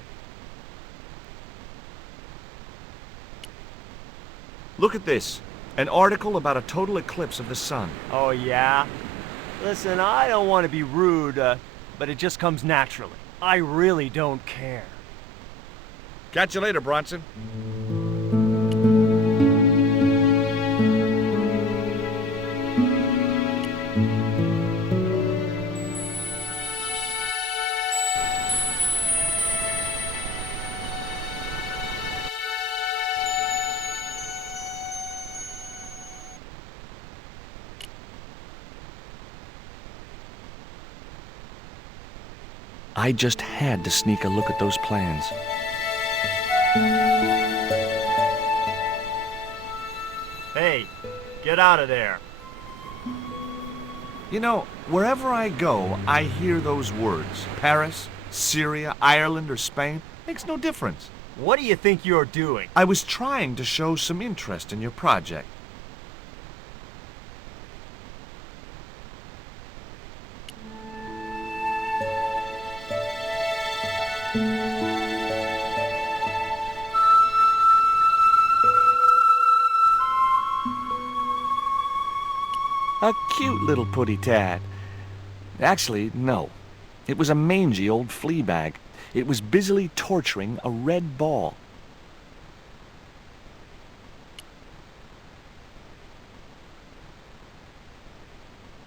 Look at this. An article about a total eclipse of the sun. Oh, yeah? Listen, I don't want to be rude, but it just comes naturally. I really don't care. Catch you later, Bronson. I just had to sneak a look at those plans. Hey, get out of there. You know, wherever I go, I hear those words. Paris, Syria, Ireland, or Spain. Makes no difference. What do you think you're doing? I was trying to show some interest in your project. A cute little putty-tad. Actually, no. It was a mangy old flea bag. It was busily torturing a red ball.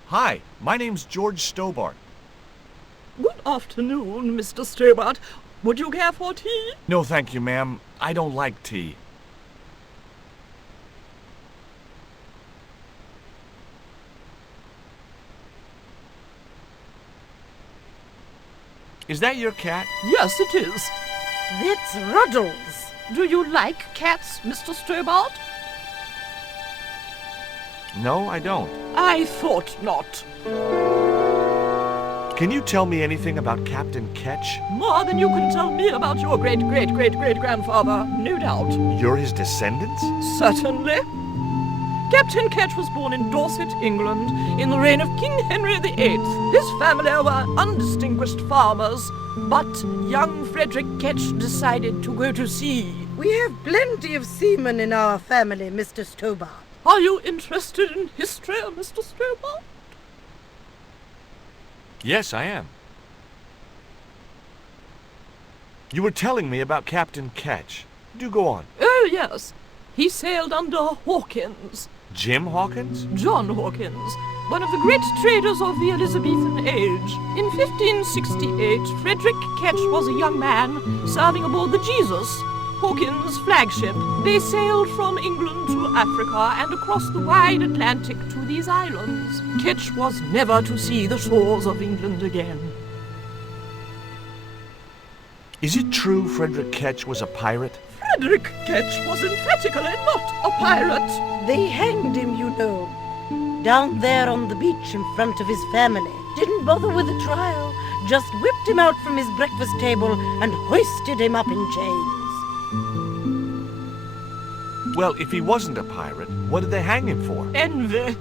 Hi, my name's George Stobbart. Good afternoon, Mr. Stobbart. Would you care for tea? No, thank you, ma'am. I don't like tea. Is that your cat? Yes, it is. That's Ruddles. Do you like cats, Mr. Stobbart? No, I don't. I thought not. Can you tell me anything about Captain Ketch? More than you can tell me about your great-great-great-great-grandfather, no doubt. You're his descendants? Certainly. Captain Ketch was born in Dorset, England, in the reign of King Henry VIII. His family were undistinguished farmers, but young Frederick Ketch decided to go to sea. We have plenty of seamen in our family, Mr. Stobbart. Are you interested in history, Mr. Stobbart? Yes, I am. You were telling me about Captain Ketch. Do go on. Oh, yes. He sailed under Hawkins. Jim Hawkins? John Hawkins, one of the great traders of the Elizabethan age. In 1568, Frederick Ketch was a young man serving aboard the Jesus, Hawkins' flagship. They sailed from England to Africa and across the wide Atlantic to these islands. Ketch was never to see the shores of England again. Is it true Frederick Ketch was a pirate? Frederick Ketch was emphatically not a pirate. They hanged him, you know. Down there on the beach in front of his family. Didn't bother with a trial. Just whipped him out from his breakfast table and hoisted him up in chains. Well, if he wasn't a pirate, what did they hang him for? Envy.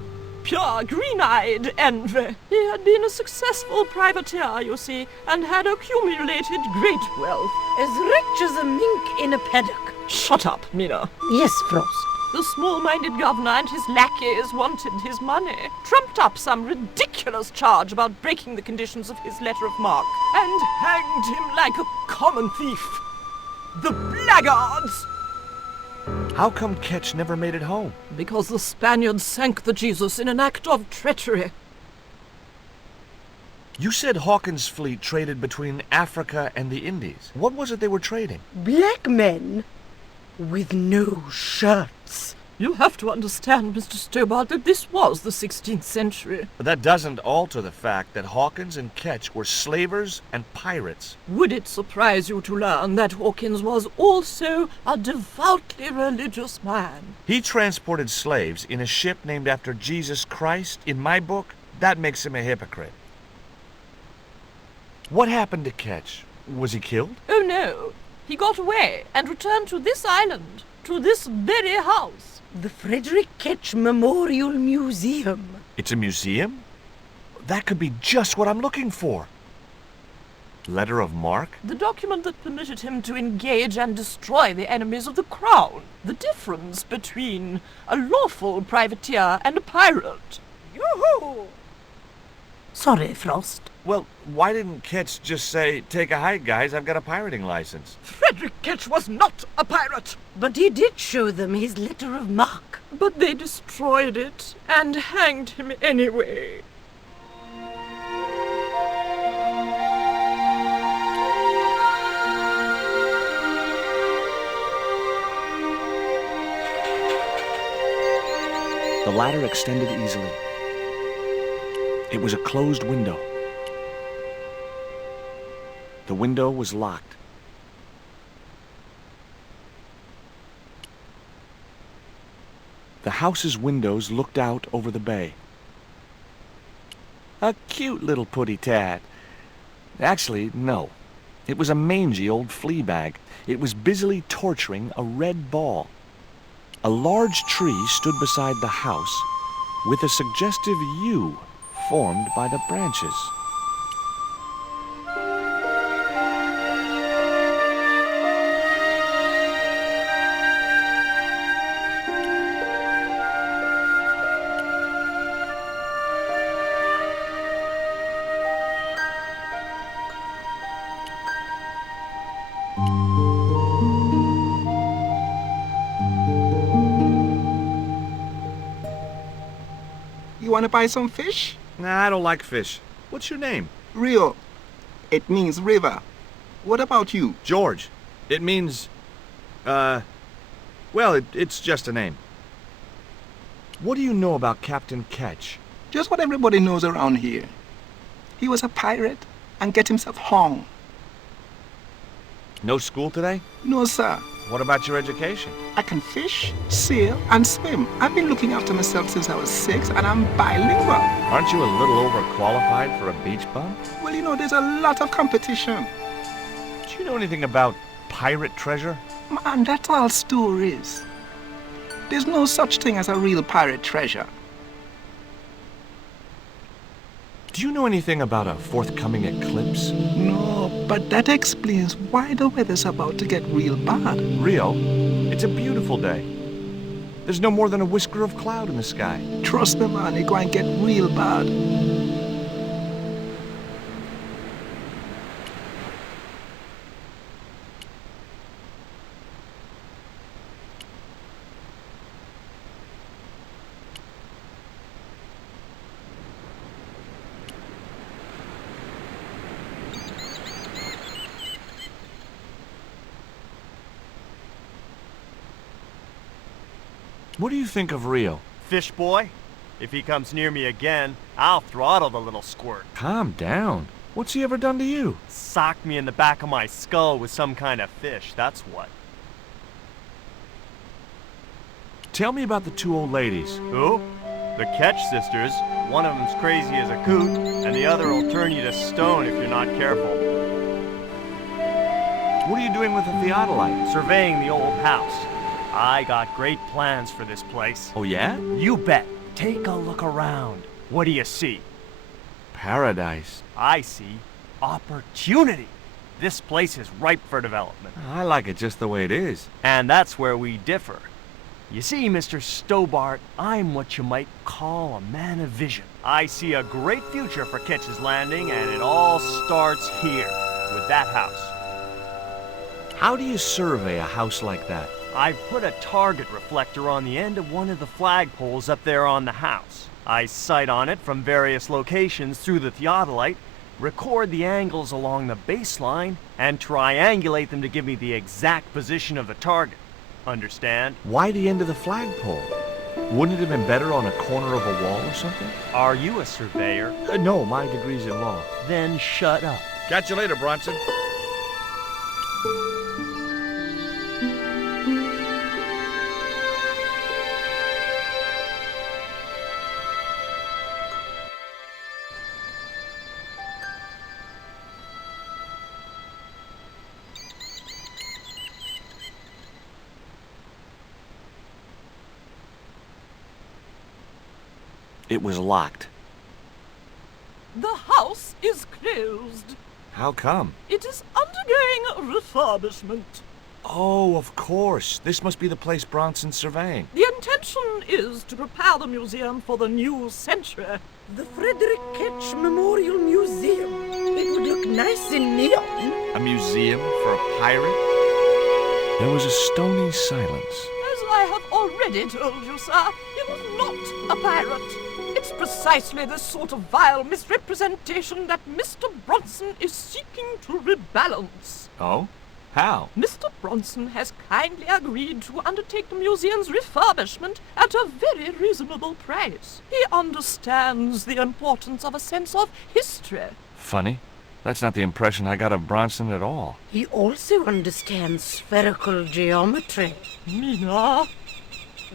Pure green-eyed envy. He had been a successful privateer, you see, and had accumulated great wealth. As rich as a mink in a paddock. Shut up, Mina. Yes, Frost. The small-minded governor and his lackeys wanted his money, trumped up some ridiculous charge about breaking the conditions of his letter of marque, and hanged him like a common thief. The blackguards! How come Ketch never made it home? Because the Spaniards sank the Jesus in an act of treachery. You said Hawkins' fleet traded between Africa and the Indies. What was it they were trading? Black men with no shirts. You have to understand, Mr. Stobbart, that this was the 16th century. But that doesn't alter the fact that Hawkins and Ketch were slavers and pirates. Would it surprise you to learn that Hawkins was also a devoutly religious man? He transported slaves in a ship named after Jesus Christ. In my book, that makes him a hypocrite. What happened to Ketch? Was he killed? Oh, no. He got away and returned to this island, to this very house. The Frederick Ketch Memorial Museum. It's a museum? That could be just what I'm looking for. Letter of marque? The document that permitted him to engage and destroy the enemies of the crown. The difference between a lawful privateer and a pirate. Yoo-hoo! Sorry, Frost. Well, why didn't Ketch just say, take a hike, guys, I've got a pirating license? Frederick Ketch was not a pirate! But he did show them his letter of marque. But they destroyed it and hanged him anyway. The ladder extended easily. It was a closed window. The window was locked. The house's windows looked out over the bay. A cute little putty-tat. Actually, no. It was a mangy old flea bag. It was busily torturing a red ball. A large tree stood beside the house, with a suggestive U formed by the branches. You want to buy some fish? Nah, I don't like fish. What's your name? Rio. It means river. What about you? George. It means, well, it's just a name. What do you know about Captain Ketch? Just what everybody knows around here. He was a pirate and get himself hung. No school today? No, sir. What about your education? I can fish, sail, and swim. I've been looking after myself since I was 6, and I'm bilingual. Aren't you a little overqualified for a beach bum? Well, you know, there's a lot of competition. Do you know anything about pirate treasure? Man, that's all stories. There's no such thing as a real pirate treasure. Do you know anything about a forthcoming eclipse? No, but that explains why the weather's about to get real bad. Rio, it's a beautiful day. There's no more than a whisker of cloud in the sky. Trust me, man, it's going to get real bad. What do you think of Rio? Fish boy? If he comes near me again, I'll throttle the little squirt. Calm down. What's he ever done to you? Socked me in the back of my skull with some kind of fish, that's what. Tell me about the 2 old ladies. Who? The Ketch sisters. One of them's crazy as a coot, and the other will turn you to stone if you're not careful. What are you doing with the theodolite? Surveying the old house. I got great plans for this place. Oh, yeah? You bet. Take a look around. What do you see? Paradise. I see opportunity. This place is ripe for development. I like it just the way it is. And that's where we differ. You see, Mr. Stobbart, I'm what you might call a man of vision. I see a great future for Ketch's Landing, and it all starts here, with that house. How do you survey a house like that? I've put a target reflector on the end of one of the flagpoles up there on the house. I sight on it from various locations through the theodolite, record the angles along the baseline, and triangulate them to give me the exact position of the target. Understand? Why the end of the flagpole? Wouldn't it have been better on a corner of a wall or something? Are you a surveyor? No, my degree's in law. Then shut up. Catch you later, Bronson. It was locked. The house is closed. How come? It is undergoing refurbishment. Oh, of course. This must be the place Bronson's surveying. The intention is to prepare the museum for the new century. The Frederick Ketch Memorial Museum. It would look nice in neon. A museum for a pirate? There was a stony silence. As I have already told you, sir, he was not a pirate. It's precisely this sort of vile misrepresentation that Mr. Bronson is seeking to rebalance. Oh? How? Mr. Bronson has kindly agreed to undertake the museum's refurbishment at a very reasonable price. He understands the importance of a sense of history. Funny. That's not the impression I got of Bronson at all. He also understands spherical geometry. Mina?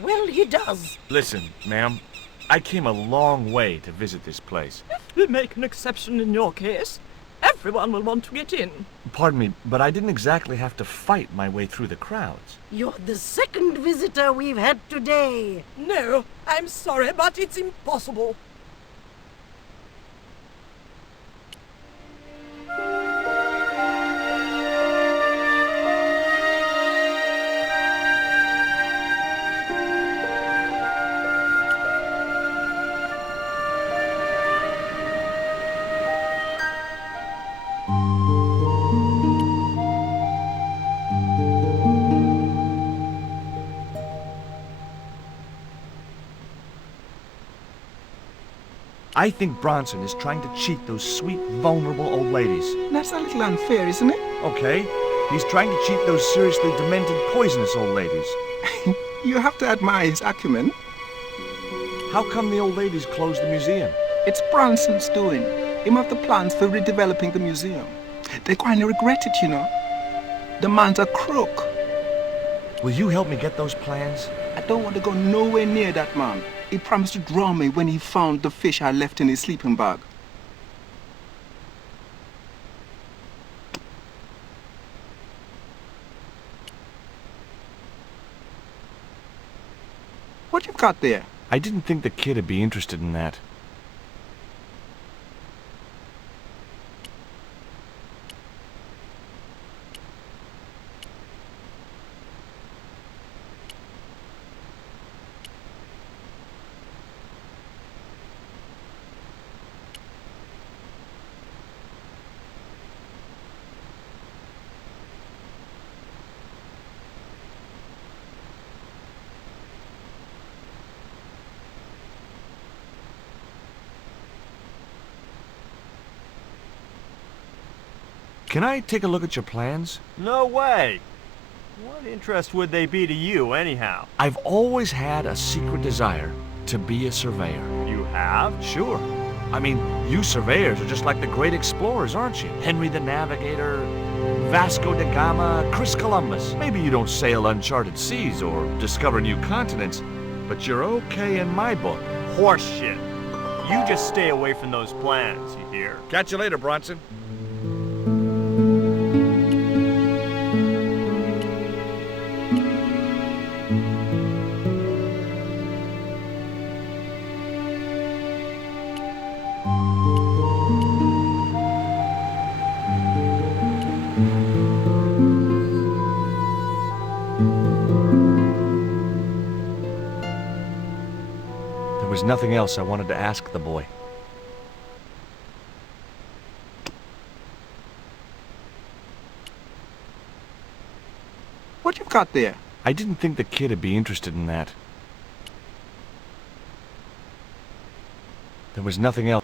Well, he does. Listen, ma'am, I came a long way to visit this place. If we make an exception in your case, everyone will want to get in. Pardon me, but I didn't exactly have to fight my way through the crowds. You're the second visitor we've had today. No, I'm sorry, but it's impossible. I think Bronson is trying to cheat those sweet, vulnerable old ladies. That's a little unfair, isn't it? Okay, he's trying to cheat those seriously demented, poisonous old ladies. You have to admire his acumen. How come the old ladies closed the museum? It's Bronson's doing. Him have the plans for redeveloping the museum. They're going to regret it, you know. The man's a crook. Will you help me get those plans? I don't want to go nowhere near that man. He promised to drown me when he found the fish I left in his sleeping bag. What you got there? I didn't think the kid would be interested in that. Can I take a look at your plans? No way! What interest would they be to you, anyhow? I've always had a secret desire to be a surveyor. You have? Sure. I mean, you surveyors are just like the great explorers, aren't you? Henry the Navigator, Vasco da Gama, Chris Columbus. Maybe you don't sail uncharted seas or discover new continents, but you're okay in my book. Horse shit. You just stay away from those plans, you hear? Catch you later, Bronson. There was nothing else I wanted to ask the boy. What you got there? I didn't think the kid would be interested in that. There was nothing else.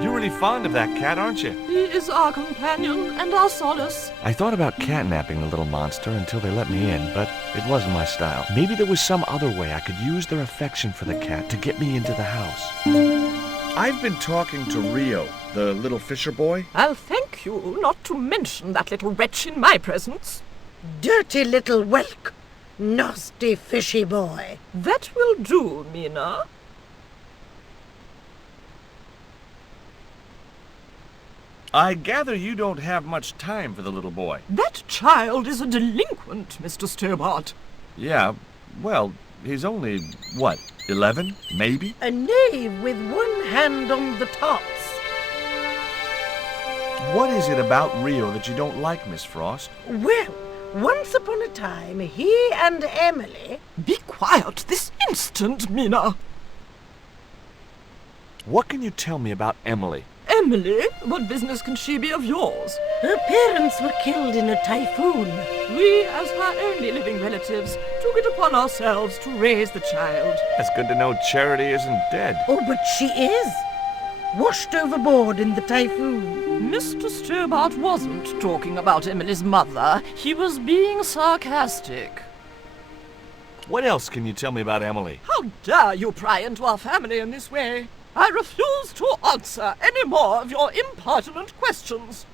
You're really fond of that cat, aren't you? He is our companion and our solace. I thought about catnapping the little monster until they let me in, but it wasn't my style. Maybe there was some other way I could use their affection for the cat to get me into the house. I've been talking to Rio, the little fisher boy. I'll thank you not to mention that little wretch in my presence. Dirty little whelk. Nasty fishy boy. That will do, Mina. I gather you don't have much time for the little boy. That child is a delinquent, Mr. Stobbart. Yeah, well, he's only, what, 11, maybe? A knave with one hand on the tops. What is it about Rio that you don't like, Miss Frost? Well, once upon a time, he and Emily... Be quiet this instant, Mina. What can you tell me about Emily? Emily? What business can she be of yours? Her parents were killed in a typhoon. We, as her only living relatives, took it upon ourselves to raise the child. It's good to know Charity isn't dead. Oh, but she is. Washed overboard in the typhoon. Mr. Stobbart wasn't talking about Emily's mother. He was being sarcastic. What else can you tell me about Emily? How dare you pry into our family in this way? I refuse to answer any more of your impertinent questions.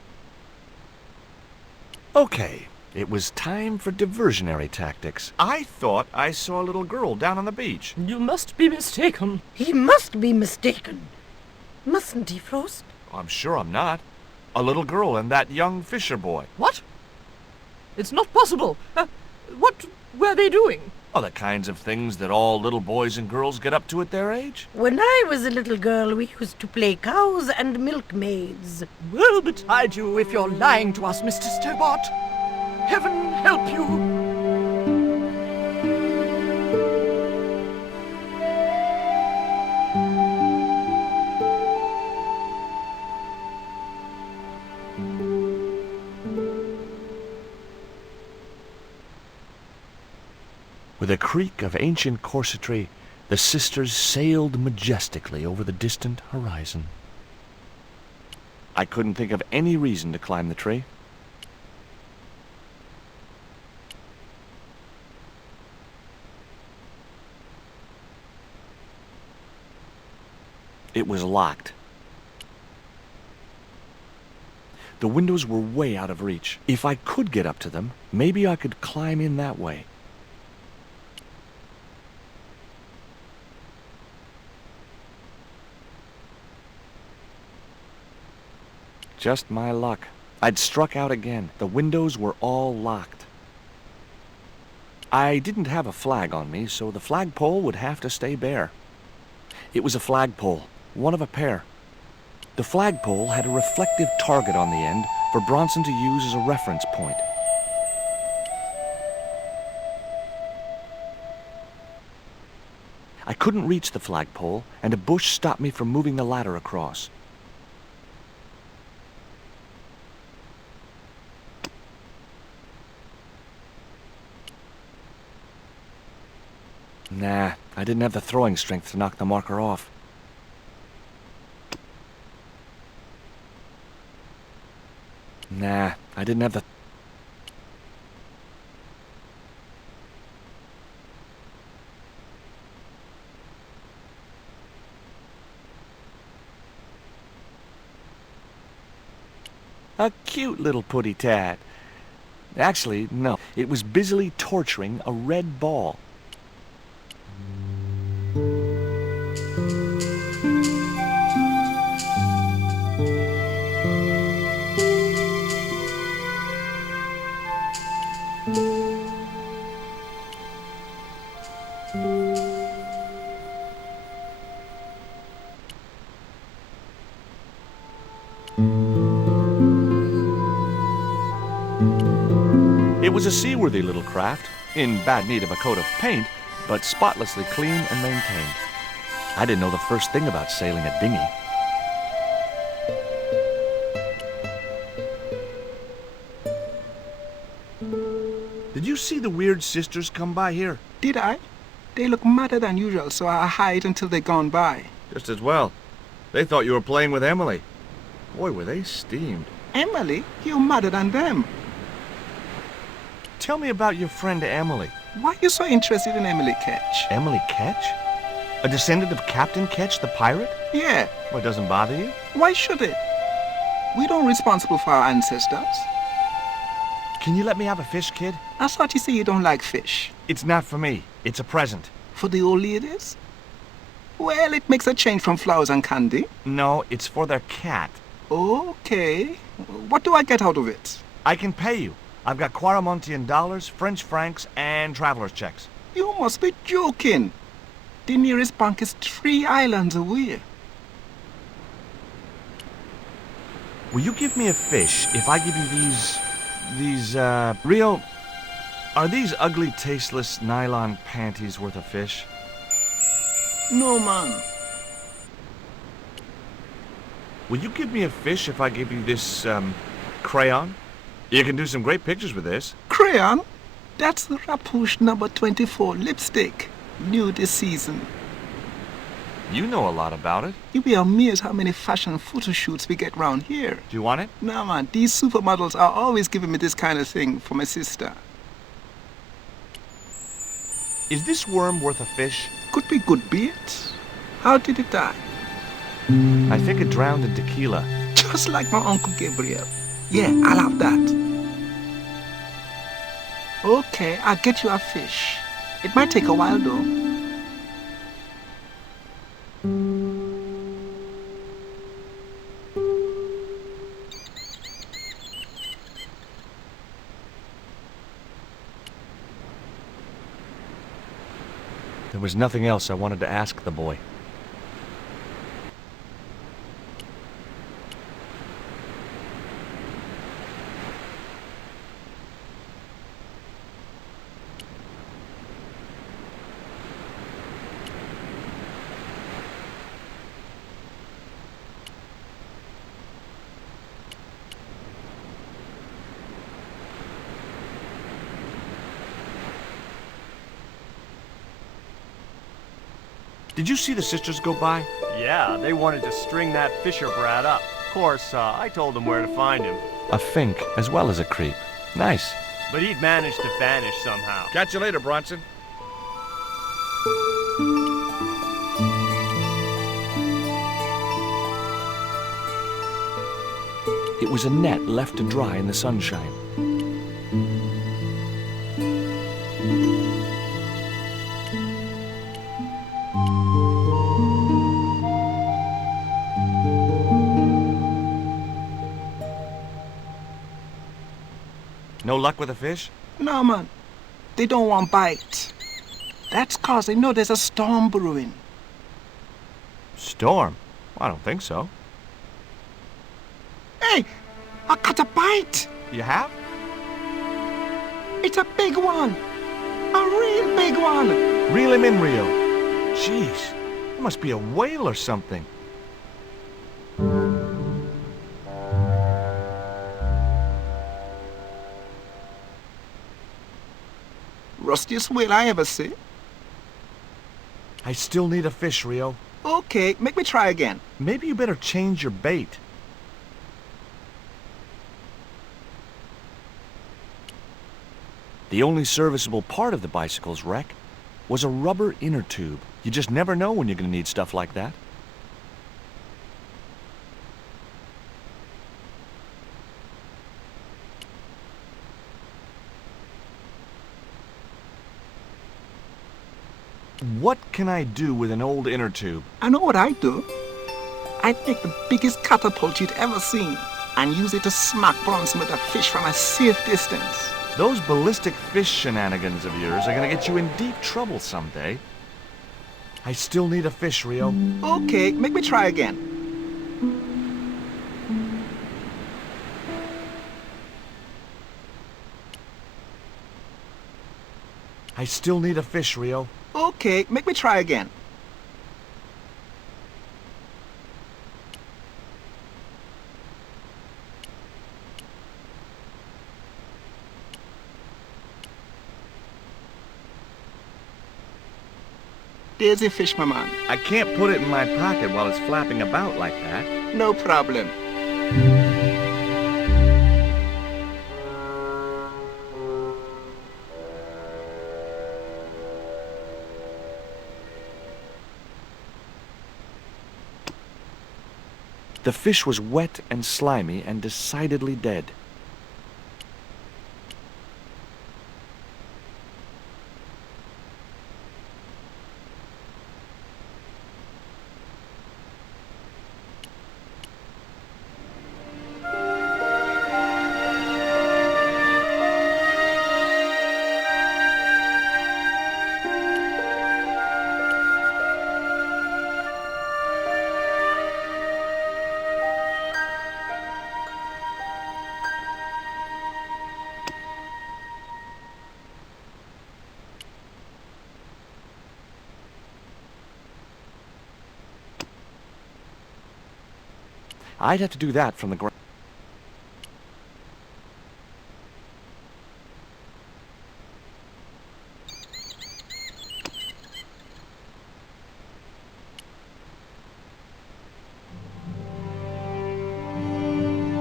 Okay, it was time for diversionary tactics. I thought I saw a little girl down on the beach. You must be mistaken. He must be mistaken. Mustn't he, Frost? I'm sure I'm not. A little girl and that young fisher boy. What? It's not possible. What were they doing? Oh, the kinds of things that all little boys and girls get up to at their age. When I was a little girl, we used to play cows and milkmaids. Woe betide you if you're lying to us, Mr. Stobbart. Heaven help you. With a creak of ancient corsetry, the sisters sailed majestically over the distant horizon. I couldn't think of any reason to climb the tree. It was locked. The windows were way out of reach. If I could get up to them, maybe I could climb in that way. Just my luck. I'd struck out again. The windows were all locked. I didn't have a flag on me, so the flagpole would have to stay bare. It was a flagpole, one of a pair. The flagpole had a reflective target on the end for Bronson to use as a reference point. I couldn't reach the flagpole, and a bush stopped me from moving the ladder across. Nah, I didn't have the throwing strength to knock the marker off. Nah, I didn't have the... A cute little putty-tat. Actually, no. It was busily torturing a red ball. It was a seaworthy little craft, in bad need of a coat of paint, but spotlessly clean and maintained. I didn't know the first thing about sailing a dinghy. Did you see the weird sisters come by here? Did I? They look madder than usual, so I hide until they're gone by. Just as well. They thought you were playing with Emily. Boy, were they steamed. Emily? You're madder than them. Tell me about your friend Emily. Why are you so interested in Emily Ketch? Emily Ketch? A descendant of Captain Ketch, the pirate? Yeah. Well, it doesn't bother you? Why should it? We don't responsible for our ancestors. Can you let me have a fish, kid? I thought you said you don't like fish. It's not for me. It's a present. For the old ladies? Well, it makes a change from flowers and candy. No, it's for their cat. Okay. What do I get out of it? I can pay you. I've got Quaramontian dollars, French francs, and traveler's checks. You must be joking. The nearest bank is 3 islands away. Will you give me a fish if I give you these, Rio, are these ugly, tasteless nylon panties worth a fish? No, man. will you give me a fish if I give you this, crayon? You can do some great pictures with this. Crayon? That's the Rapouche number 24 lipstick. New this season. You know a lot about it. You'll be amazed how many fashion photo shoots we get round here. Do you want it? No, man. These supermodels are always giving me this kind of thing for my sister. Is this worm worth a fish? Could be good bait. How did it die? I think it drowned in tequila. Just like my Uncle Gabriel. Yeah, I'll have that. Okay, I'll get you a fish. It might take a while though. There was nothing else I wanted to ask the boy. Did you see the sisters go by? Yeah, they wanted to string that Fisher brat up. Of course, I told them where to find him. A fink as well as a creep. Nice. But he'd managed to vanish somehow. Catch you later, Bronson. It was a net left to dry in the sunshine. No luck with a fish? No, man. They don't want bite. That's 'cause they know there's a storm brewing. Storm? I don't think so. Hey, I got a bite. You have? It's a big one. A real big one. Reel him in, reel. Jeez, it must be a whale or something. Rustiest whale I ever see. I still need a fish, Rio. Okay, make me try again. Maybe you better change your bait. The only serviceable part of the bicycle's wreck was a rubber inner tube. You just never know when you're going to need stuff like that. What can I do with an old inner tube? I know what I'd do. I'd make the biggest catapult you'd ever seen and use it to smack Bronson with a fish from a safe distance. Those ballistic fish shenanigans of yours are going to get you in deep trouble someday. I still need a fish, Rio. Okay, make me try again. I still need a fish, Rio. Okay, make me try again. There's a fish, my man. I can't put it in my pocket while it's flapping about like that. No problem. The fish was wet and slimy and decidedly dead. I'd have to do that from the ground.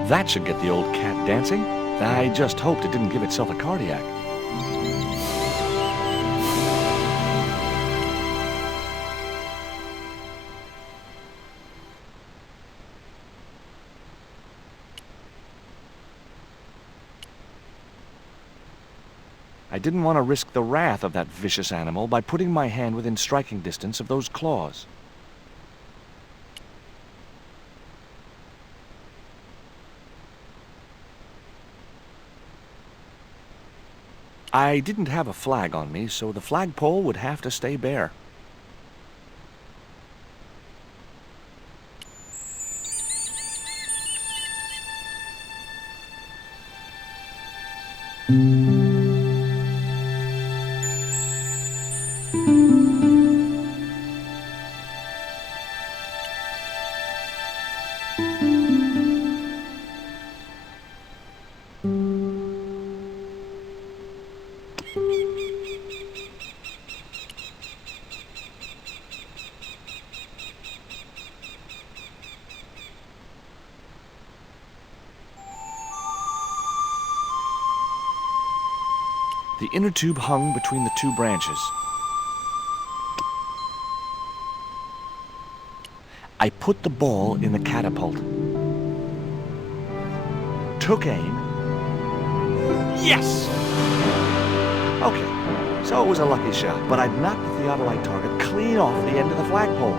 That should get the old cat dancing. I just hoped it didn't give itself a cardiac. I didn't want to risk the wrath of that vicious animal by putting my hand within striking distance of those claws. I didn't have a flag on me, so the flagpole would have to stay bare. The inner tube hung between the two branches. I put the ball in the catapult, took aim. Yes! Okay, so it was a lucky shot, but I'd knocked the theodolite target clean off the end of the flagpole.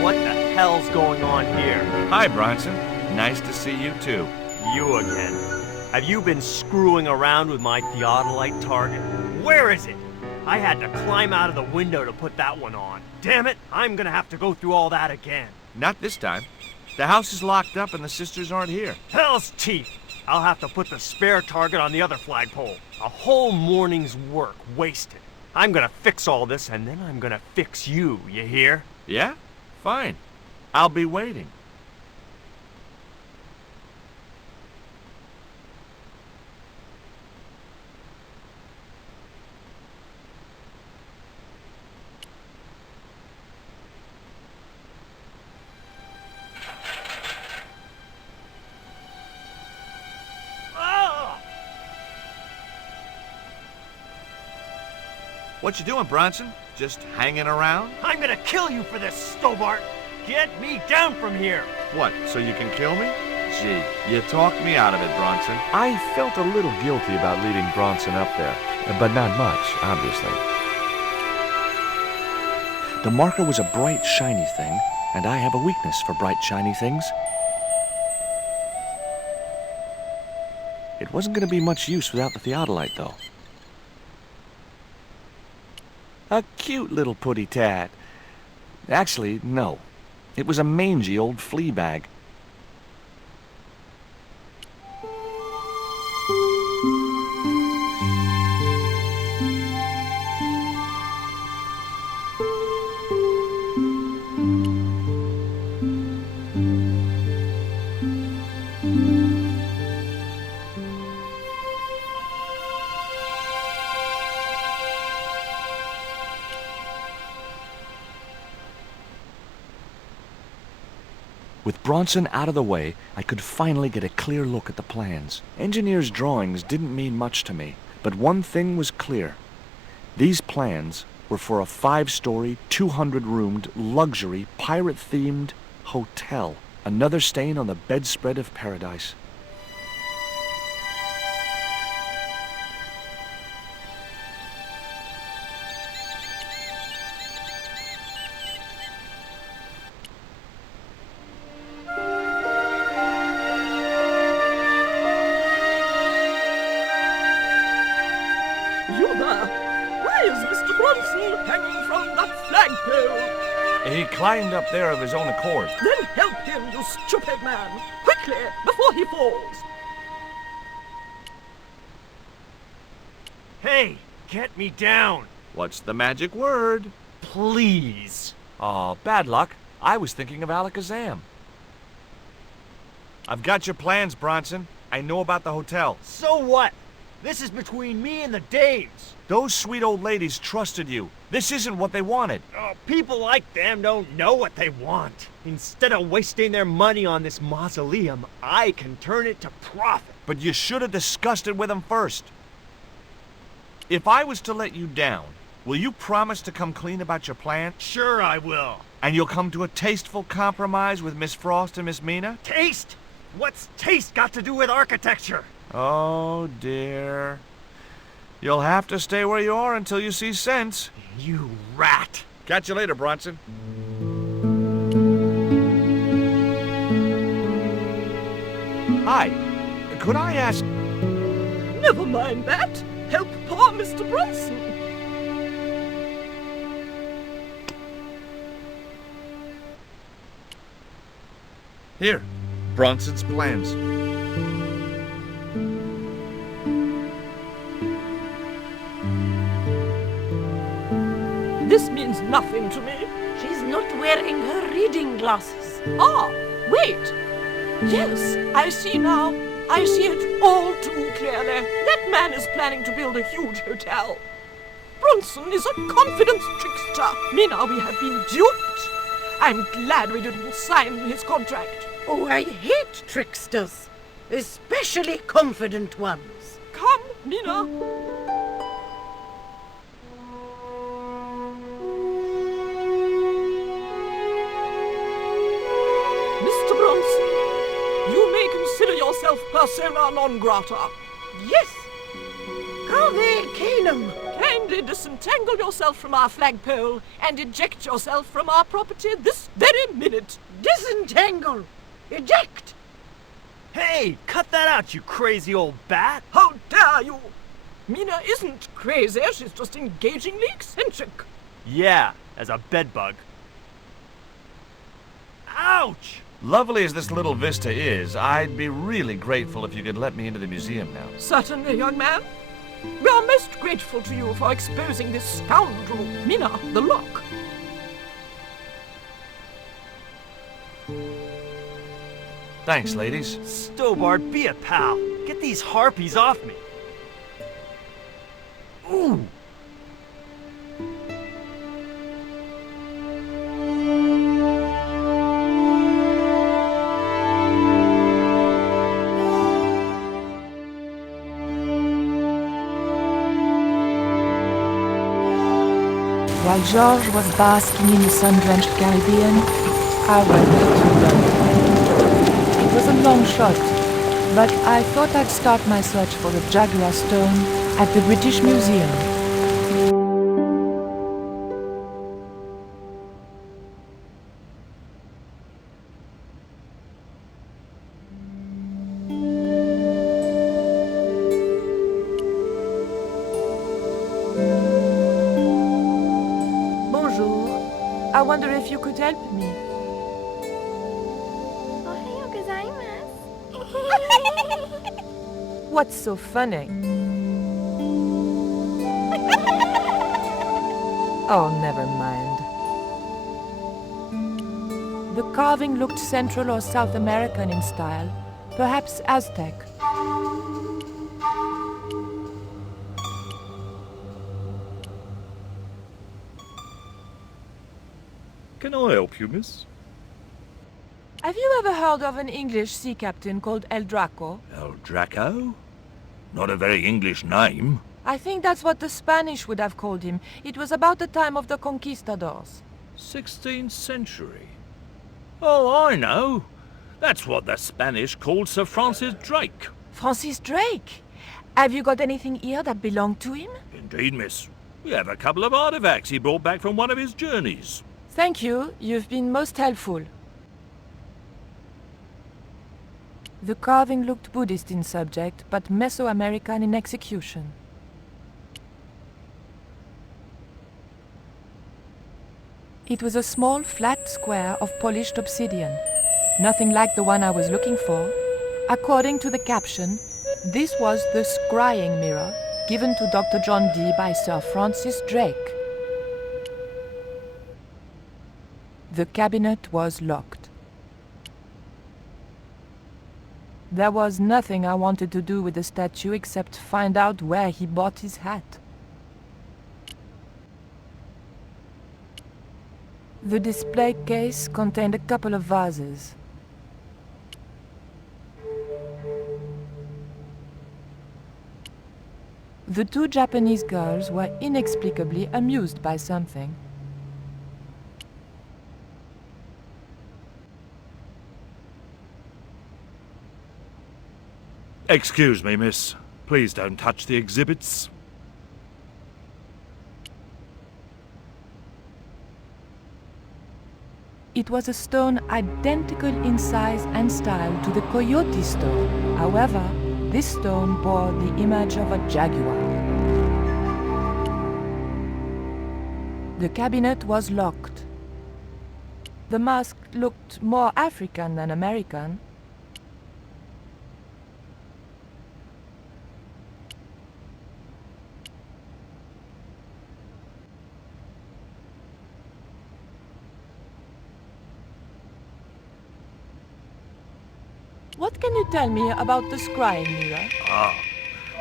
What the hell's going on here? Hi, Bronson. Nice to see you, too. You again. Have you been screwing around with my theodolite target? Where is it? I had to climb out of the window to put that one on. Damn it, I'm gonna have to go through all that again. Not this time. The house is locked up and the sisters aren't here. Hell's teeth! I'll have to put the spare target on the other flagpole. A whole morning's work wasted. I'm gonna fix all this and then I'm gonna fix you, you hear? Yeah? Fine. I'll be waiting. What you doing, Bronson? Just hanging around? I'm gonna kill you for this, Stobbart! Get me down from here! What, so you can kill me? Gee, you talked me out of it, Bronson. I felt a little guilty about leading Bronson up there, but not much, obviously. The marker was a bright, shiny thing, and I have a weakness for bright, shiny things. It wasn't going to be much use without the theodolite, though. A cute little putty tat. Actually, no. It was a mangy old flea bag. With Bronson out of the way, I could finally get a clear look at the plans. Engineers' drawings didn't mean much to me, but one thing was clear. These plans were for a 5-story, 200-roomed, luxury, pirate-themed hotel. Another stain on the bedspread of paradise. Bronson hanging from that flagpole. He climbed up there of his own accord. Then help him, you stupid man. Quickly, before he falls. Hey, get me down. What's the magic word? Please. Oh, bad luck. I was thinking of Alakazam. I've got your plans, Bronson. I know about the hotel. So what? This is between me and the dames. Those sweet old ladies trusted you. This isn't what they wanted. Oh, people like them don't know what they want. Instead of wasting their money on this mausoleum, I can turn it to profit. But you should have discussed it with them first. If I was to let you down, will you promise to come clean about your plan? Sure I will. And you'll come to a tasteful compromise with Miss Frost and Miss Mina? Taste? What's taste got to do with architecture? Oh, dear. You'll have to stay where you are until you see sense. You rat. Catch you later, Bronson. Hi. Could I ask... Never mind that. Help poor Mr. Bronson. Here. Bronson's plans. This means nothing to me. She's not wearing her reading glasses. Ah, wait. Yes, I see now. I see it all too clearly. That man is planning to build a huge hotel. Bronson is a confidence trickster. Mina, we have been duped. I'm glad we didn't sign his contract. Oh, I hate tricksters, especially confident ones. Come, Mina. Mr. Bronson, you may consider yourself persona non grata. Yes. Cave Canum. Kindly disentangle yourself from our flagpole and eject yourself from our property this very minute. Disentangle. Eject! Hey, cut that out, you crazy old bat! How dare you! Mina isn't crazy, she's just engagingly eccentric. Yeah, as a bedbug. Ouch! Lovely as this little vista is, I'd be really grateful if you could let me into the museum now. Certainly, young man. We are most grateful to you for exposing this scoundrel, Mina the Lock. Thanks, ladies. Stobbart, be a pal. Get these harpies off me. Ooh! While George was basking in the sun-drenched Caribbean, I went to London. It was a long shot, but I thought I'd start my search for the Jaguar Stone at the British Museum. Bonjour. I wonder if you could help me. What's so funny? Oh, never mind. The carving looked Central or South American in style, perhaps Aztec. Can I help you, miss? Have you ever heard of an English sea captain called El Draco? El Draco? Not a very English name. I think that's what the Spanish would have called him. It was about the time of the conquistadors. 16th century. Oh, I know. That's what the Spanish called Sir Francis Drake. Francis Drake? Have you got anything here that belonged to him? Indeed, miss. We have a couple of artifacts he brought back from one of his journeys. Thank you. You've been most helpful. The carving looked Buddhist in subject, but Mesoamerican in execution. It was a small, flat square of polished obsidian. Nothing like the one I was looking for. According to the caption, this was the scrying mirror given to Dr. John Dee by Sir Francis Drake. The cabinet was locked. There was nothing I wanted to do with the statue except find out where he bought his hat. The display case contained a couple of vases. The two Japanese girls were inexplicably amused by something. Excuse me, miss. Please don't touch the exhibits. It was a stone identical in size and style to the Coyote stone. However, this stone bore the image of a jaguar. The cabinet was locked. The mask looked more African than American. What can you tell me about the scrying mirror? Ah,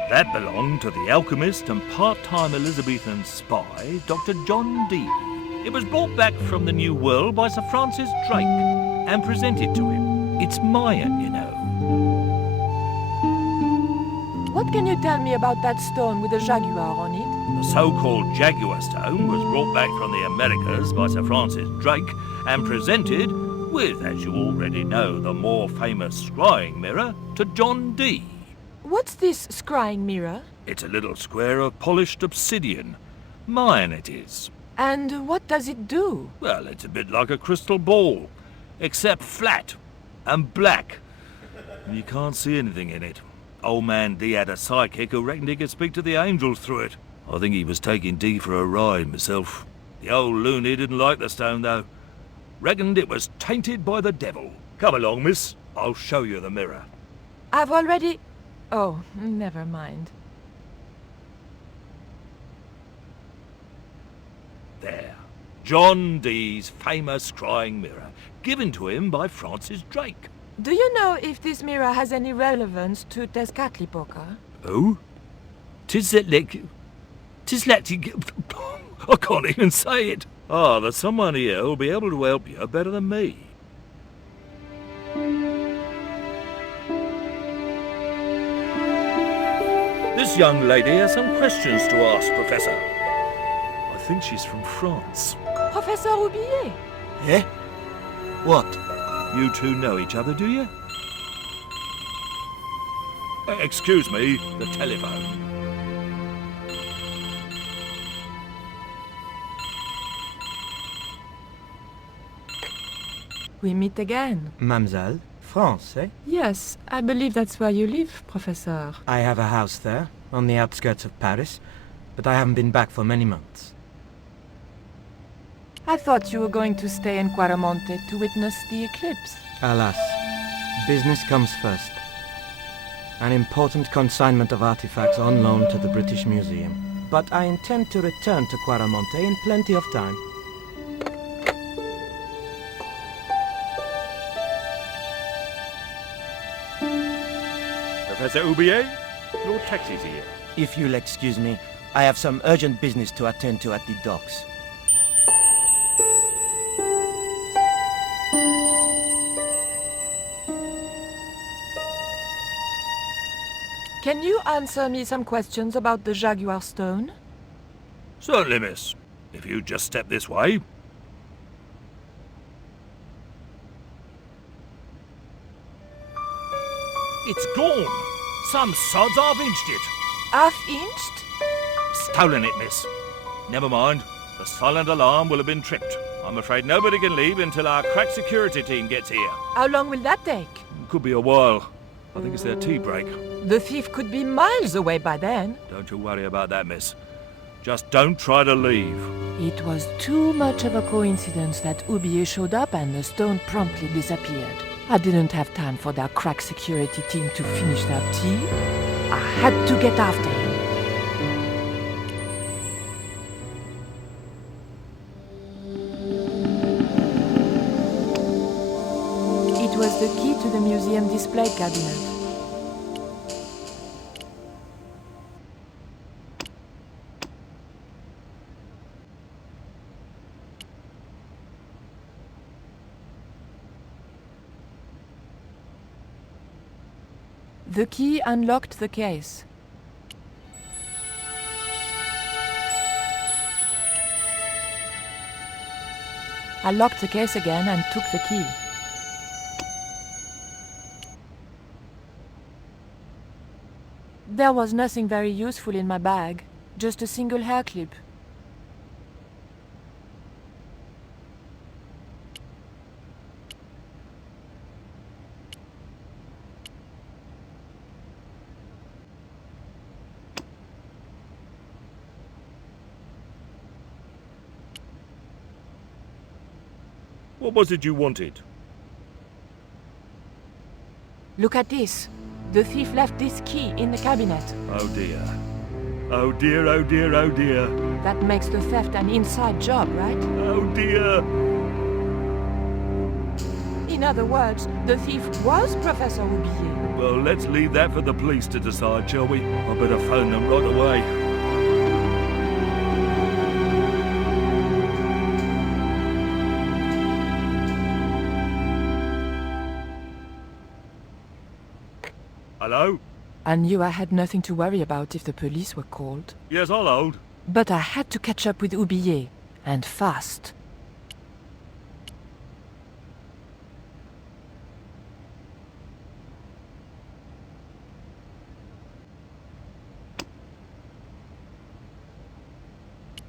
that belonged to the alchemist and part-time Elizabethan spy, Dr. John Dee. It was brought back from the New World by Sir Francis Drake and presented to him. It's Mayan, you know. What can you tell me about that stone with a jaguar on it? The so-called Jaguar stone was brought back from the Americas by Sir Francis Drake and presented with, as you already know, the more famous scrying mirror to John Dee. What's this scrying mirror? It's a little square of polished obsidian. Mine it is. And what does it do? Well, it's a bit like a crystal ball, except flat and black. You can't see anything in it. Old man Dee had a psychic who reckoned he could speak to the angels through it. I think he was taking Dee for a ride myself. The old loony didn't like the stone, though. Reckoned it was tainted by the devil. Come along, miss. I'll show you the mirror. I've already... Oh, never mind. There. John Dee's famous scrying mirror, given to him by Francis Drake. Do you know if this mirror has any relevance to Tezcatlipoca? Oh? Tis like... I can't even say it. Ah, there's someone here who'll be able to help you better than me. This young lady has some questions to ask, Professor. I think she's from France. Professor Roubillier? Eh? What? You two know each other, do you? Excuse me, the telephone. We meet again. Mademoiselle, France, eh? Yes, I believe that's where you live, Professor. I have a house there, on the outskirts of Paris, but I haven't been back for many months. I thought you were going to stay in Quaramonte to witness the eclipse. Alas, business comes first. An important consignment of artifacts on loan to the British Museum. But I intend to return to Quaramonte in plenty of time. Professor Roubillier, your taxi's here. If you'll excuse me, I have some urgent business to attend to at the docks. Can you answer me some questions about the Jaguar stone? Certainly, miss. If you just step this way. It's gone. Some sods half-inched it. Half-inched? Stolen it, miss. Never mind. The silent alarm will have been tripped. I'm afraid nobody can leave until our crack security team gets here. How long will that take? Could be a while. I think it's their tea break. The thief could be miles away by then. Don't you worry about that, miss. Just don't try to leave. It was too much of a coincidence that Oublier showed up and the stone promptly disappeared. I didn't have time for their crack security team to finish their tea. I had to get after him. It was the key to the museum display cabinet. The key unlocked the case. I locked the case again and took the key. There was nothing very useful in my bag, just a single hair clip. What was it you wanted? Look at this. The thief left this key in the cabinet. Oh dear. Oh dear, oh dear, oh dear. That makes the theft an inside job, right? Oh dear. In other words, the thief was Professor Oublier. Well, let's leave that for the police to decide, shall we? I better phone them right away. Hello? I knew I had nothing to worry about if the police were called. Yes, I'll hold. But I had to catch up with Oublier, and fast.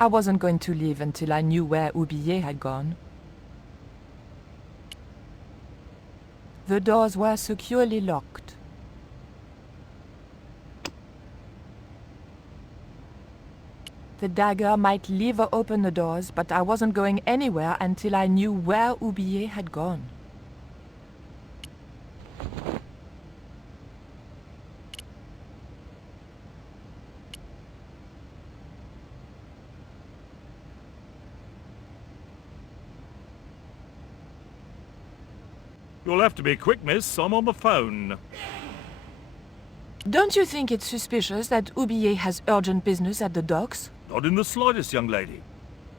I wasn't going to leave until I knew where Oublier had gone. The doors were securely locked. The dagger might leave or open the doors, but I wasn't going anywhere until I knew where Oublier had gone. You'll have to be quick, miss. I'm on the phone. Don't you think it's suspicious that Oublier has urgent business at the docks? Not in the slightest, young lady.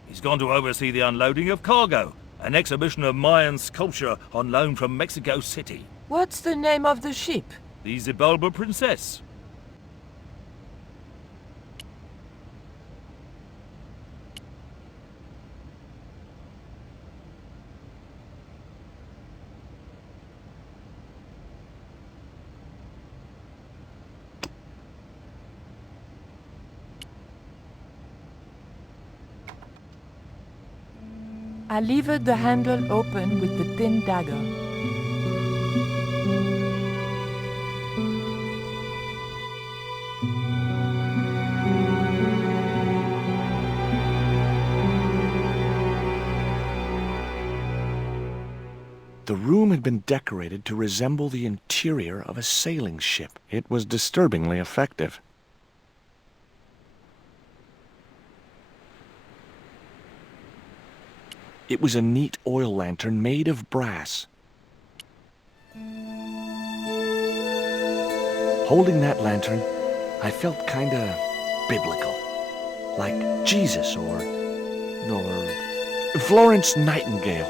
He's gone to oversee the unloading of cargo, an exhibition of Mayan sculpture on loan from Mexico City. What's the name of the ship? The Xibalba Princess. I levered the handle open with the thin dagger. The room had been decorated to resemble the interior of a sailing ship. It was disturbingly effective. It was a neat oil lantern made of brass. Holding that lantern, I felt kinda biblical. Like Jesus or Florence Nightingale.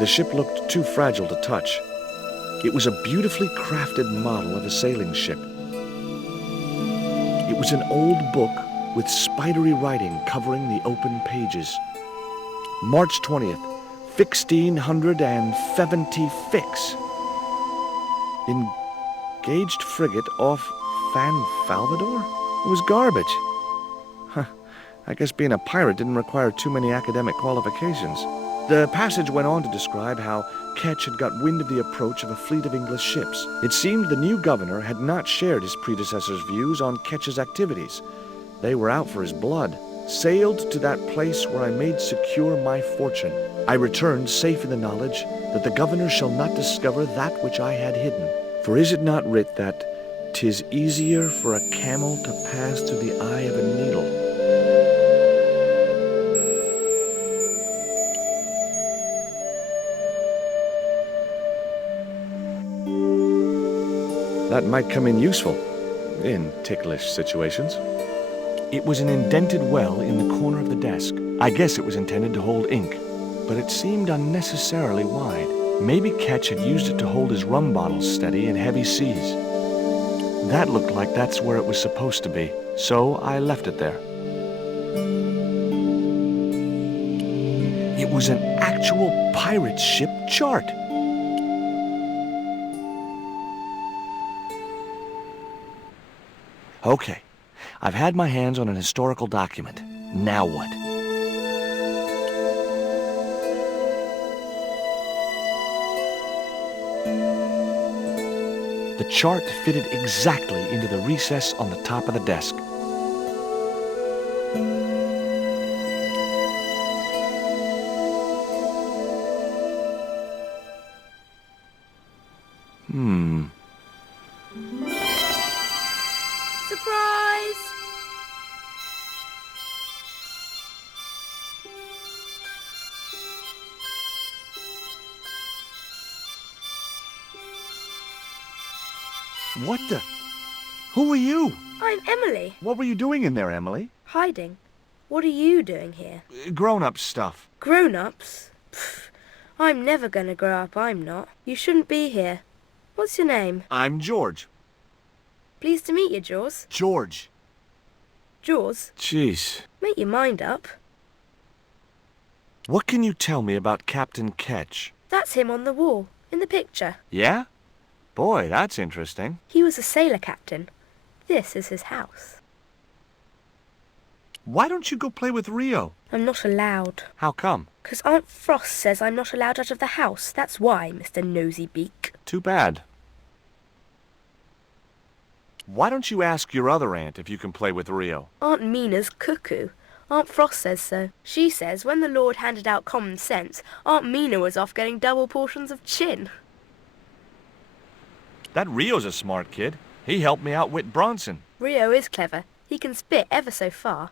The ship looked too fragile to touch. It was a beautifully crafted model of a sailing ship. It was an old book with spidery writing covering the open pages. March 20th, 1670 fix. Engaged frigate off Fan Salvador? It was garbage. Huh. I guess being a pirate didn't require too many academic qualifications. The passage went on to describe how Ketch had got wind of the approach of a fleet of English ships. It seemed the new governor had not shared his predecessor's views on Ketch's activities. They were out for his blood. Sailed to that place where I made secure my fortune. I returned safe in the knowledge that the governor shall not discover that which I had hidden. For is it not writ that 'tis easier for a camel to pass through the eye of a needle? That might come in useful, in ticklish situations. It was an indented well in the corner of the desk. I guess it was intended to hold ink, but it seemed unnecessarily wide. Maybe Ketch had used it to hold his rum bottles steady in heavy seas. That looked like that's where it was supposed to be, so I left it there. It was an actual pirate ship chart. Okay, I've had my hands on an historical document. Now what? The chart fitted exactly into the recess on the top of the desk. Surprise! What the? Who are you? I'm Emily. What were you doing in there, Emily? Hiding. What are you doing here? Grown-up stuff. Grown-ups? Pfft. I'm never gonna grow up, I'm not. You shouldn't be here. What's your name? I'm George. Pleased to meet you, Jaws. George. Jaws? Jeez. Make your mind up. What can you tell me about Captain Ketch? That's him on the wall, in the picture. Yeah? Boy, that's interesting. He was a sailor captain. This is his house. Why don't you go play with Rio? I'm not allowed. How come? 'Cause Aunt Frost says I'm not allowed out of the house. That's why, Mr. Nosy Beak. Too bad. Why don't you ask your other aunt if you can play with Rio? Aunt Mina's cuckoo. Aunt Frost says so. She says when the Lord handed out common sense, Aunt Mina was off getting double portions of chin. That Rio's a smart kid. He helped me outwit Bronson. Rio is clever. He can spit ever so far.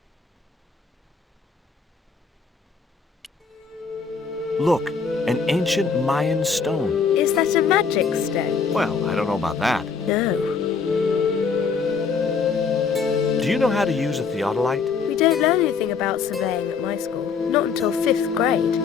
Look, an ancient Mayan stone. Is that a magic stone? Well, I don't know about that. No. Do you know how to use a theodolite? We don't learn anything about surveying at my school. Not until 5th grade.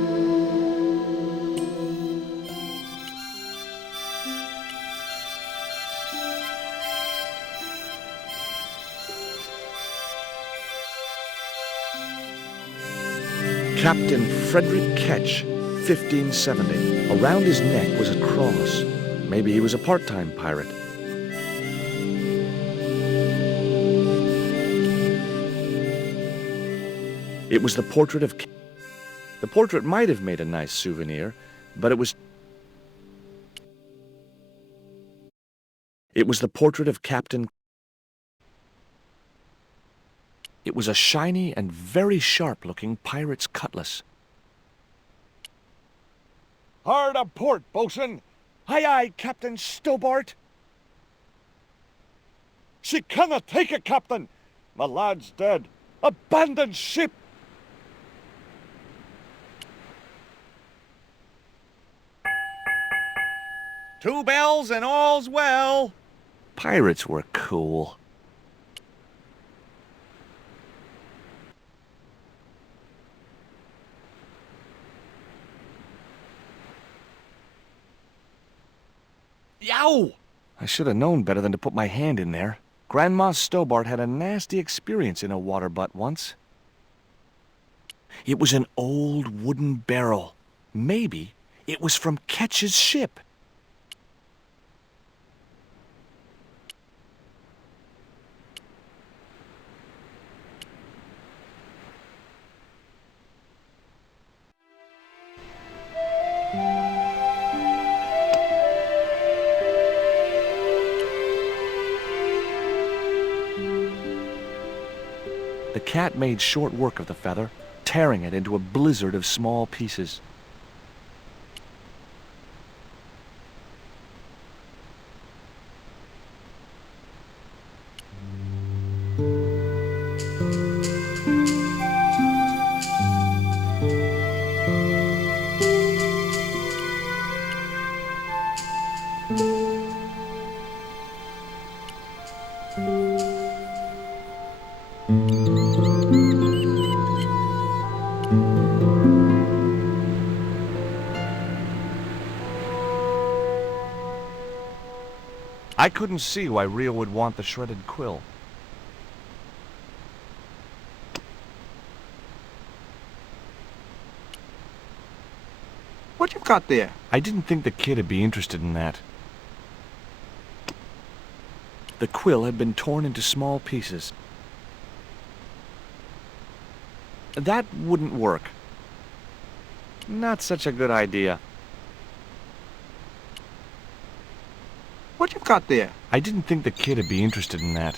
Captain Frederick Ketch, 1570. Around his neck was a cross. Maybe he was a part-time pirate. It was the portrait of... The portrait might have made a nice souvenir, but it was the portrait of Captain... It was a shiny and very sharp-looking pirate's cutlass. Hard a port, bosun! Aye, aye, Captain Stobbart! She cannot take it, Captain! My lad's dead. Abandon ship! Two bells and all's well. Pirates were cool. Yow! I should have known better than to put my hand in there. Grandma Stobbart had a nasty experience in a water butt once. It was an old wooden barrel. Maybe it was from Ketch's ship. cat made short work of the feather, tearing it into a blizzard of small pieces. I couldn't see why Rio would want the shredded quill. What you got there? I didn't think the kid'd be interested in that. The quill had been torn into small pieces. That wouldn't work. Not such a good idea. What you got there? I didn't think the kid'd be interested in that.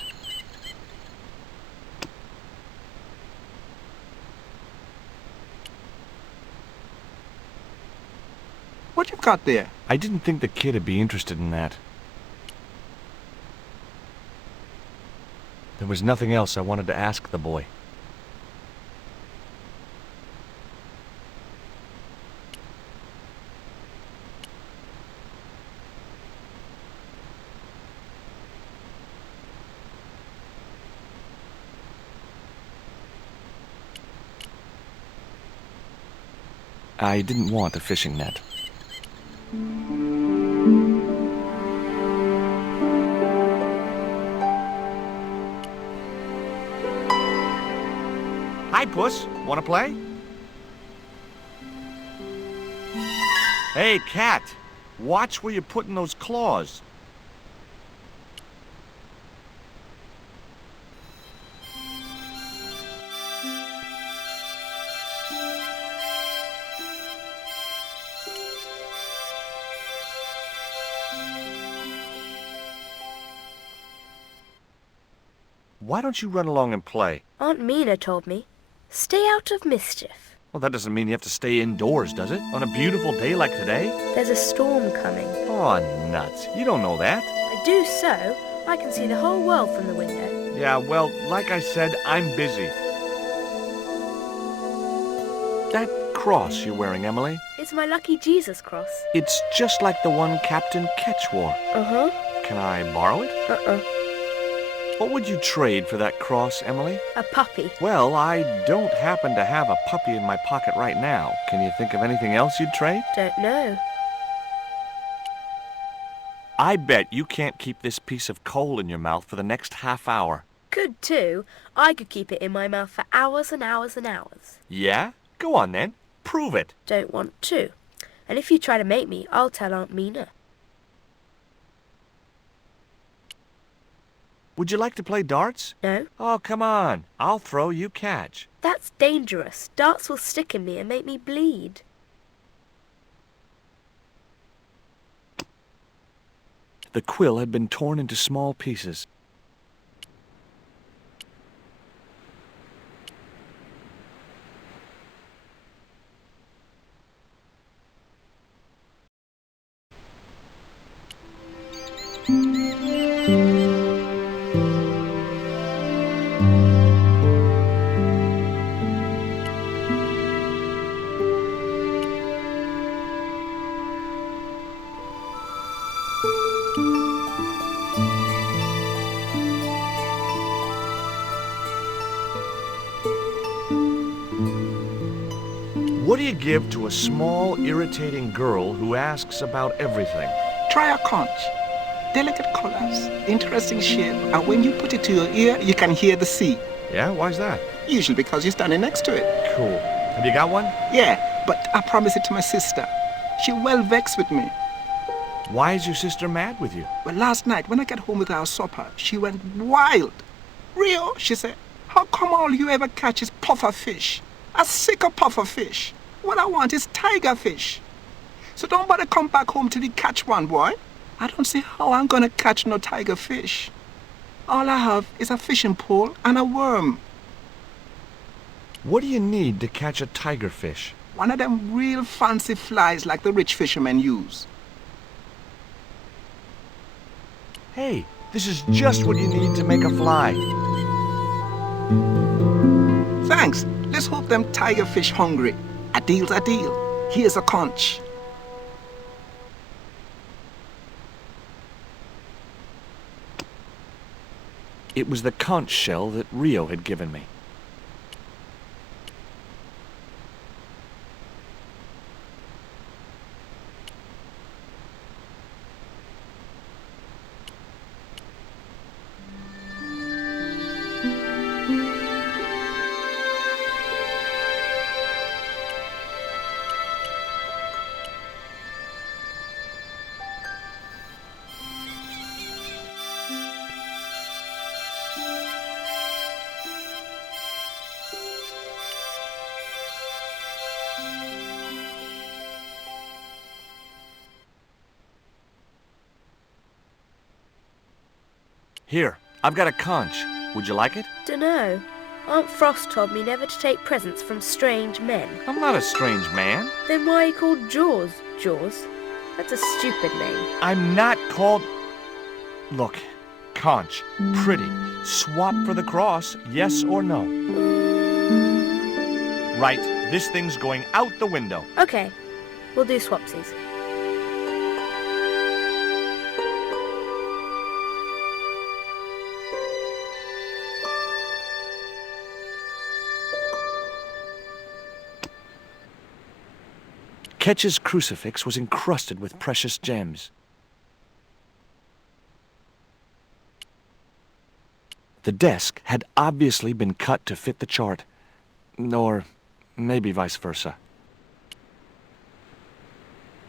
What you got there? I didn't think the kid'd be interested in that. There was nothing else I wanted to ask the boy. I didn't want a fishing net. Hi, Puss. Wanna play? Hey, cat! Watch where you're putting those claws. Why don't you run along and play? Aunt Mina told me, stay out of mischief. Well, that doesn't mean you have to stay indoors, does it? On a beautiful day like today? There's a storm coming. Oh, nuts. You don't know that. I do so. I can see the whole world from the window. Yeah, well, like I said, I'm busy. That cross you're wearing, Emily? It's my lucky Jesus cross. It's just like the one Captain Ketch wore. Uh-huh. Can I borrow it? Uh-uh. What would you trade for that cross, Emily? A puppy. Well, I don't happen to have a puppy in my pocket right now. Can you think of anything else you'd trade? Don't know. I bet you can't keep this piece of coal in your mouth for the next half hour. Could too. I could keep it in my mouth for hours and hours and hours. Yeah? Go on then. Prove it. Don't want to. And if you try to make me, I'll tell Aunt Mina. Would you like to play darts? No. Oh, come on. I'll throw, you catch. That's dangerous. Darts will stick in me and make me bleed. The quill had been torn into small pieces. What do you give to a small, irritating girl who asks about everything? Try a conch. Delicate colors, interesting shape, and when you put it to your ear, you can hear the sea. Yeah? Why's that? Usually because you're standing next to it. Cool. Have you got one? Yeah, but I promised it to my sister. She well vexed with me. Why is your sister mad with you? Well, last night when I got home with our supper, she went wild. Rio, she said, how come all you ever catch is puffer fish? A sicker puffer fish. What I want is tiger fish. So don't bother come back home till you catch one, boy. I don't see how I'm gonna catch no tiger fish. All I have is a fishing pole and a worm. What do you need to catch a tigerfish? One of them real fancy flies like the rich fishermen use. Hey, this is just what you need to make a fly. Thanks. Let's hope them tigerfish hungry. A deal's a deal. Here's a conch. It was the conch shell that Rio had given me. Here, I've got a conch. Would you like it? Dunno. Aunt Frost told me never to take presents from strange men. I'm not a strange man. Then why are you called Jaws, Jaws? That's a stupid name. I'm not called... Look, conch, pretty. Swap for the cross, yes or no? Right, this thing's going out the window. Okay, we'll do swapsies. Ketch's crucifix was encrusted with precious gems. The desk had obviously been cut to fit the chart. Or maybe vice versa.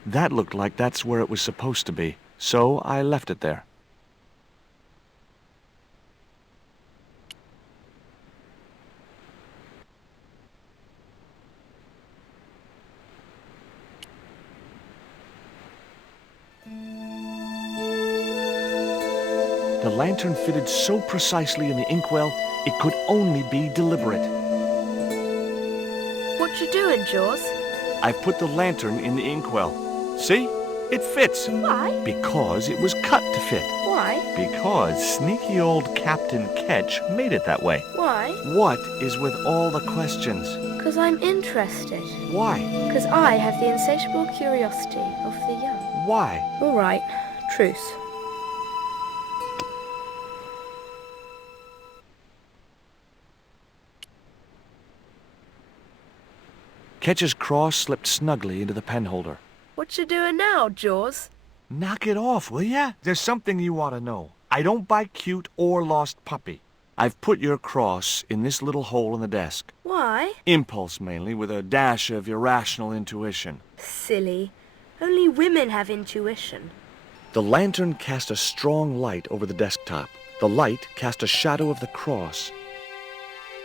That looked like that's where it was supposed to be, so I left it there. The lantern fitted so precisely in the inkwell, it could only be deliberate. What you doing, Jaws? I've put the lantern in the inkwell. See? It fits. Why? Because it was cut to fit. Why? Because sneaky old Captain Ketch made it that way. Why? What is with all the questions? 'Cause I'm interested. Why? 'Cause I have the insatiable curiosity of the young. Why? All right. Truce. Ketch's cross slipped snugly into the penholder. What you doing now, Jaws? Knock it off, will ya? There's something you ought to know. I don't buy cute or lost puppy. I've put your cross in this little hole in the desk. Why? Impulse mainly, with a dash of irrational intuition. Silly. Only women have intuition. The lantern cast a strong light over the desktop. The light cast a shadow of the cross.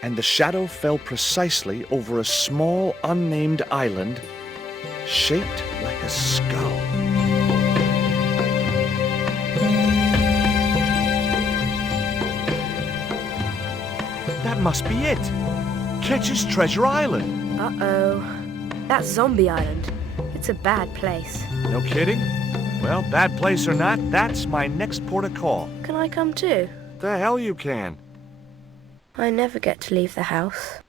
And the shadow fell precisely over a small, unnamed island shaped like a skull. That must be it. Ketch's Treasure Island. Uh-oh. That's Zombie Island. It's a bad place. No kidding? Well, bad place or not, that's my next port of call. Can I come too? The hell you can. I never get to leave the house.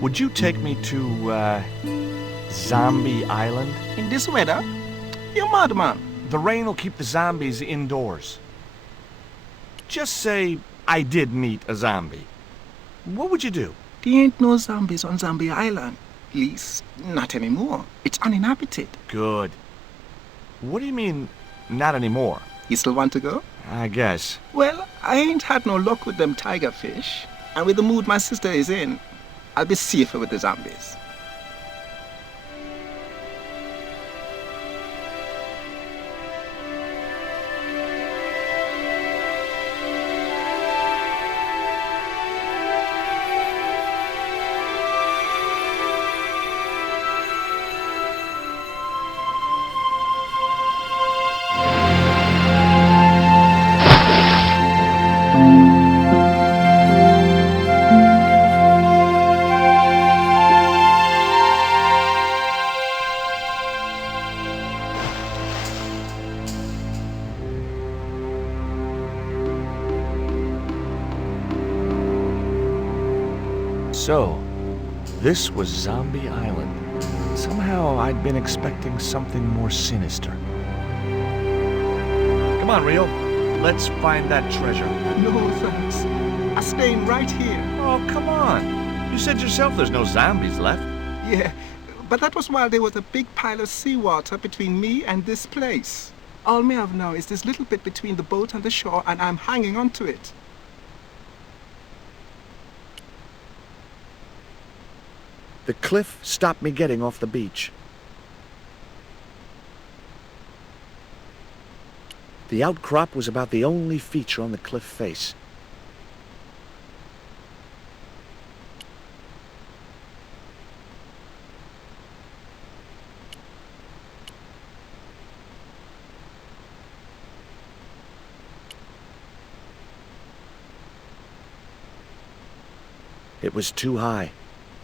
Would you take me to, Zombie Island? In this weather? You're mad, man. The rain will keep the zombies indoors. Just say I did meet a zombie. What would you do? There ain't no zombies on Zombie Island. At least, not anymore. It's uninhabited. Good. What do you mean, not anymore? You still want to go? I guess. Well, I ain't had no luck with them tiger fish. And with the mood my sister is in, I'll be safer with the zombies. So, this was Zombie Island. Somehow I'd been expecting something more sinister. Come on, Rio. Let's find that treasure. No, thanks. I'm staying right here. Oh, come on. You said yourself there's no zombies left. Yeah, but that was while there was a big pile of seawater between me and this place. All me have now is this little bit between the boat and the shore, and I'm hanging on to it. The cliff stopped me getting off the beach. The outcrop was about the only feature on the cliff face. It was too high.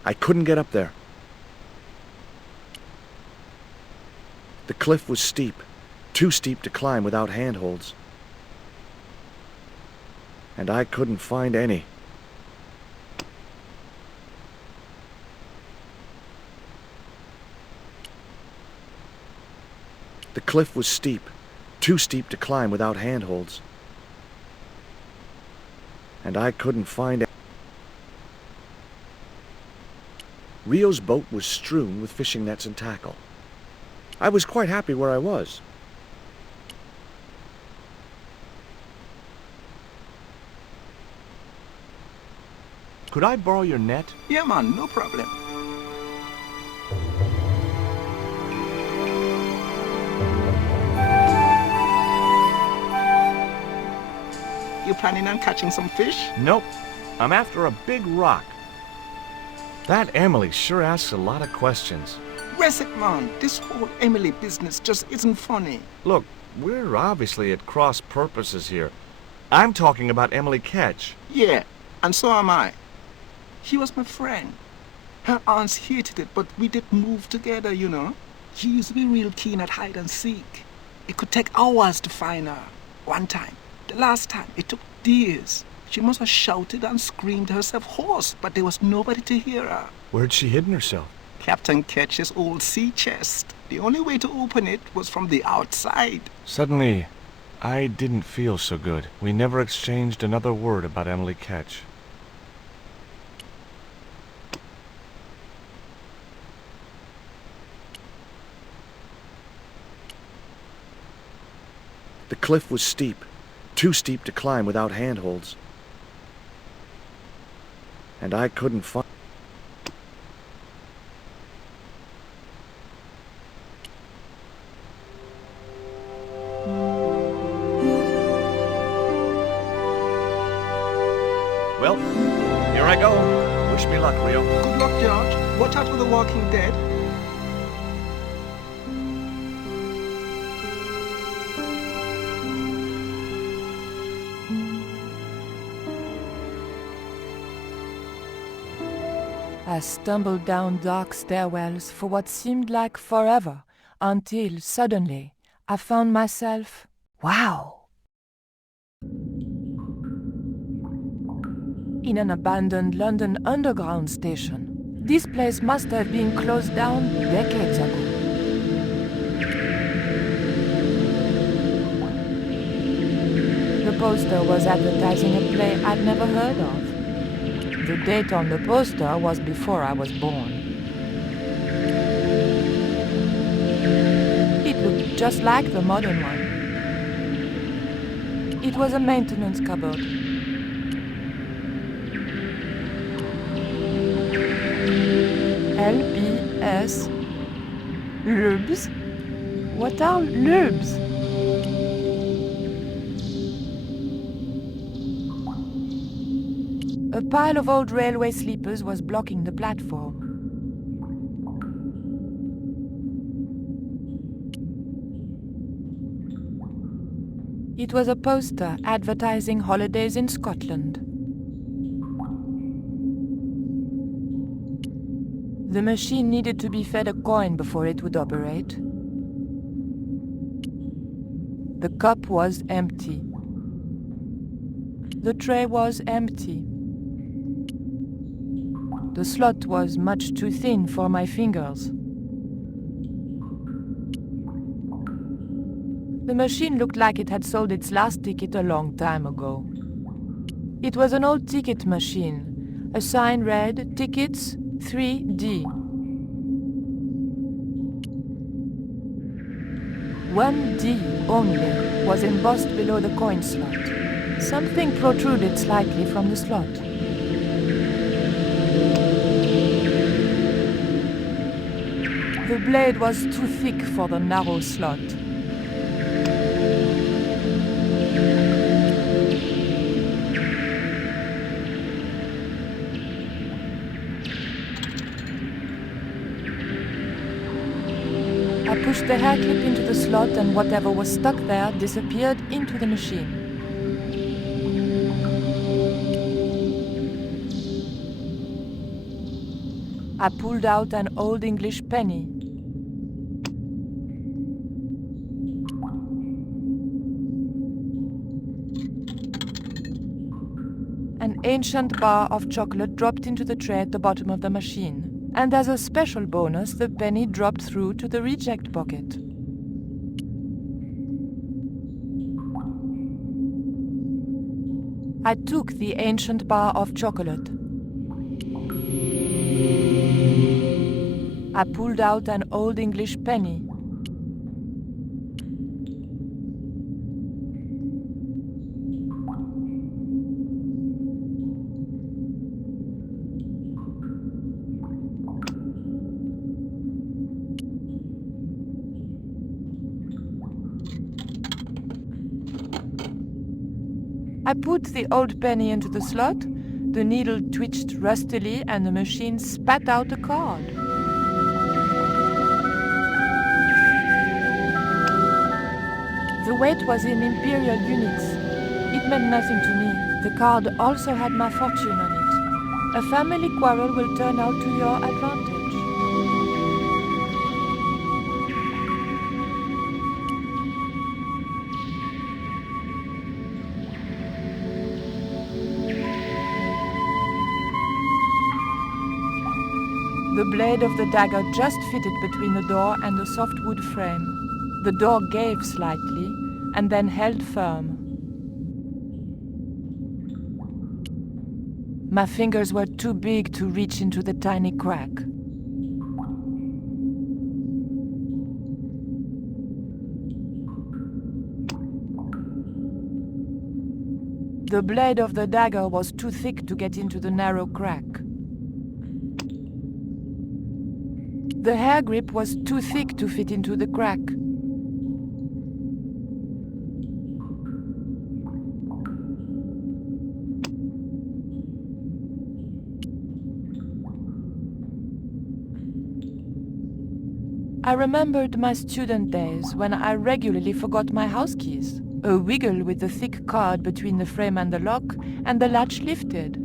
I couldn't get up there. The cliff was steep, too steep to climb without handholds. And I couldn't find any. The cliff was steep, too steep to climb without handholds. And I couldn't find any. Rio's boat was strewn with fishing nets and tackle. I was quite happy where I was. Could I borrow your net? Yeah, man, no problem. You planning on catching some fish? Nope. I'm after a big rock. That Emily sure asks a lot of questions. Rest it, man. This whole Emily business just isn't funny. Look, we're obviously at cross purposes here. I'm talking about Emily Ketch. Yeah, and so am I. She was my friend. Her aunts hated it, but we did move together, you know. She used to be real keen at hide and seek. It could take hours to find her. One time, the last time, it took days. She must have shouted and screamed herself hoarse, but there was nobody to hear her. Where'd she hidden herself? Captain Ketch's old sea chest. The only way to open it was from the outside. Suddenly, I didn't feel so good. We never exchanged another word about Emily Ketch. The cliff was steep, too steep to climb without handholds. And I couldn't find... Well, here I go. Wish me luck, Rio. Good luck, George. Watch out for the walking dead. I stumbled down dark stairwells for what seemed like forever, until suddenly I found myself, wow, in an abandoned London Underground station. This place must have been closed down decades ago. The poster was advertising a play I'd never heard of. The date on the poster was before I was born. It looked just like the modern one. It was a maintenance cupboard. LBS. Lubes? What are lubes? A pile of old railway sleepers was blocking the platform. It was a poster advertising holidays in Scotland. The machine needed to be fed a coin before it would operate. The cup was empty. The tray was empty. The slot was much too thin for my fingers. The machine looked like it had sold its last ticket a long time ago. It was an old ticket machine. A sign read, "Tickets 3D." 1D only was embossed below the coin slot. Something protruded slightly from the slot. The blade was too thick for the narrow slot. I pushed the hair clip into the slot and whatever was stuck there disappeared into the machine. I pulled out an old English penny. An ancient bar of chocolate dropped into the tray at the bottom of the machine. And as a special bonus, the penny dropped through to the reject bucket. I took the ancient bar of chocolate. I pulled out an old English penny. I put the old penny into the slot, the needle twitched rustily, and the machine spat out a card. The weight was in imperial units. It meant nothing to me. The card also had my fortune on it. A family quarrel will turn out to your advantage. The blade of the dagger just fitted between the door and the soft wood frame. The door gave slightly, and then held firm. My fingers were too big to reach into the tiny crack. The blade of the dagger was too thick to get into the narrow crack. The hair grip was too thick to fit into the crack. I remembered my student days when I regularly forgot my house keys. A wiggle with the thick card between the frame and the lock, and the latch lifted.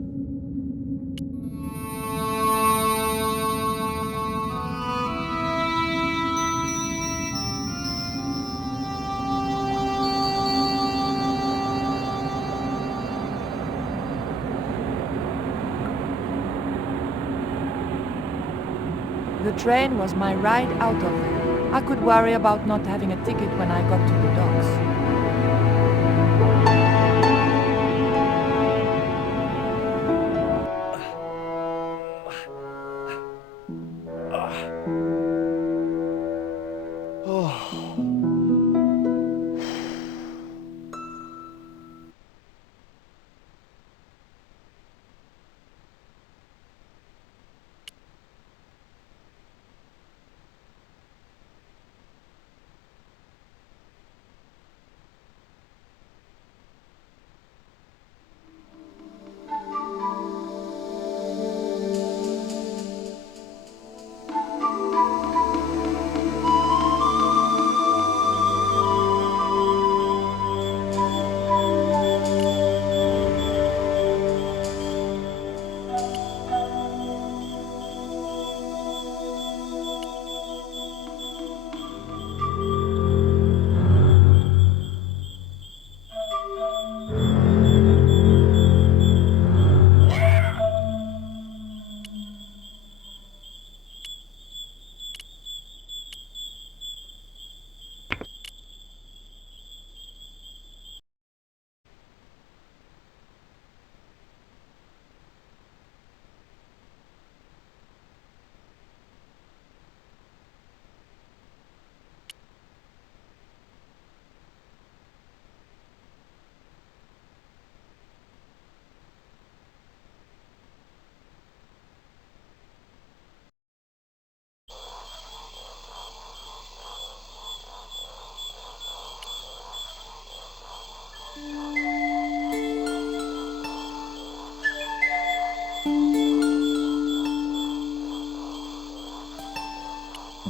the train was my ride out of there. I could worry about not having a ticket when I got to the docks.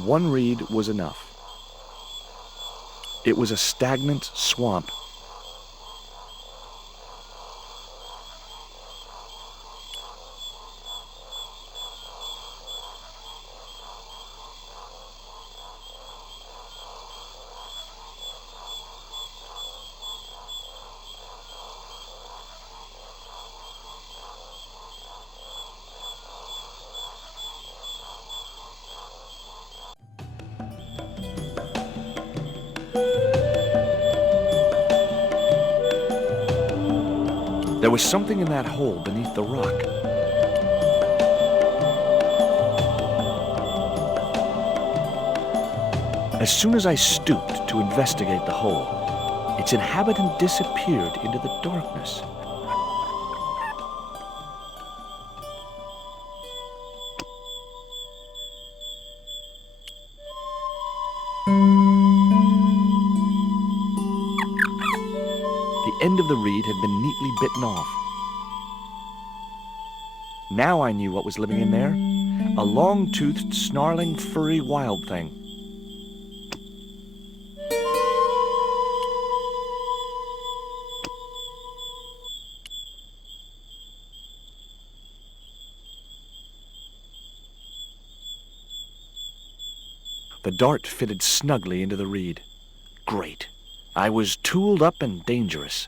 One reed was enough. It was a stagnant swamp. There was something in that hole beneath the rock. As soon as I stooped to investigate the hole, its inhabitant disappeared into the darkness. The end of the reed had been neatly bitten off. Now I knew what was living in there. A long-toothed, snarling, furry wild thing. The dart fitted snugly into the reed. Great. I was tooled up and dangerous.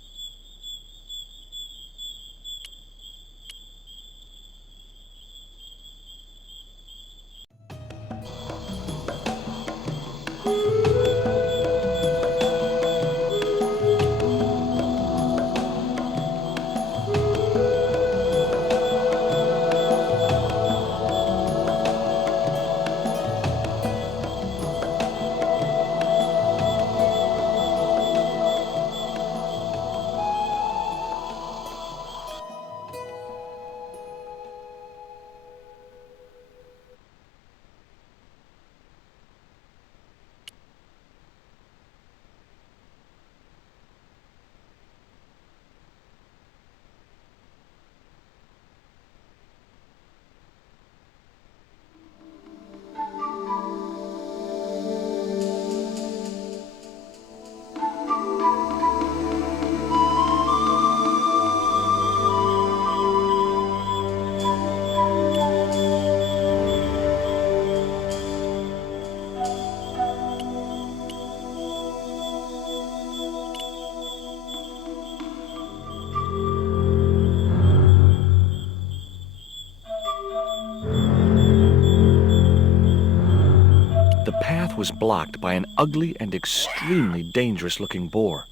was blocked by an ugly and extremely dangerous-looking boar.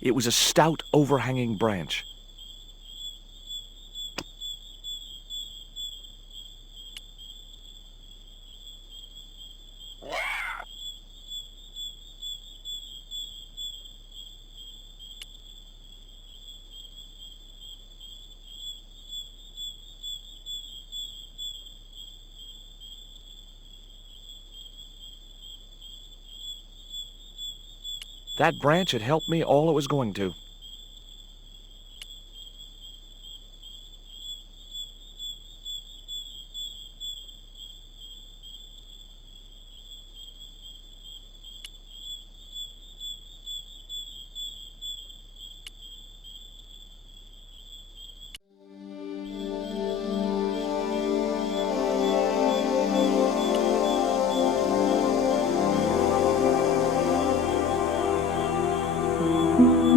It was a stout, overhanging branch. That branch had helped me all it was going to.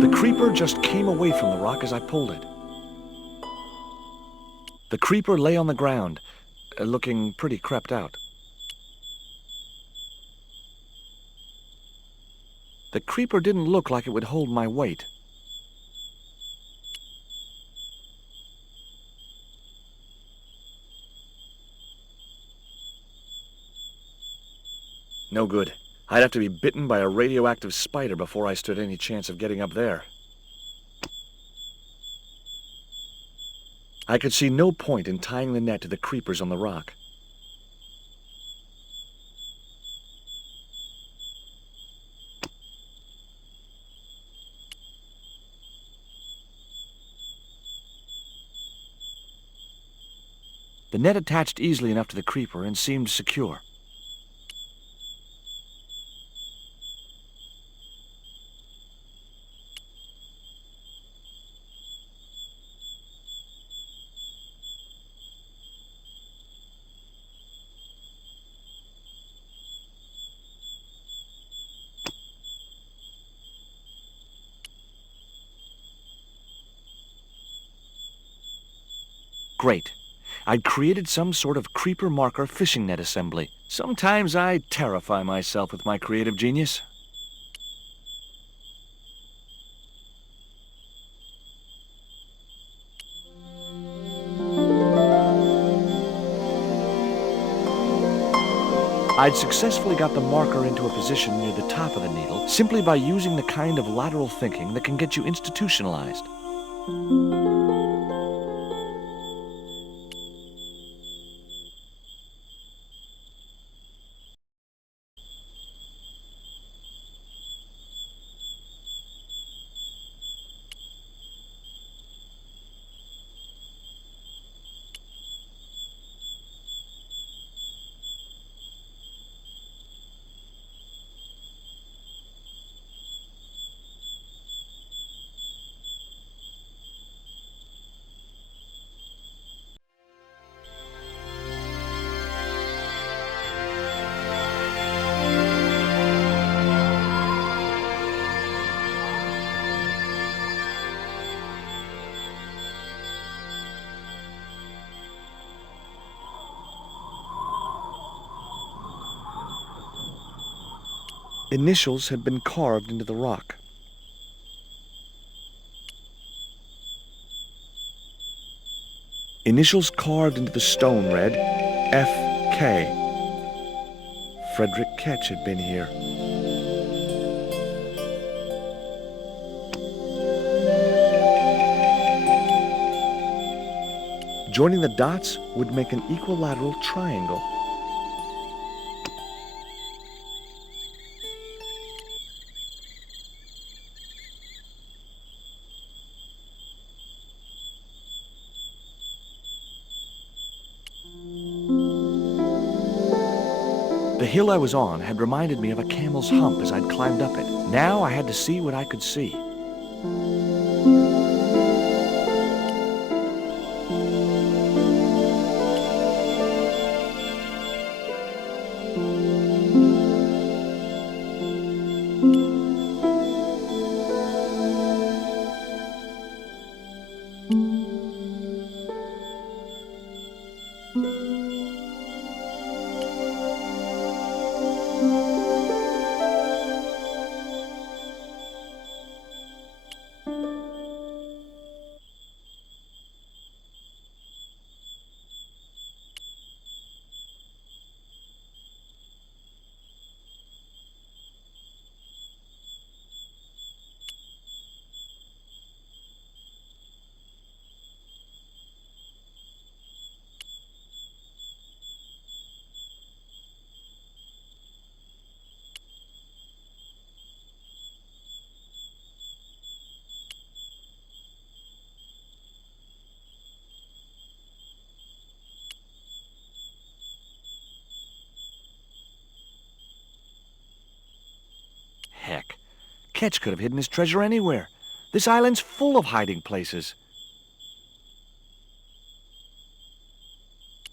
The creeper just came away from the rock as I pulled it. The creeper lay on the ground, looking pretty crept out. The creeper didn't look like it would hold my weight. No good. I'd have to be bitten by a radioactive spider before I stood any chance of getting up there. I could see no point in tying the net to the creepers on the rock. The net attached easily enough to the creeper and seemed secure. Great. I'd created some sort of creeper marker fishing net assembly. Sometimes I terrify myself with my creative genius. I'd successfully got the marker into a position near the top of the needle simply by using the kind of lateral thinking that can get you institutionalized. Initials had been carved into the rock. Initials carved into the stone read F.K. Frederick Ketch had been here. Joining the dots would make an equilateral triangle. The hill I was on had reminded me of a camel's hump as I'd climbed up it. Now I had to see what I could see. Ketch could have hidden his treasure anywhere. This island's full of hiding places.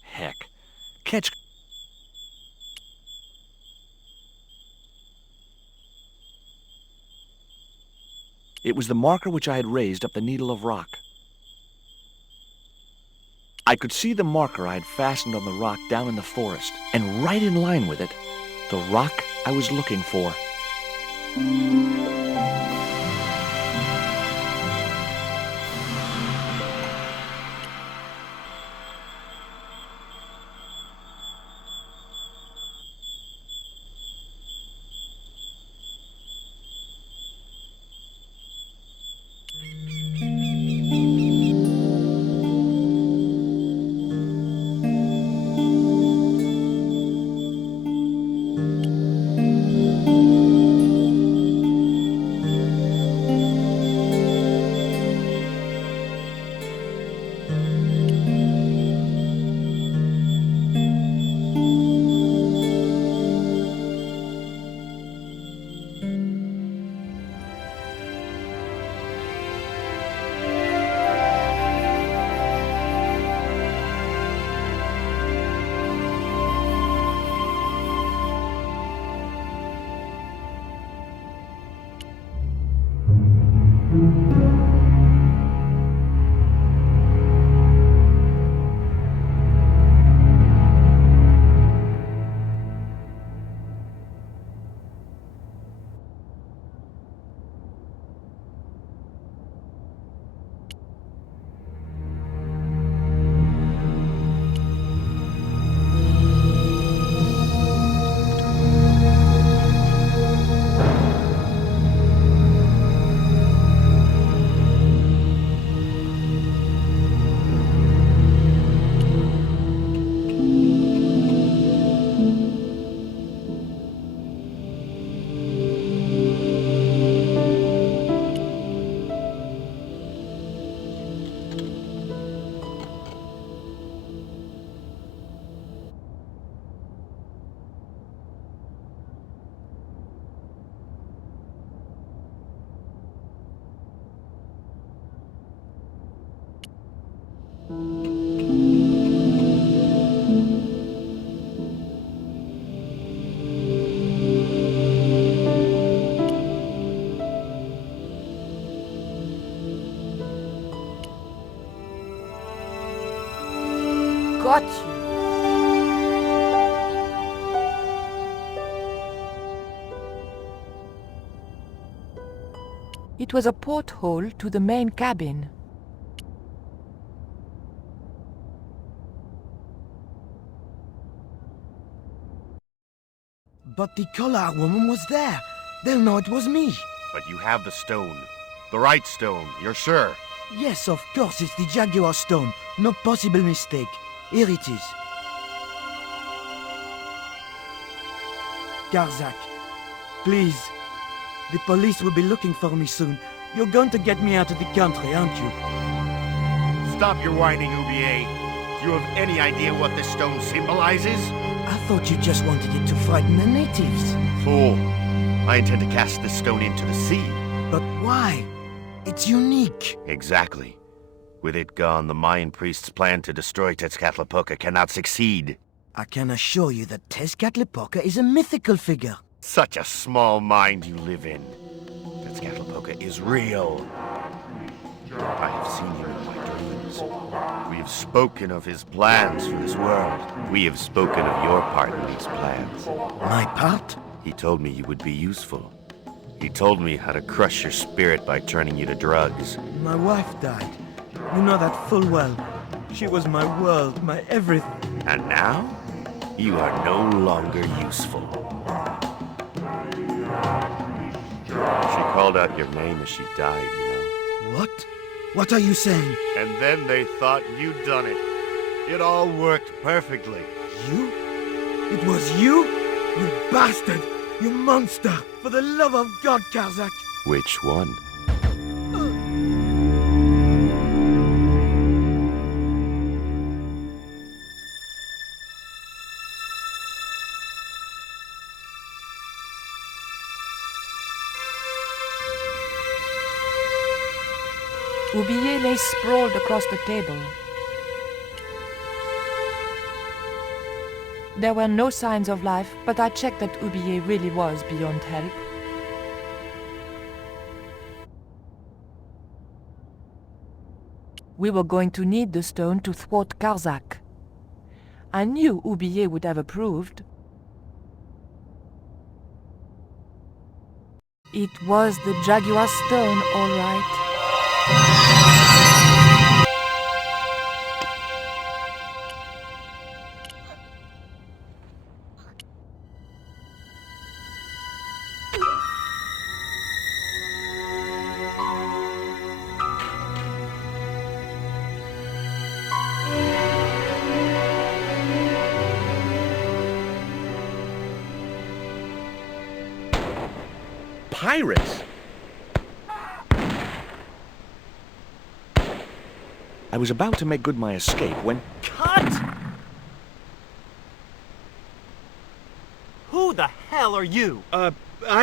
Heck, Ketch... It was the marker which I had raised up the needle of rock. I could see the marker I had fastened on the rock down in the forest, and right in line with it, the rock I was looking for. Got you. It was a porthole to the main cabin. But the collar woman was there. They'll know it was me. But you have the stone. The right stone, you're sure? Yes, of course, it's the Jaguar stone. No possible mistake. Here it is. Garzak, please. The police will be looking for me soon. You're going to get me out of the country, aren't you? Stop your whining, Oublier. Do you have any idea what this stone symbolizes? I thought you just wanted it to frighten the natives. Fool. I intend to cast this stone into the sea. But why? It's unique. Exactly. With it gone, the Mayan priest's plan to destroy Tezcatlipoca cannot succeed. I can assure you that Tezcatlipoca is a mythical figure. Such a small mind you live in. Tezcatlipoca is real. I have seen him in my dreams. We have spoken of his plans for this world. We have spoken of your part in these plans. My part? He told me you would be useful. He told me how to crush your spirit by turning you to drugs. My wife died. You know that full well. She was my world, my everything. And now, you are no longer useful. She called out your name as she died, you know. What? What are you saying? And then they thought you'd done it. It all worked perfectly. You? It was you? You bastard! You monster! For the love of God, Karzak! Which one? Oublié lay sprawled across the table. There were no signs of life, but I checked that Oublié really was beyond help. We were going to need the stone to thwart Karzak. I knew Oublié would have approved. It was the Jaguar stone, all right. Pirates? I was about to make good my escape when... Cut! Who the hell are you? I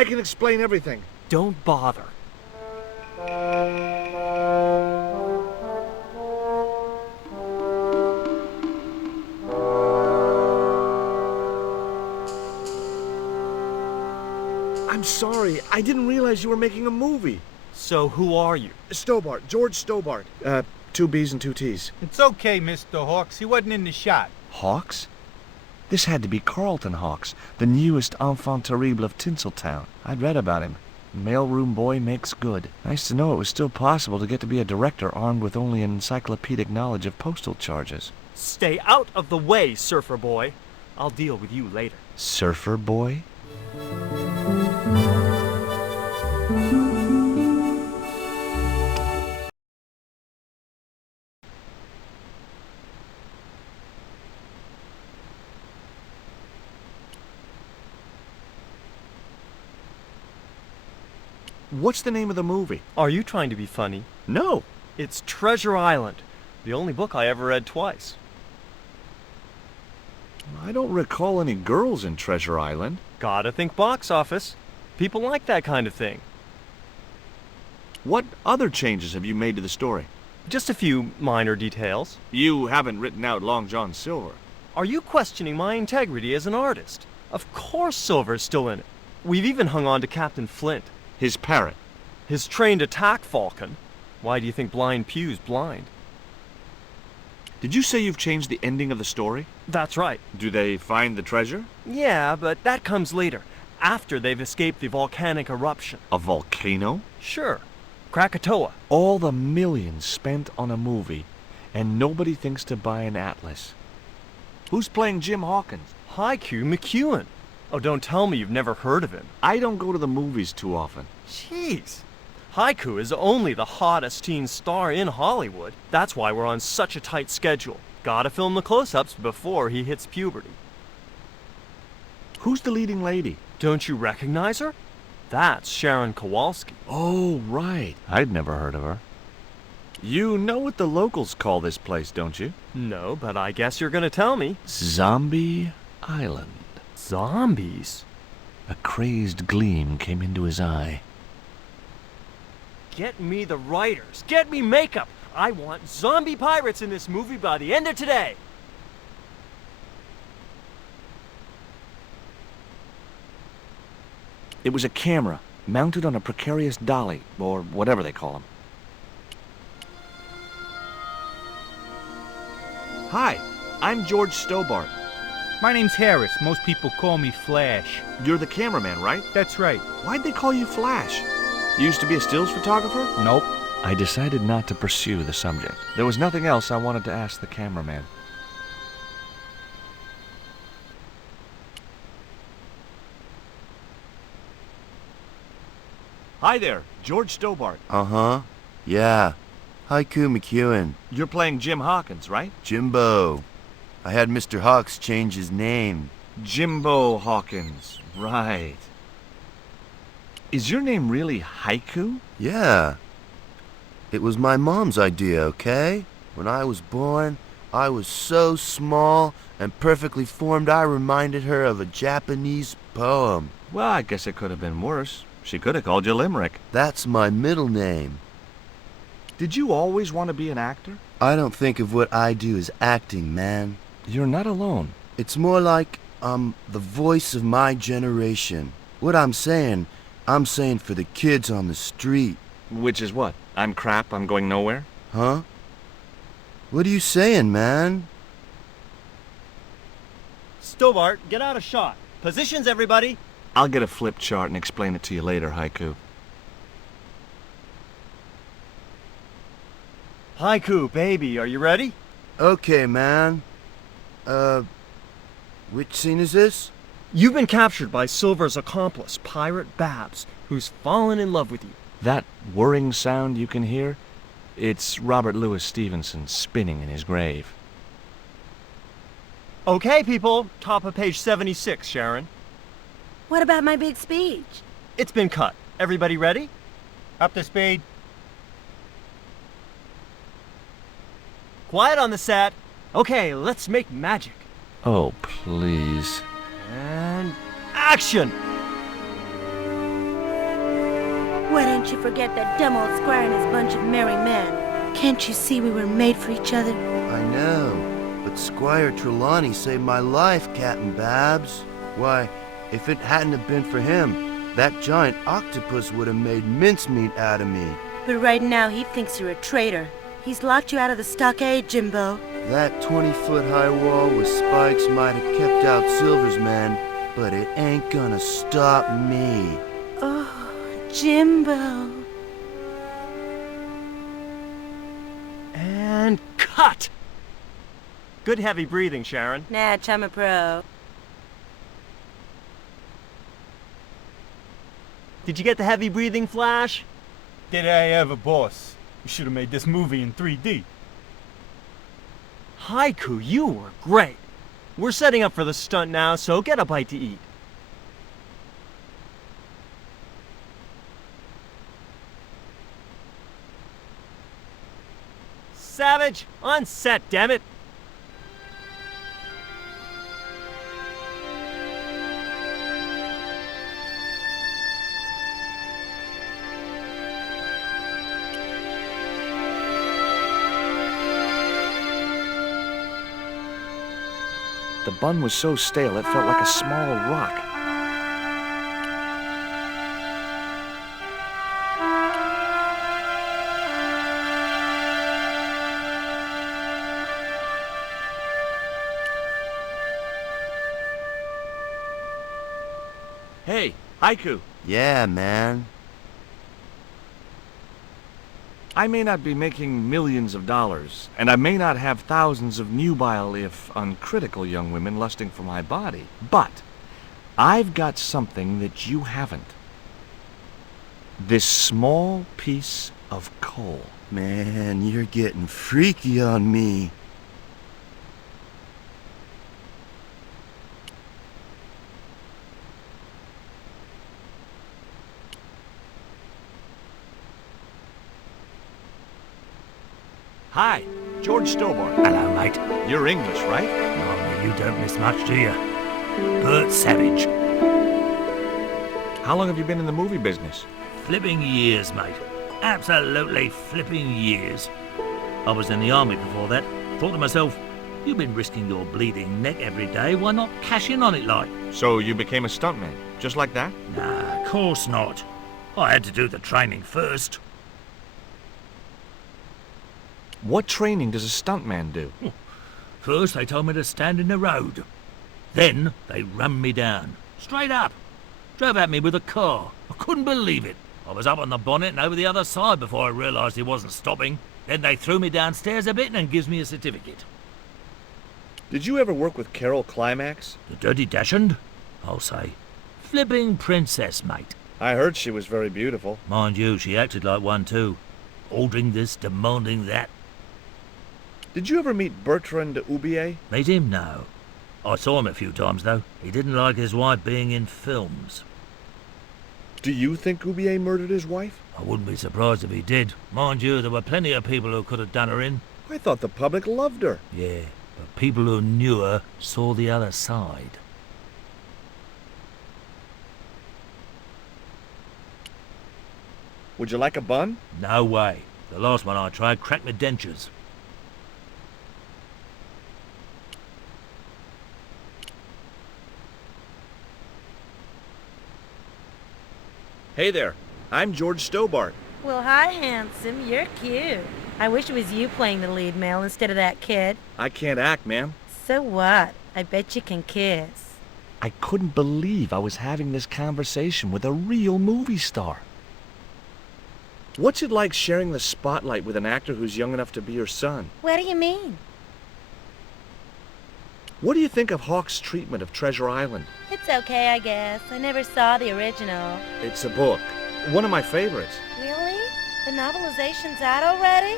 can explain everything. Don't bother. I'm sorry. I didn't realize you were making a movie. So who are you? Stobbart. George Stobbart. 2 B's and 2 T's. It's okay, Mr. Hawks. He wasn't in the shot. Hawks? This had to be Carlton Hawks, the newest enfant terrible of Tinseltown. I'd read about him. Mailroom boy makes good. Nice to know it was still possible to get to be a director armed with only an encyclopedic knowledge of postal charges. Stay out of the way, surfer boy. I'll deal with you later. Surfer boy? What's the name of the movie? Are you trying to be funny? No. It's Treasure Island, the only book I ever read twice. I don't recall any girls in Treasure Island. Gotta think box office. People like that kind of thing. What other changes have you made to the story? Just a few minor details. You haven't written out Long John Silver. Are you questioning my integrity as an artist? Of course Silver's still in it. We've even hung on to Captain Flint. His parrot. His trained attack falcon. Why do you think Blind Pew's blind? Did you say you've changed the ending of the story? That's right. Do they find the treasure? Yeah, but that comes later, after they've escaped the volcanic eruption. A volcano? Sure. Krakatoa. All the millions spent on a movie, and nobody thinks to buy an atlas. Who's playing Jim Hawkins? Haiku McEwen. Oh, don't tell me you've never heard of him. I don't go to the movies too often. Jeez. Haiku is only the hottest teen star in Hollywood. That's why we're on such a tight schedule. Gotta film the close-ups before he hits puberty. Who's the leading lady? Don't you recognize her? That's Sharon Kowalski. Oh, right. I'd never heard of her. You know what the locals call this place, don't you? No, but I guess you're gonna tell me. Zombie Island. Zombies? A crazed gleam came into his eye. Get me the writers. Get me makeup. I want zombie pirates in this movie by the end of today. It was a camera, mounted on a precarious dolly, or whatever they call them. Hi, I'm George Stobbart. My name's Harris. Most people call me Flash. You're the cameraman, right? That's right. Why'd they call you Flash? You used to be a stills photographer? Nope. I decided not to pursue the subject. There was nothing else I wanted to ask the cameraman. Hi there, George Stobbart. Uh-huh. Yeah. Haiku McEwen. You're playing Jim Hawkins, right? Jimbo. I had Mr. Hawks change his name. Jimbo Hawkins, right. Is your name really Haiku? Yeah. It was my mom's idea, okay? When I was born, I was so small and perfectly formed I reminded her of a Japanese poem. Well, I guess it could have been worse. She could have called you Limerick. That's my middle name. Did you always want to be an actor? I don't think of what I do as acting, man. You're not alone. It's more like I'm the voice of my generation. What I'm saying for the kids on the street. Which is what? I'm crap, I'm going nowhere? Huh? What are you saying, man? Stobbart, get out of shot. Positions, everybody. I'll get a flip chart and explain it to you later, Haiku. Haiku, baby, are you ready? Okay, man. Which scene is this? You've been captured by Silver's accomplice, Pirate Babs, who's fallen in love with you. That whirring sound you can hear? It's Robert Louis Stevenson spinning in his grave. Okay, people, top of page 76, Sharon. What about my big speech? It's been cut. Everybody ready? Up to speed. Quiet on the set. Okay, let's make magic. Oh, please. And action! Why don't you forget that dumb old squire and his bunch of merry men? Can't you see we were made for each other? I know, but Squire Trelawney saved my life, Captain Babs. Why, if it hadn't have been for him, that giant octopus would have made mincemeat out of me. But right now he thinks you're a traitor. He's locked you out of the stockade, Jimbo. That 20-foot-high wall with spikes might have kept out Silver's men, but it ain't gonna stop me. Oh, Jimbo. And cut! Good heavy breathing, Sharon. Natch, I'm a pro. Did you get the heavy breathing, Flash? Did I ever, boss? We should have made this movie in 3D. Haiku, you were great. We're setting up for the stunt now, so get a bite to eat. Savage, on set, damn it. The bun was so stale it felt like a small rock. Hey, Haiku. Yeah, man. I may not be making millions of dollars, and I may not have thousands of nubile, if uncritical, young women lusting for my body, but I've got something that you haven't. This small piece of coal. Man, you're getting freaky on me. Hi, George Stobbart. Hello, mate. You're English, right? Blimey, you don't miss much, do you? Bert Savage. How long have you been in the movie business? Flipping years, mate. Absolutely flipping years. I was in the army before that. Thought to myself, you've been risking your bleeding neck every day, why not cash in on it like? So you became a stuntman, just like that? Nah, of course not. I had to do the training first. What training does a stuntman do? First, they told me to stand in the road. Then, they run me down. Straight up. Drove at me with a car. I couldn't believe it. I was up on the bonnet and over the other side before I realised he wasn't stopping. Then they threw me downstairs a bit and gives me a certificate. Did you ever work with Carol Climax? The Dirty Dachshund? I'll say. Flipping princess, mate. I heard she was very beautiful. Mind you, she acted like one too. Ordering this, demanding that. Did you ever meet Bertrand Oubier? Meet him? No. I saw him a few times, though. He didn't like his wife being in films. Do you think Oubier murdered his wife? I wouldn't be surprised if he did. Mind you, there were plenty of people who could have done her in. I thought the public loved her. Yeah, but people who knew her saw the other side. Would you like a bun? No way. The last one I tried cracked my dentures. Hey there, I'm George Stobbart. Well, hi, handsome. You're cute. I wish it was you playing the lead male instead of that kid. I can't act, ma'am. So what? I bet you can kiss. I couldn't believe I was having this conversation with a real movie star. What's it like sharing the spotlight with an actor who's young enough to be your son? What do you mean? What do you think of Hawk's treatment of Treasure Island? It's okay, I guess. I never saw the original. It's a book. One of my favorites. Really? The novelization's out already?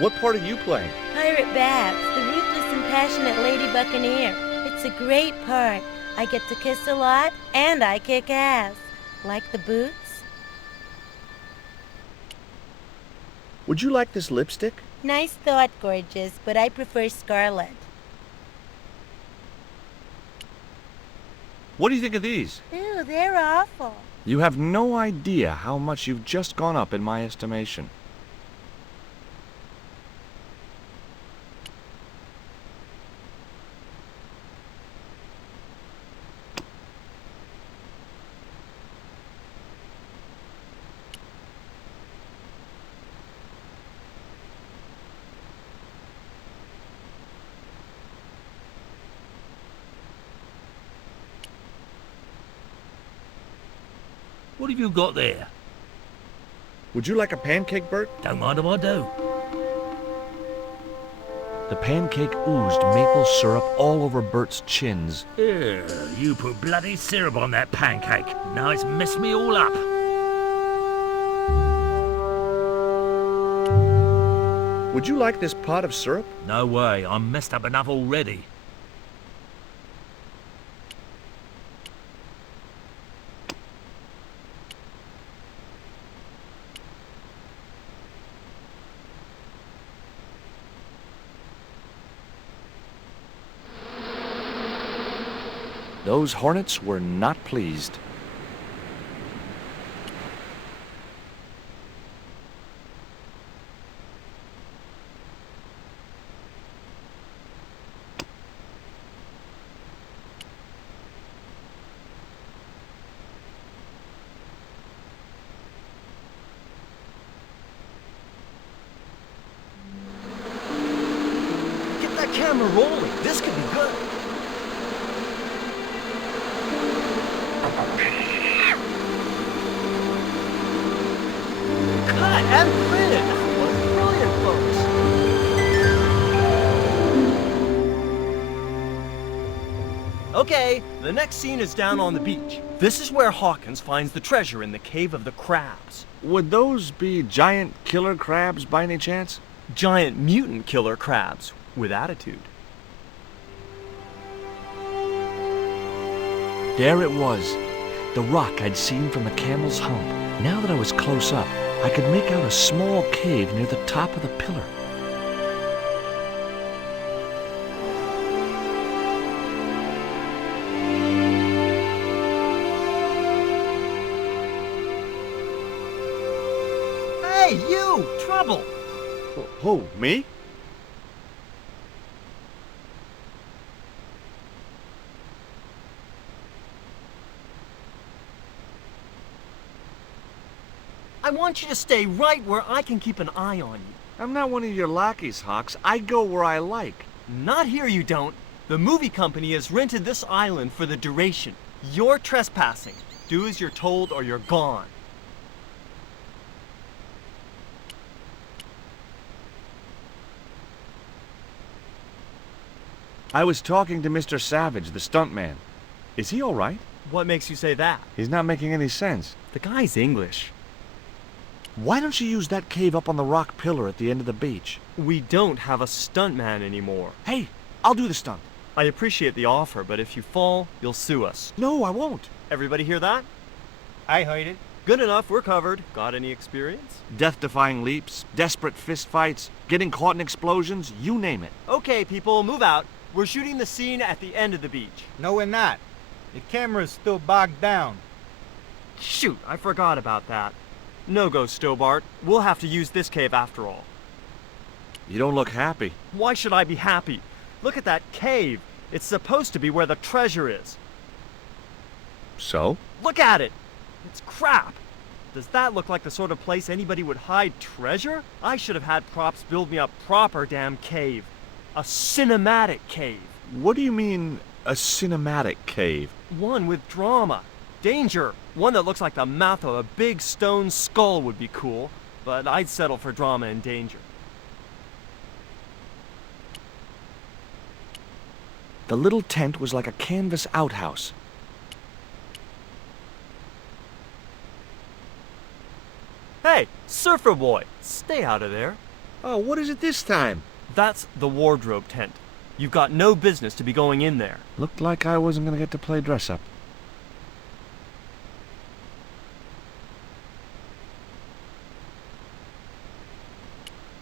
What part are you playing? Pirate Babs, the ruthless and passionate Lady Buccaneer. It's a great part. I get to kiss a lot, and I kick ass. Like the boots? Would you like this lipstick? Nice thought, gorgeous, but I prefer scarlet. What do you think of these? Ew, they're awful. You have no idea how much you've just gone up in my estimation. What have you got there? Would you like a pancake, Bert? Don't mind if I do. The pancake oozed maple syrup all over Bert's chins. Ew, you put bloody syrup on that pancake. Now it's messed me all up. Would you like this pot of syrup? No way, I'm messed up enough already. Those hornets were not pleased. Get that camera rolling. This could be good. Cut and printed. That was brilliant, folks. Okay, the next scene is down on the beach. This is where Hawkins finds the treasure in the Cave of the Crabs. Would those be giant killer crabs by any chance? Giant mutant killer crabs with attitude. There it was, the rock I'd seen from the camel's hump. Now that I was close up, I could make out a small cave near the top of the pillar. Hey, you! Trouble! Who, me? I want you to stay right where I can keep an eye on you. I'm not one of your lackeys, Hawks. I go where I like. Not here, you don't. The movie company has rented this island for the duration. You're trespassing. Do as you're told or you're gone. I was talking to Mr. Savage, the stuntman. Is he all right? What makes you say that? He's not making any sense. The guy's English. Why don't you use that cave up on the rock pillar at the end of the beach? We don't have a stuntman anymore. Hey, I'll do the stunt. I appreciate the offer, but if you fall, you'll sue us. No, I won't. Everybody hear that? I heard it. Good enough, we're covered. Got any experience? Death-defying leaps, desperate fistfights, getting caught in explosions, you name it. Okay, people, move out. We're shooting the scene at the end of the beach. No, we're not. The camera's still bogged down. Shoot, I forgot about that. No go, Stobbart. We'll have to use this cave after all. You don't look happy. Why should I be happy? Look at that cave. It's supposed to be where the treasure is. So? Look at it! It's crap! Does that look like the sort of place anybody would hide treasure? I should have had props build me a proper damn cave. A cinematic cave. What do you mean, a cinematic cave? One with drama. Danger. One that looks like the mouth of a big stone skull would be cool, but I'd settle for drama and danger. The little tent was like a canvas outhouse. Hey, surfer boy, stay out of there. Oh, what is it this time? That's the wardrobe tent. You've got no business to be going in there. Looked like I wasn't gonna get to play dress-up.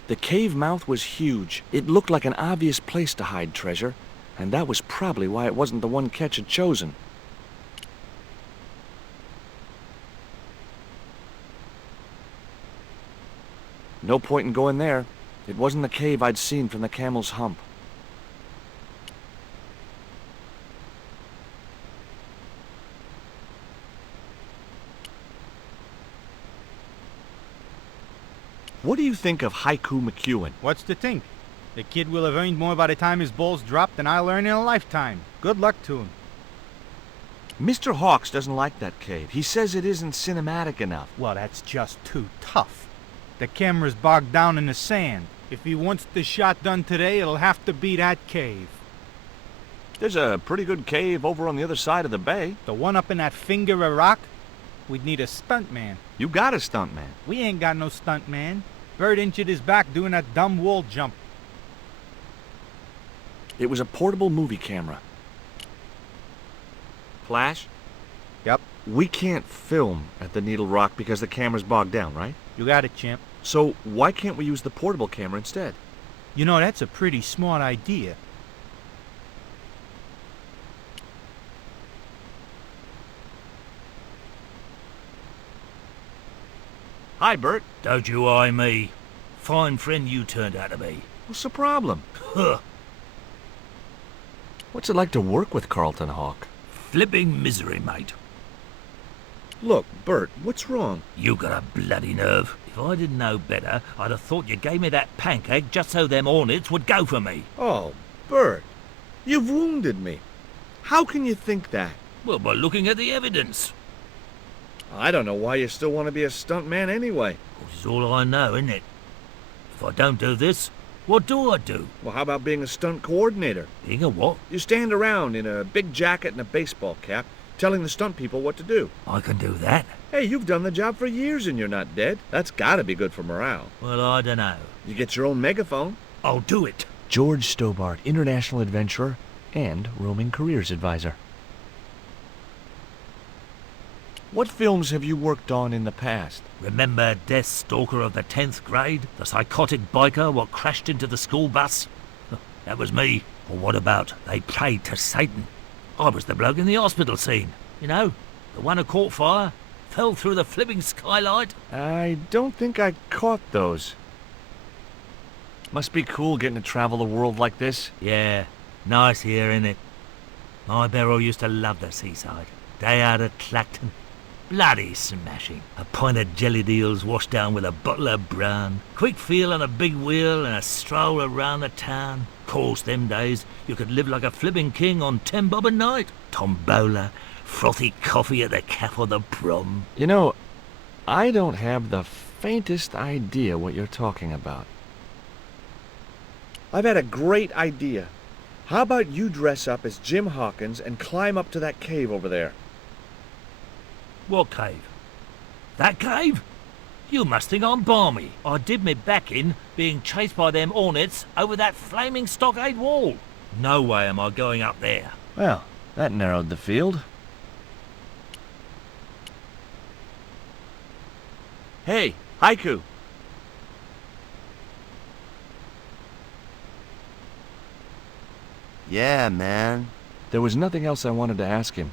The cave mouth was huge. It looked like an obvious place to hide treasure, and that was probably why it wasn't the one Ketch had chosen. No point in going there. It wasn't the cave I'd seen from the Camel's Hump. What do you think of Haiku McEwen? What's to think? The kid will have earned more by the time his balls drop than I'll earn in a lifetime. Good luck to him. Mr. Hawks doesn't like that cave. He says it isn't cinematic enough. Well, that's just too tough. The camera's bogged down in the sand. If he wants the shot done today, it'll have to be that cave. There's a pretty good cave over on the other side of the bay. The one up in that finger of rock? We'd need a stuntman. You got a stuntman. We ain't got no stuntman. Bird injured his back doing that dumb wall jump. It was a portable movie camera. Flash? Yep. We can't film at the Needle Rock because the camera's bogged down, right? You got it, champ. So why can't we use the portable camera instead? You know, that's a pretty smart idea. Hi, Bert. Don't you eye me. Fine friend you turned out to be. What's the problem? Huh. What's it like to work with Carlton Hawk? Flipping misery, mate. Look, Bert, what's wrong? You got a bloody nerve. If I didn't know better, I'd have thought you gave me that pancake just so them hornets would go for me. Oh, Bert, you've wounded me. How can you think that? Well, by looking at the evidence. I don't know why you still want to be a stuntman anyway. This is all I know, isn't it? If I don't do this, what do I do? Well, how about being a stunt coordinator? Being a what? You stand around in a big jacket and a baseball cap, telling the stunt people what to do. I can do that. Hey, you've done the job for years and you're not dead. That's gotta be good for morale. Well, I don't know. You get your own megaphone. I'll do it. George Stobbart, international adventurer and roaming careers advisor. What films have you worked on in the past? Remember Death Stalker of the 10th grade? The psychotic biker what crashed into the school bus? That was me. Or what about They Prayed to Satan? I was the bloke in the hospital scene. You know, the one who caught fire, fell through the flipping skylight. I don't think I caught those. Must be cool getting to travel the world like this. Yeah, nice here, innit? My Beryl used to love the seaside. Day out at Clacton. Bloody smashing. A pint of jelly deals washed down with a bottle of brown. Quick feel on a big wheel and a stroll around the town. Course, them days, you could live like a flipping king on 10 bob a night. Tombola, frothy coffee at the cafe or the prom. You know, I don't have the faintest idea what you're talking about. I've had a great idea. How about you dress up as Jim Hawkins and climb up to that cave over there? What cave? That cave? You must think I'm balmy. I did me back in being chased by them hornets over that flaming stockade wall. No way am I going up there. Well, that narrowed the field. Hey, Haiku. Yeah, man. There was nothing else I wanted to ask him.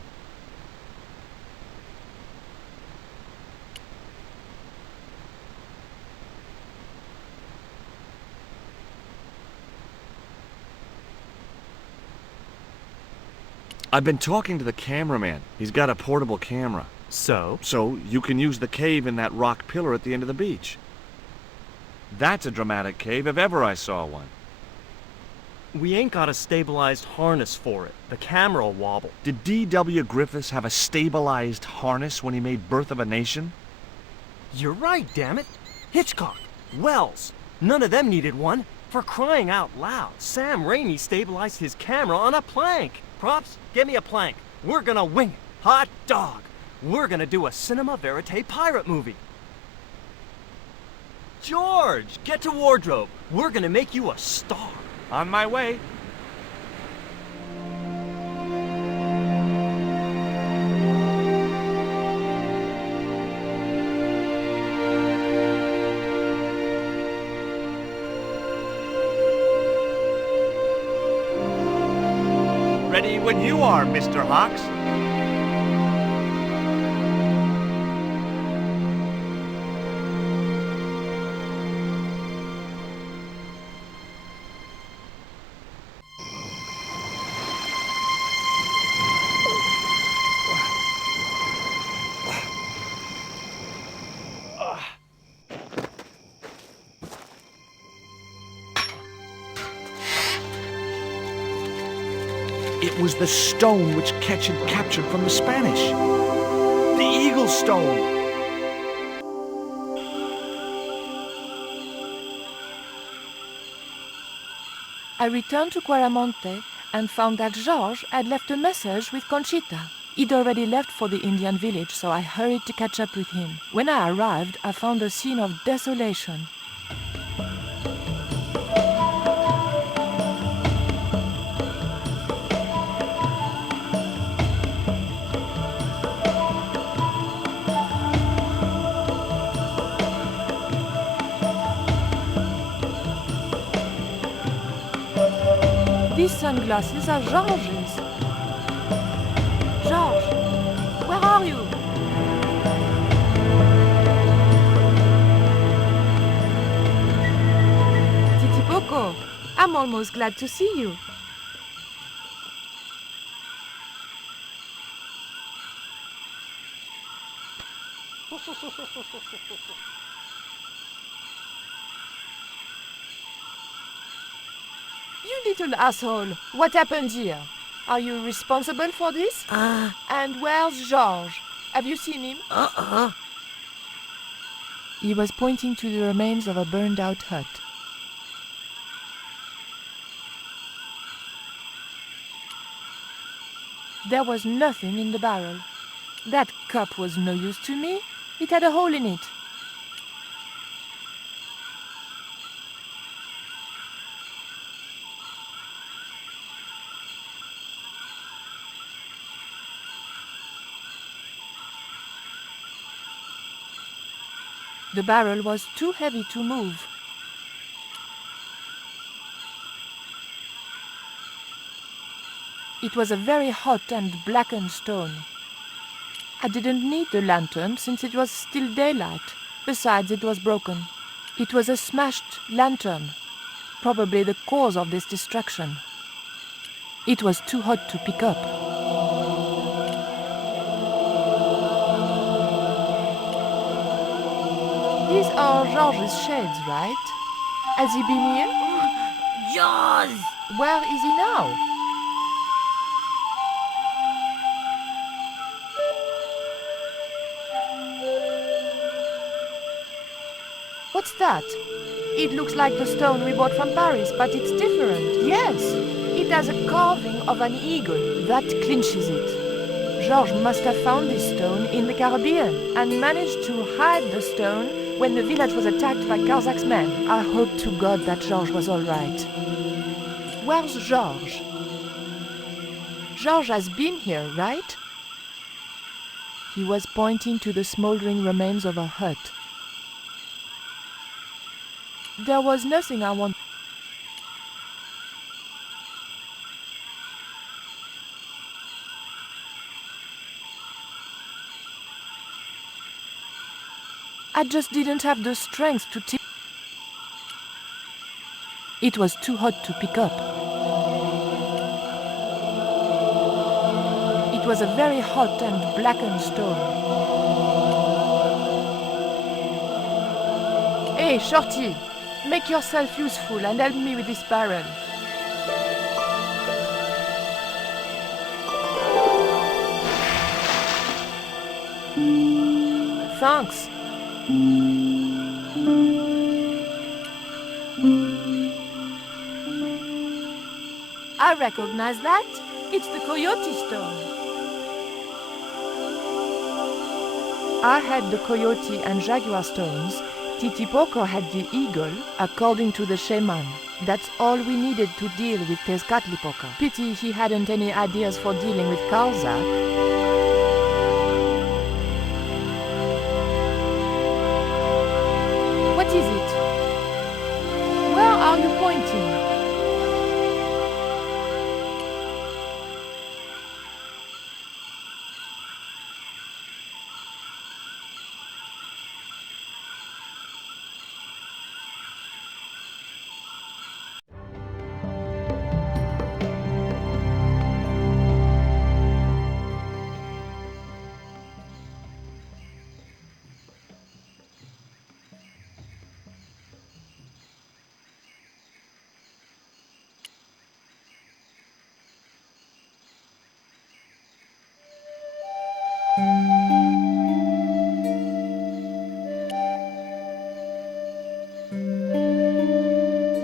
I've been talking to the cameraman. He's got a portable camera. So? So you can use the cave in that rock pillar at the end of the beach. That's a dramatic cave if ever I saw one. We ain't got a stabilized harness for it. The camera'll wobble. Did D.W. Griffiths have a stabilized harness when he made Birth of a Nation? You're right, damn it. Hitchcock, Wells, none of them needed one. For crying out loud, Sam Raimi stabilized his camera on a plank. Props, get me a plank. We're gonna wing it. Hot dog. We're gonna do a cinema verite pirate movie. George, get to wardrobe. We're gonna make you a star. On my way. Ready when you are, Mr. Hawks. It was the stone which Ketch had captured from the Spanish. The Eagle Stone. I returned to Quaramonte and found that George had left a message with Conchita. He'd already left for the Indian village, so I hurried to catch up with him. When I arrived, I found a scene of desolation. These sunglasses are George's. George, where are you? Titipoco, I'm almost glad to see you. You little asshole, what happened here? Are you responsible for this? And where's George? Have you seen him? He was pointing to the remains of a burned-out hut. There was nothing in the barrel. That cup was no use to me. It had a hole in it. The barrel was too heavy to move. It was a very hot and blackened stone. I didn't need the lantern since it was still daylight. Besides, it was broken. It was a smashed lantern, probably the cause of this destruction. It was too hot to pick up. These are George's shades, right? Has he been here? Jaws! Where is he now? What's that? It looks like the stone we bought from Paris, but it's different. Yes, it has a carving of an eagle. That clinches it. George must have found this stone in the Caribbean and managed to hide the stone when the village was attacked by Carzak's men. I hope to God that George was all right. Where's George? George has been here, right? He was pointing to the smoldering remains of a hut. There was nothing I wanted. I just didn't have the strength to tip. It was too hot to pick up. It was a very hot and blackened stone. Hey, Shorty! Make yourself useful and help me with this barrel. Thanks. I recognize that. It's the coyote stone. I had the coyote and jaguar stones. Titipoco had the eagle, according to the shaman. That's all we needed to deal with Tezcatlipoca. Pity he hadn't any ideas for dealing with Karzak. What is it? Where are you pointing?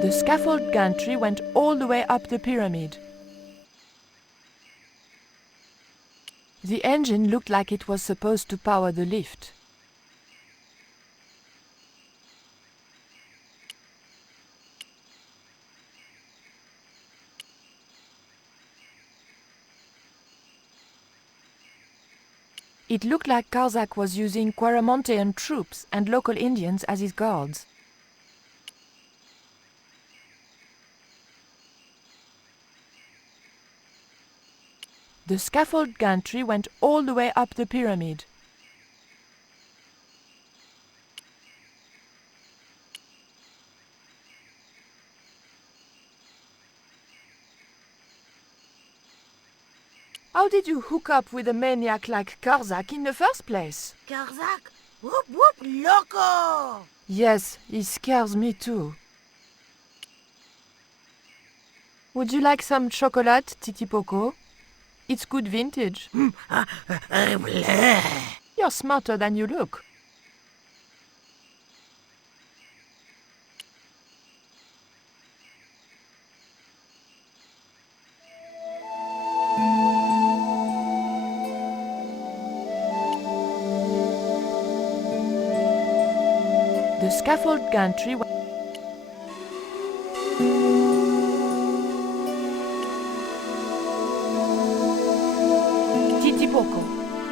The scaffold gantry went all the way up the pyramid. The engine looked like it was supposed to power the lift. It looked like Karzak was using Quaramontean troops and local Indians as his guards. The scaffold gantry went all the way up the pyramid. How did you hook up with a maniac like Karzak in the first place? Karzak? Whoop whoop loco! Yes, he scares me too. Would you like some chocolate, Titipoco? It's good vintage. You're smarter than you look. The scaffold gantry. Titipoco,